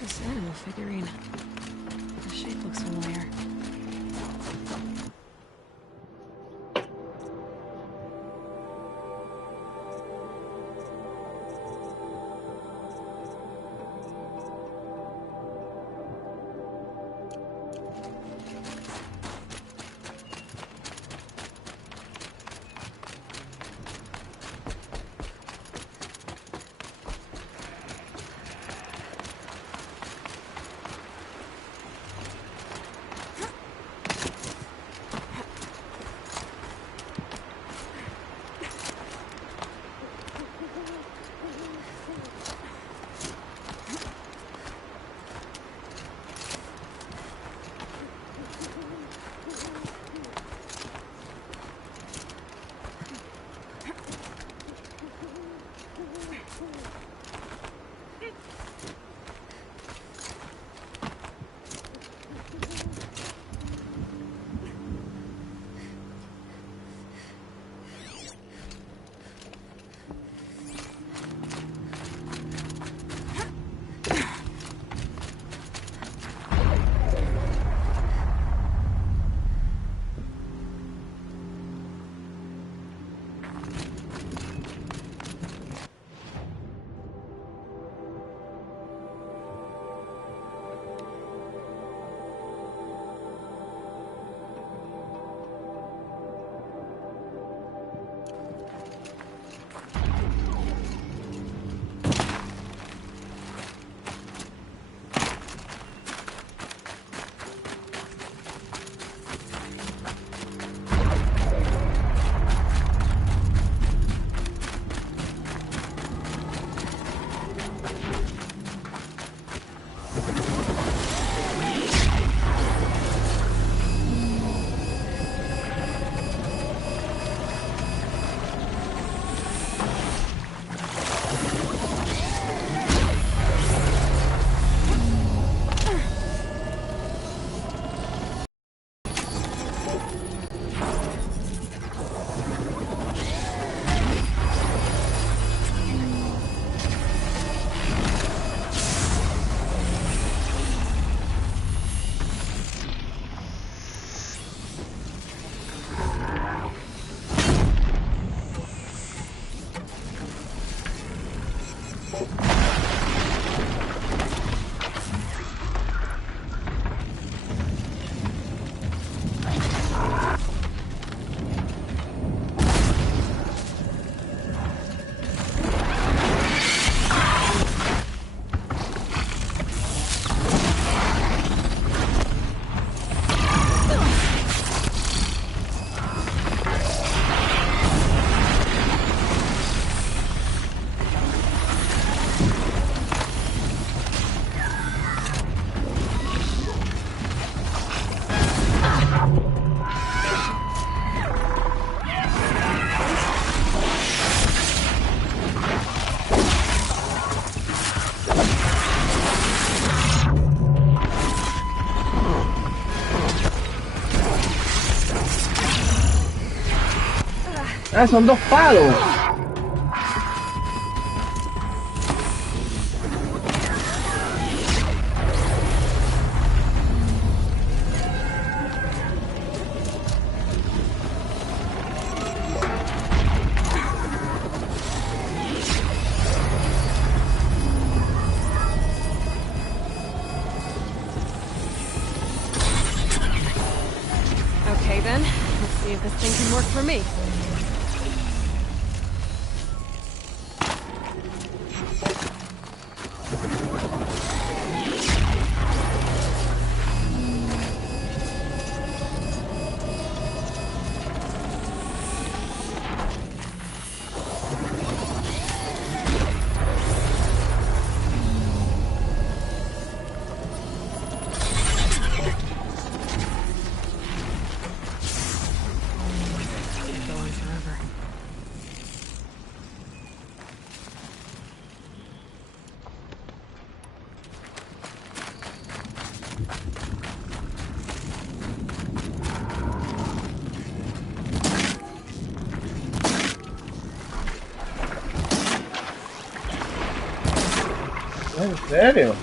This animal figurine. The shape looks familiar. Ah, son dos palos. Okay then, let's see if this thing can work for me. ¿En serio?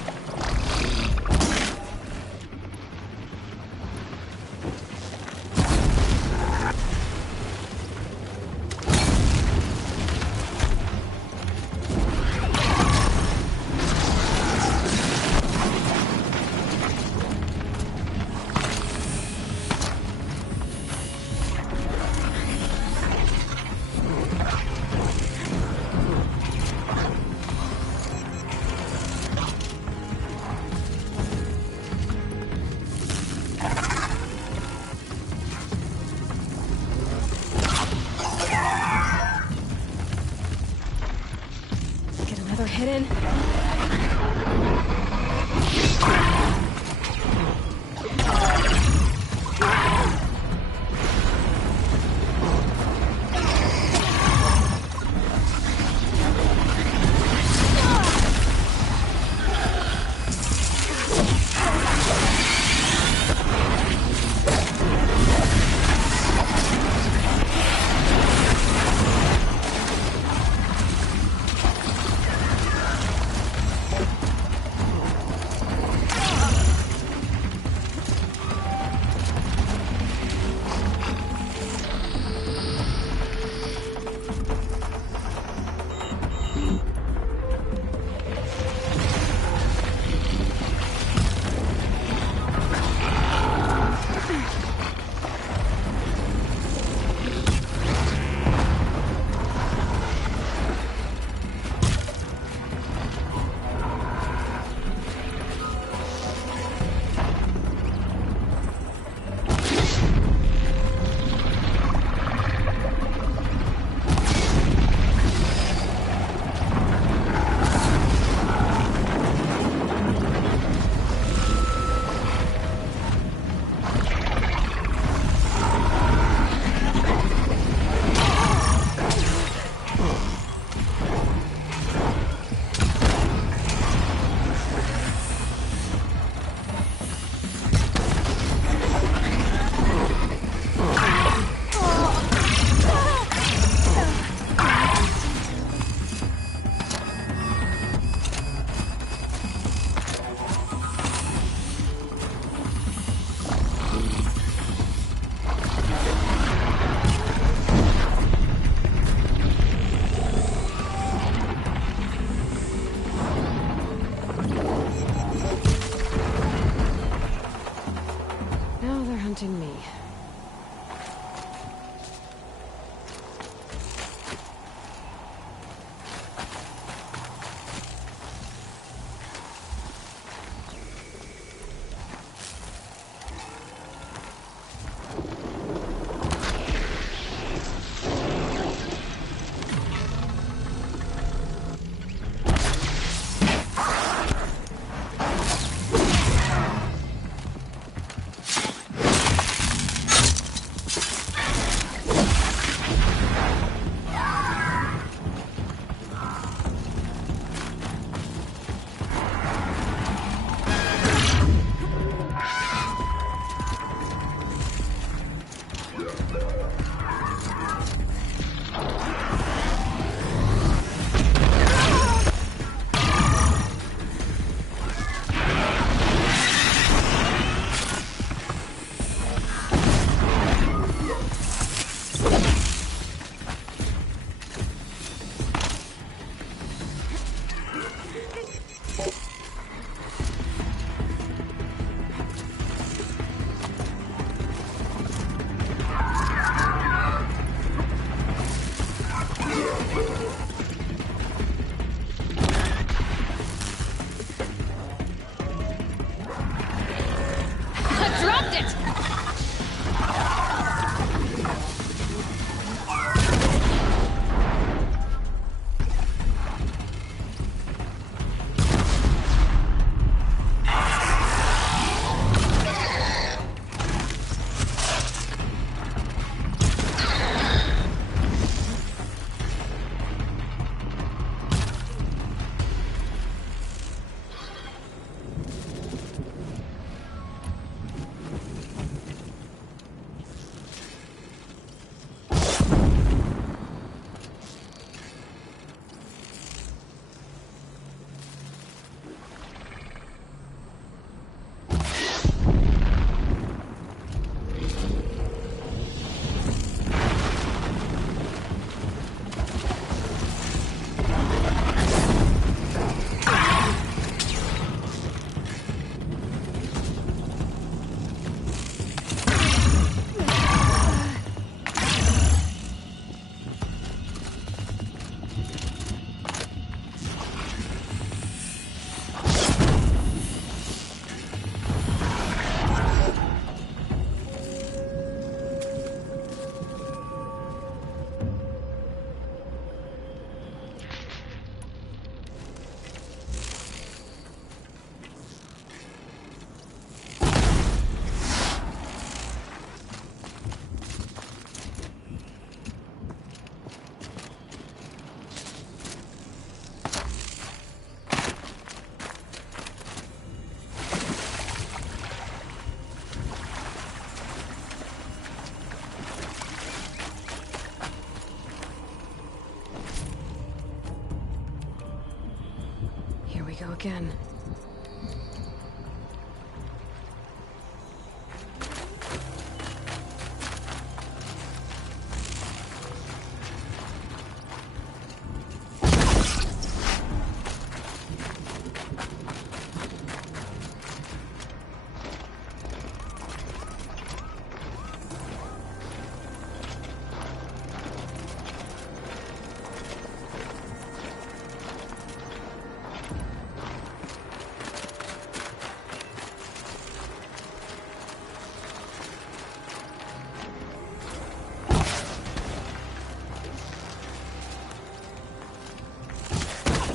again.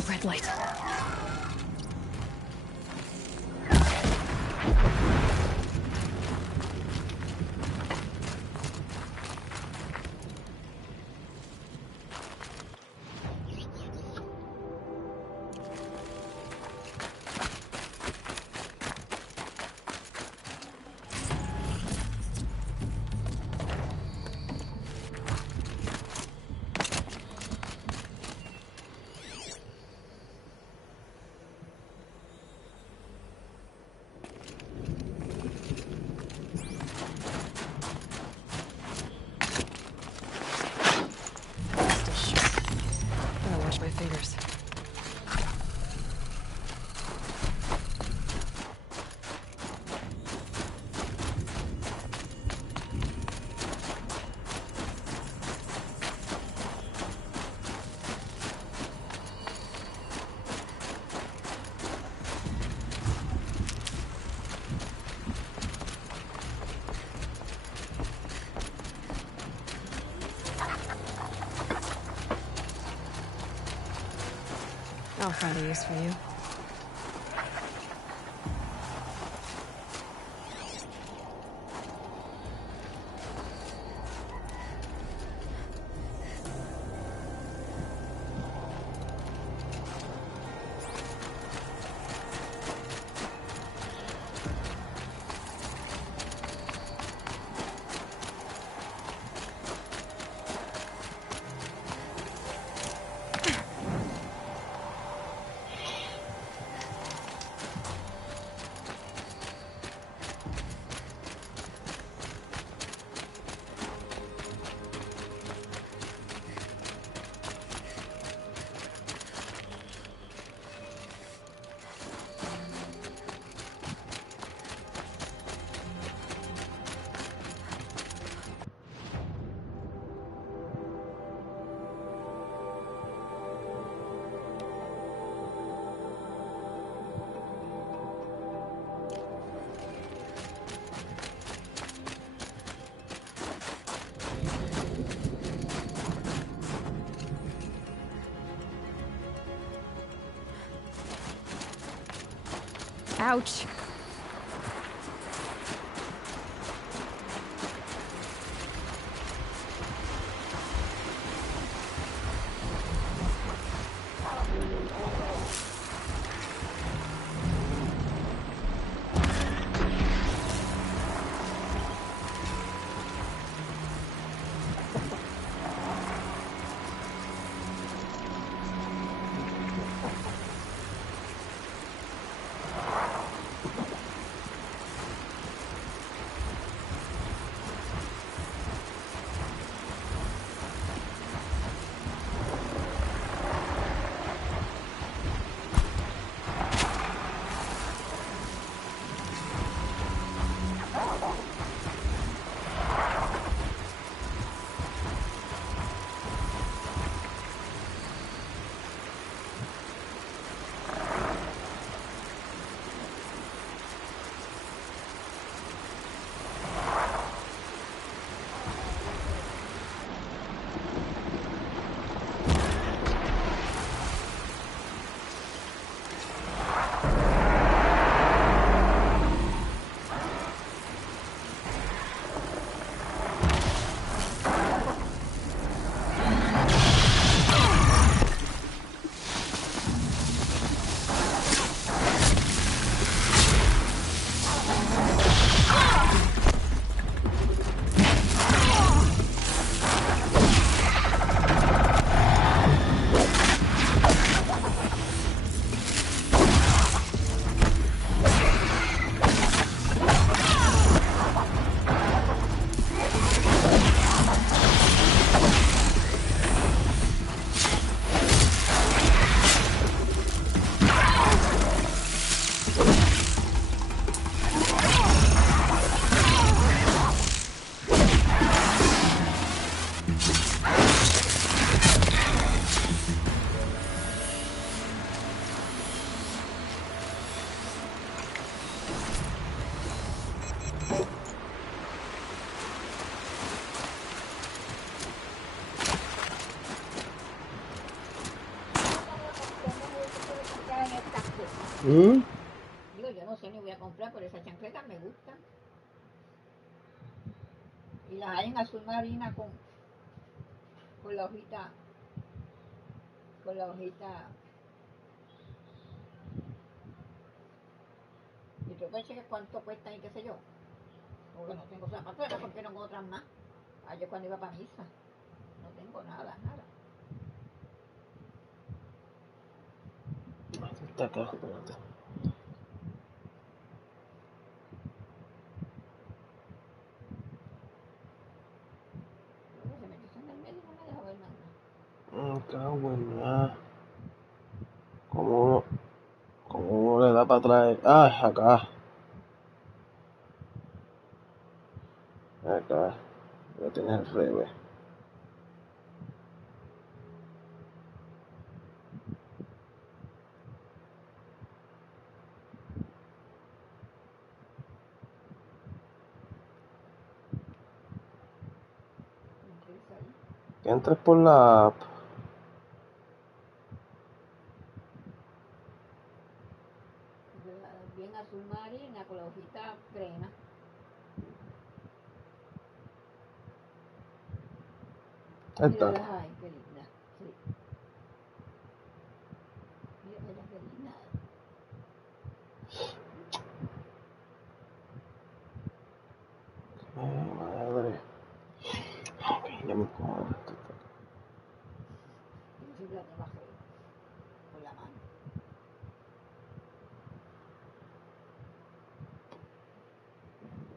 Red light. My fingers. I'll find a use for you. Ouch. Digo, yo no sé ni voy a comprar, pero esas chancletas me gustan. Y las hay en azul marina con la hojita, con la hojita. Y tú puedes chequear cuánto cuestan y qué sé yo. Porque no tengo zapatos, era porque no otras más. Ayer cuando iba para misa. No tengo nada, nada. Está acá, espérate. Se metió en el medio y no me dejó ver nada. Cago en nada. ¿Cómo uno le da para atrás? Ah, acá. Acá. Voy a tener el revés. Que entres por la app. Bien azul marina con la hojita crema. Ahí está. Ay, qué linda. Sí. Mira, mira qué linda. Madre. Ok, ya me cojo esto. Yo siempre la trabajé con la mano.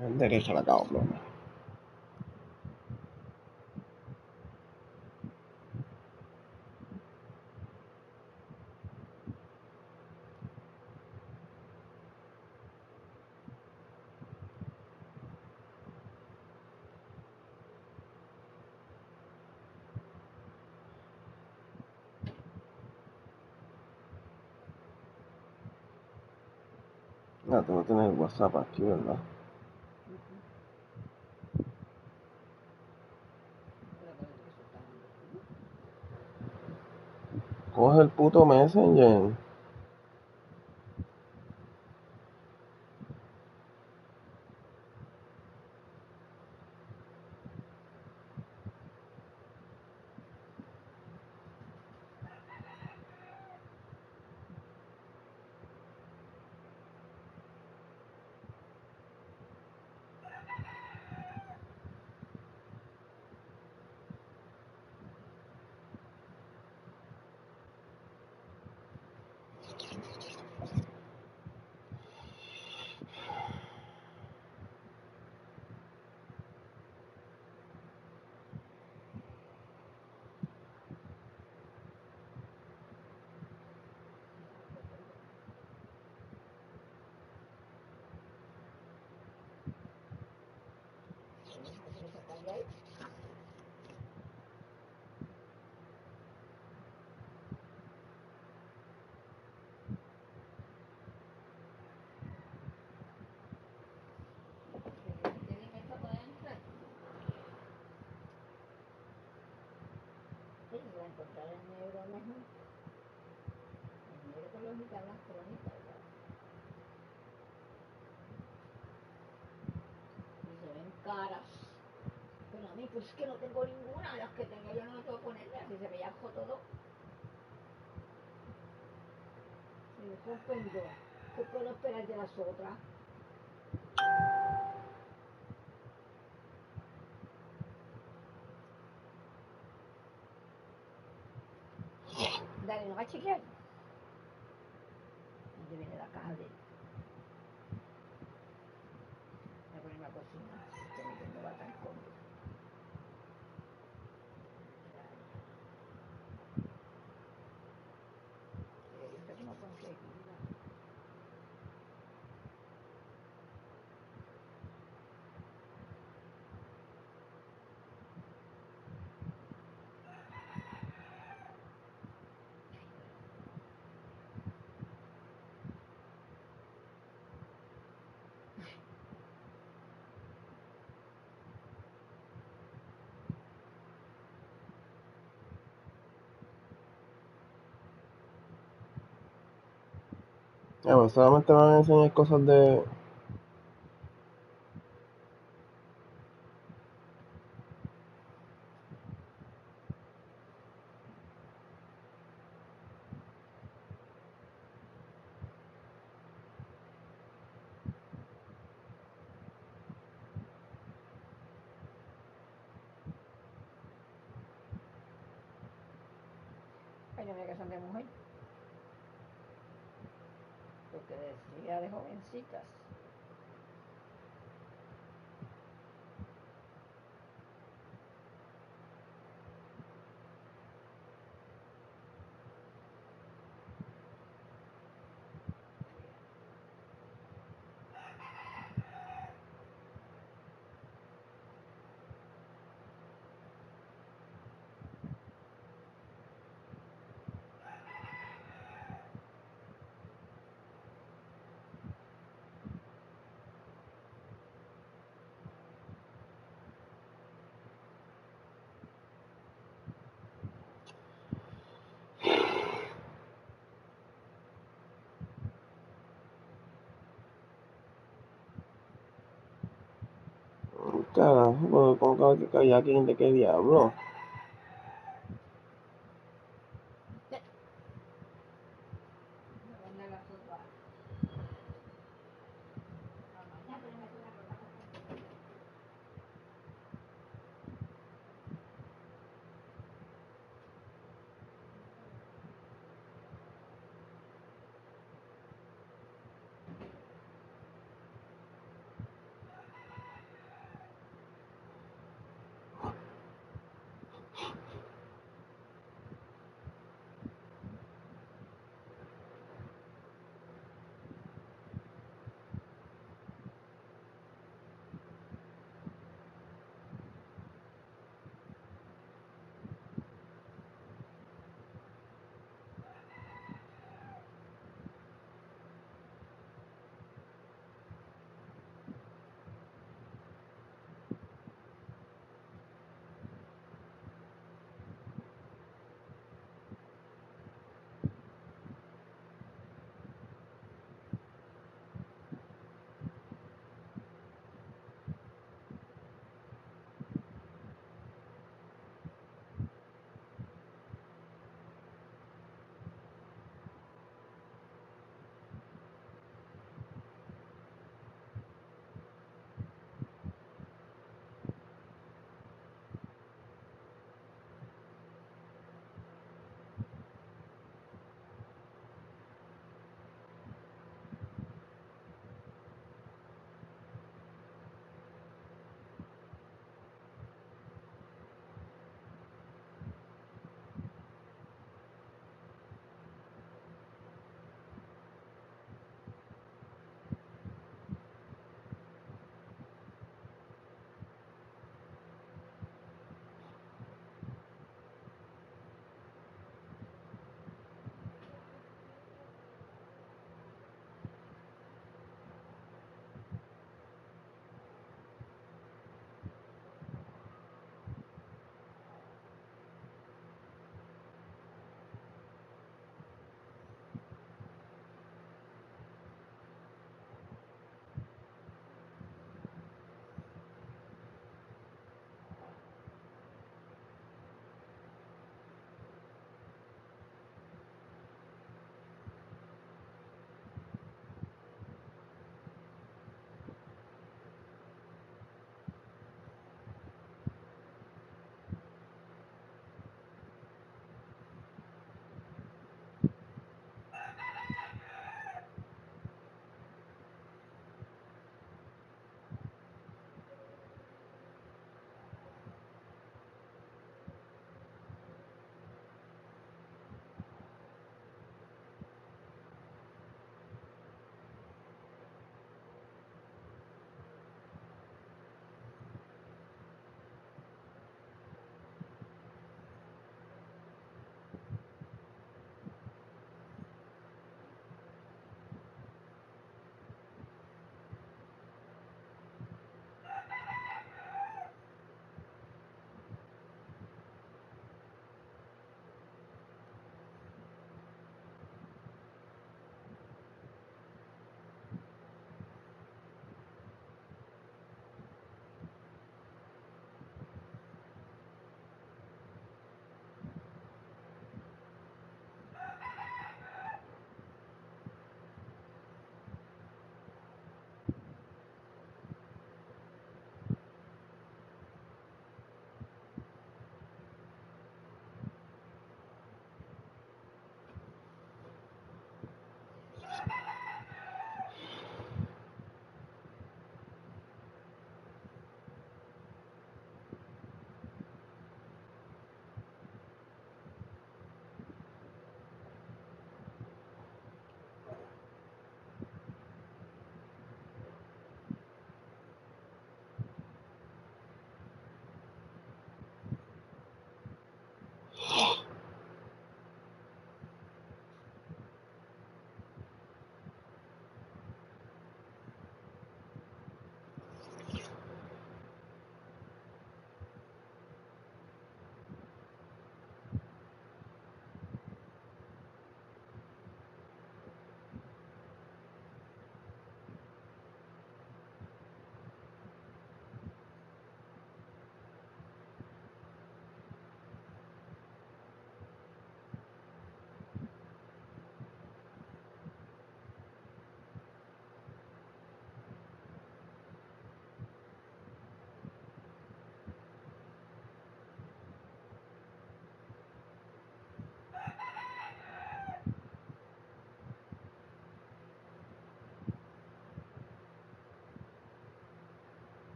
En derecha la cago, ploma. No, tú no tienes el WhatsApp aquí, ¿verdad? Coge el puto Messenger. Encontrar el negro mejor. El negro con la hojita blanca bonita, ¿verdad? Y se ven caras. Pero a mí, pues es que no tengo ninguna. Las que tengo yo no las puedo ponerle, así se me llajó todo. Se me rompen dos. ¿Qué puedo esperar de las otras? Dale, ¿no va a chequear? ¿Dónde viene la caja de él? Voy a poner la cocina, que mi no va tan cómodo. Yo sé cómo conseguirla. Pues solamente van a enseñar cosas de... Ay, no, mira que son de mujer. Lo que decía de jovencitas. Carajo, ¿cómo que kayaking de qué diablo?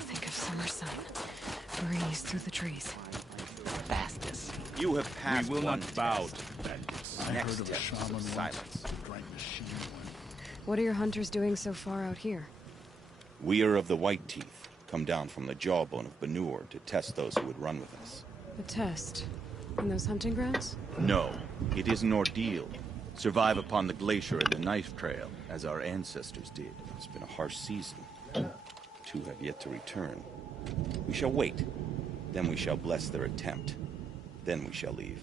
Think of summer sun. Breeze through the trees. Bastards. You have passed We will one not bow test. to bandits. The I next heard of a test shaman is once silence. who drank machine wine. What are your hunters doing so far out here? We are of the White Teeth, come down from the jawbone of Banur to test those who would run with us. A test? In those hunting grounds? No, it is an ordeal. Survive upon the glacier and the knife trail, as our ancestors did. It's been a harsh season. 2 have yet to return. We shall wait. Then we shall bless their attempt. Then we shall leave.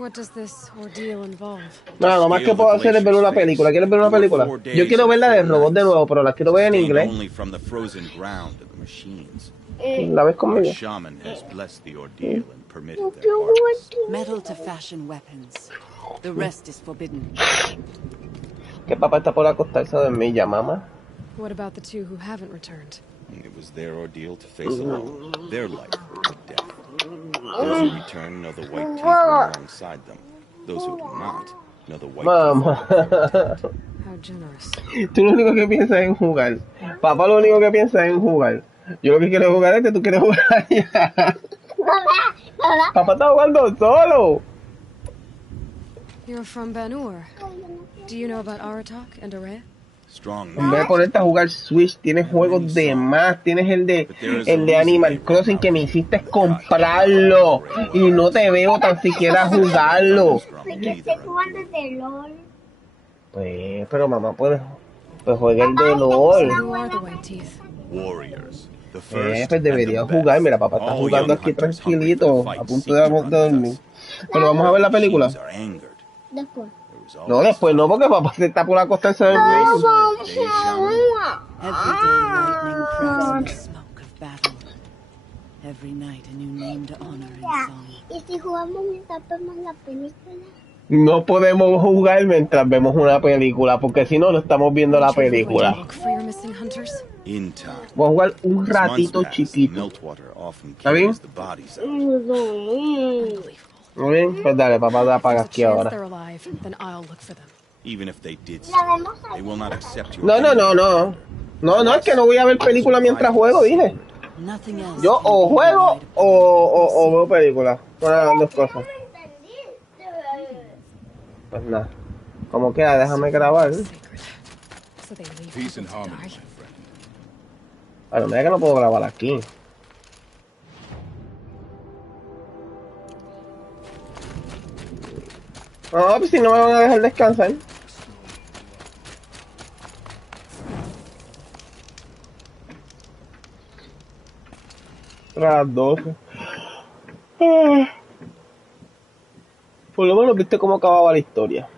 What does this ordeal involve? No, lo más que puedo hacer es ver una película. ¿Quieres ver una película? Yo quiero ver la de robots de nuevo, pero la quiero ver en inglés. Only from the frozen ground of the machines. ¿La ves Our conmigo? shaman has blessed the ordeal and permitted their harvest. Metal to fashion weapons. The rest is forbidden. Que papá está por acostarse a dormir ya, mamá. What about the two who haven't returned? It was their ordeal to face alone, their life or death. Those who return know the white teeth were alongside them. Those who do not know the white Mamá. How generous. Tú lo único que piensas es en jugar. Papá lo único que piensa es en jugar. Yo lo que quiero jugar es que tú quieres jugar allá. Papá está jugando solo. You're from Banur. Do you know about Aratak and Araya? Strong. En vez de ponerte a jugar Switch, tienes juegos de más. Tienes el de Animal Crossing que me hiciste comprarlo. Y no te veo tan siquiera jugarlo. Porque estoy jugando de LOL. Pues, pero mamá puede. Pues juega el de LOL. Warriors. Pues debería jugar. Mira, papá está jugando aquí tranquilito, a punto de dormir. Pero vamos a ver la película. Después. No, después no, porque papá se está por acostarse a dormir. Every day lightning cracks in the smoke of battle. Every night a new name to honor in song. ¿Y si jugamos mientras vemos la película? No podemos jugar mientras vemos una película, porque si no, no estamos viendo la película. Voy a jugar un ratito chiquito. ¿Está bien? Muy bien, pues dale, papá, te apaga aquí ahora. No, es que no voy a ver película mientras juego, dije. Yo o juego o veo película. Una de las dos cosas. Pues nada. Como queda, déjame grabar. Bueno, mira que no puedo grabar aquí. No, pues si no me van a dejar descansar. A las 12. Por lo menos viste cómo acababa la historia.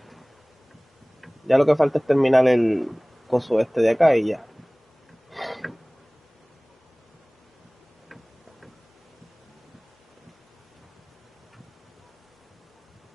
Ya lo que falta es terminar el coso este de acá y ya.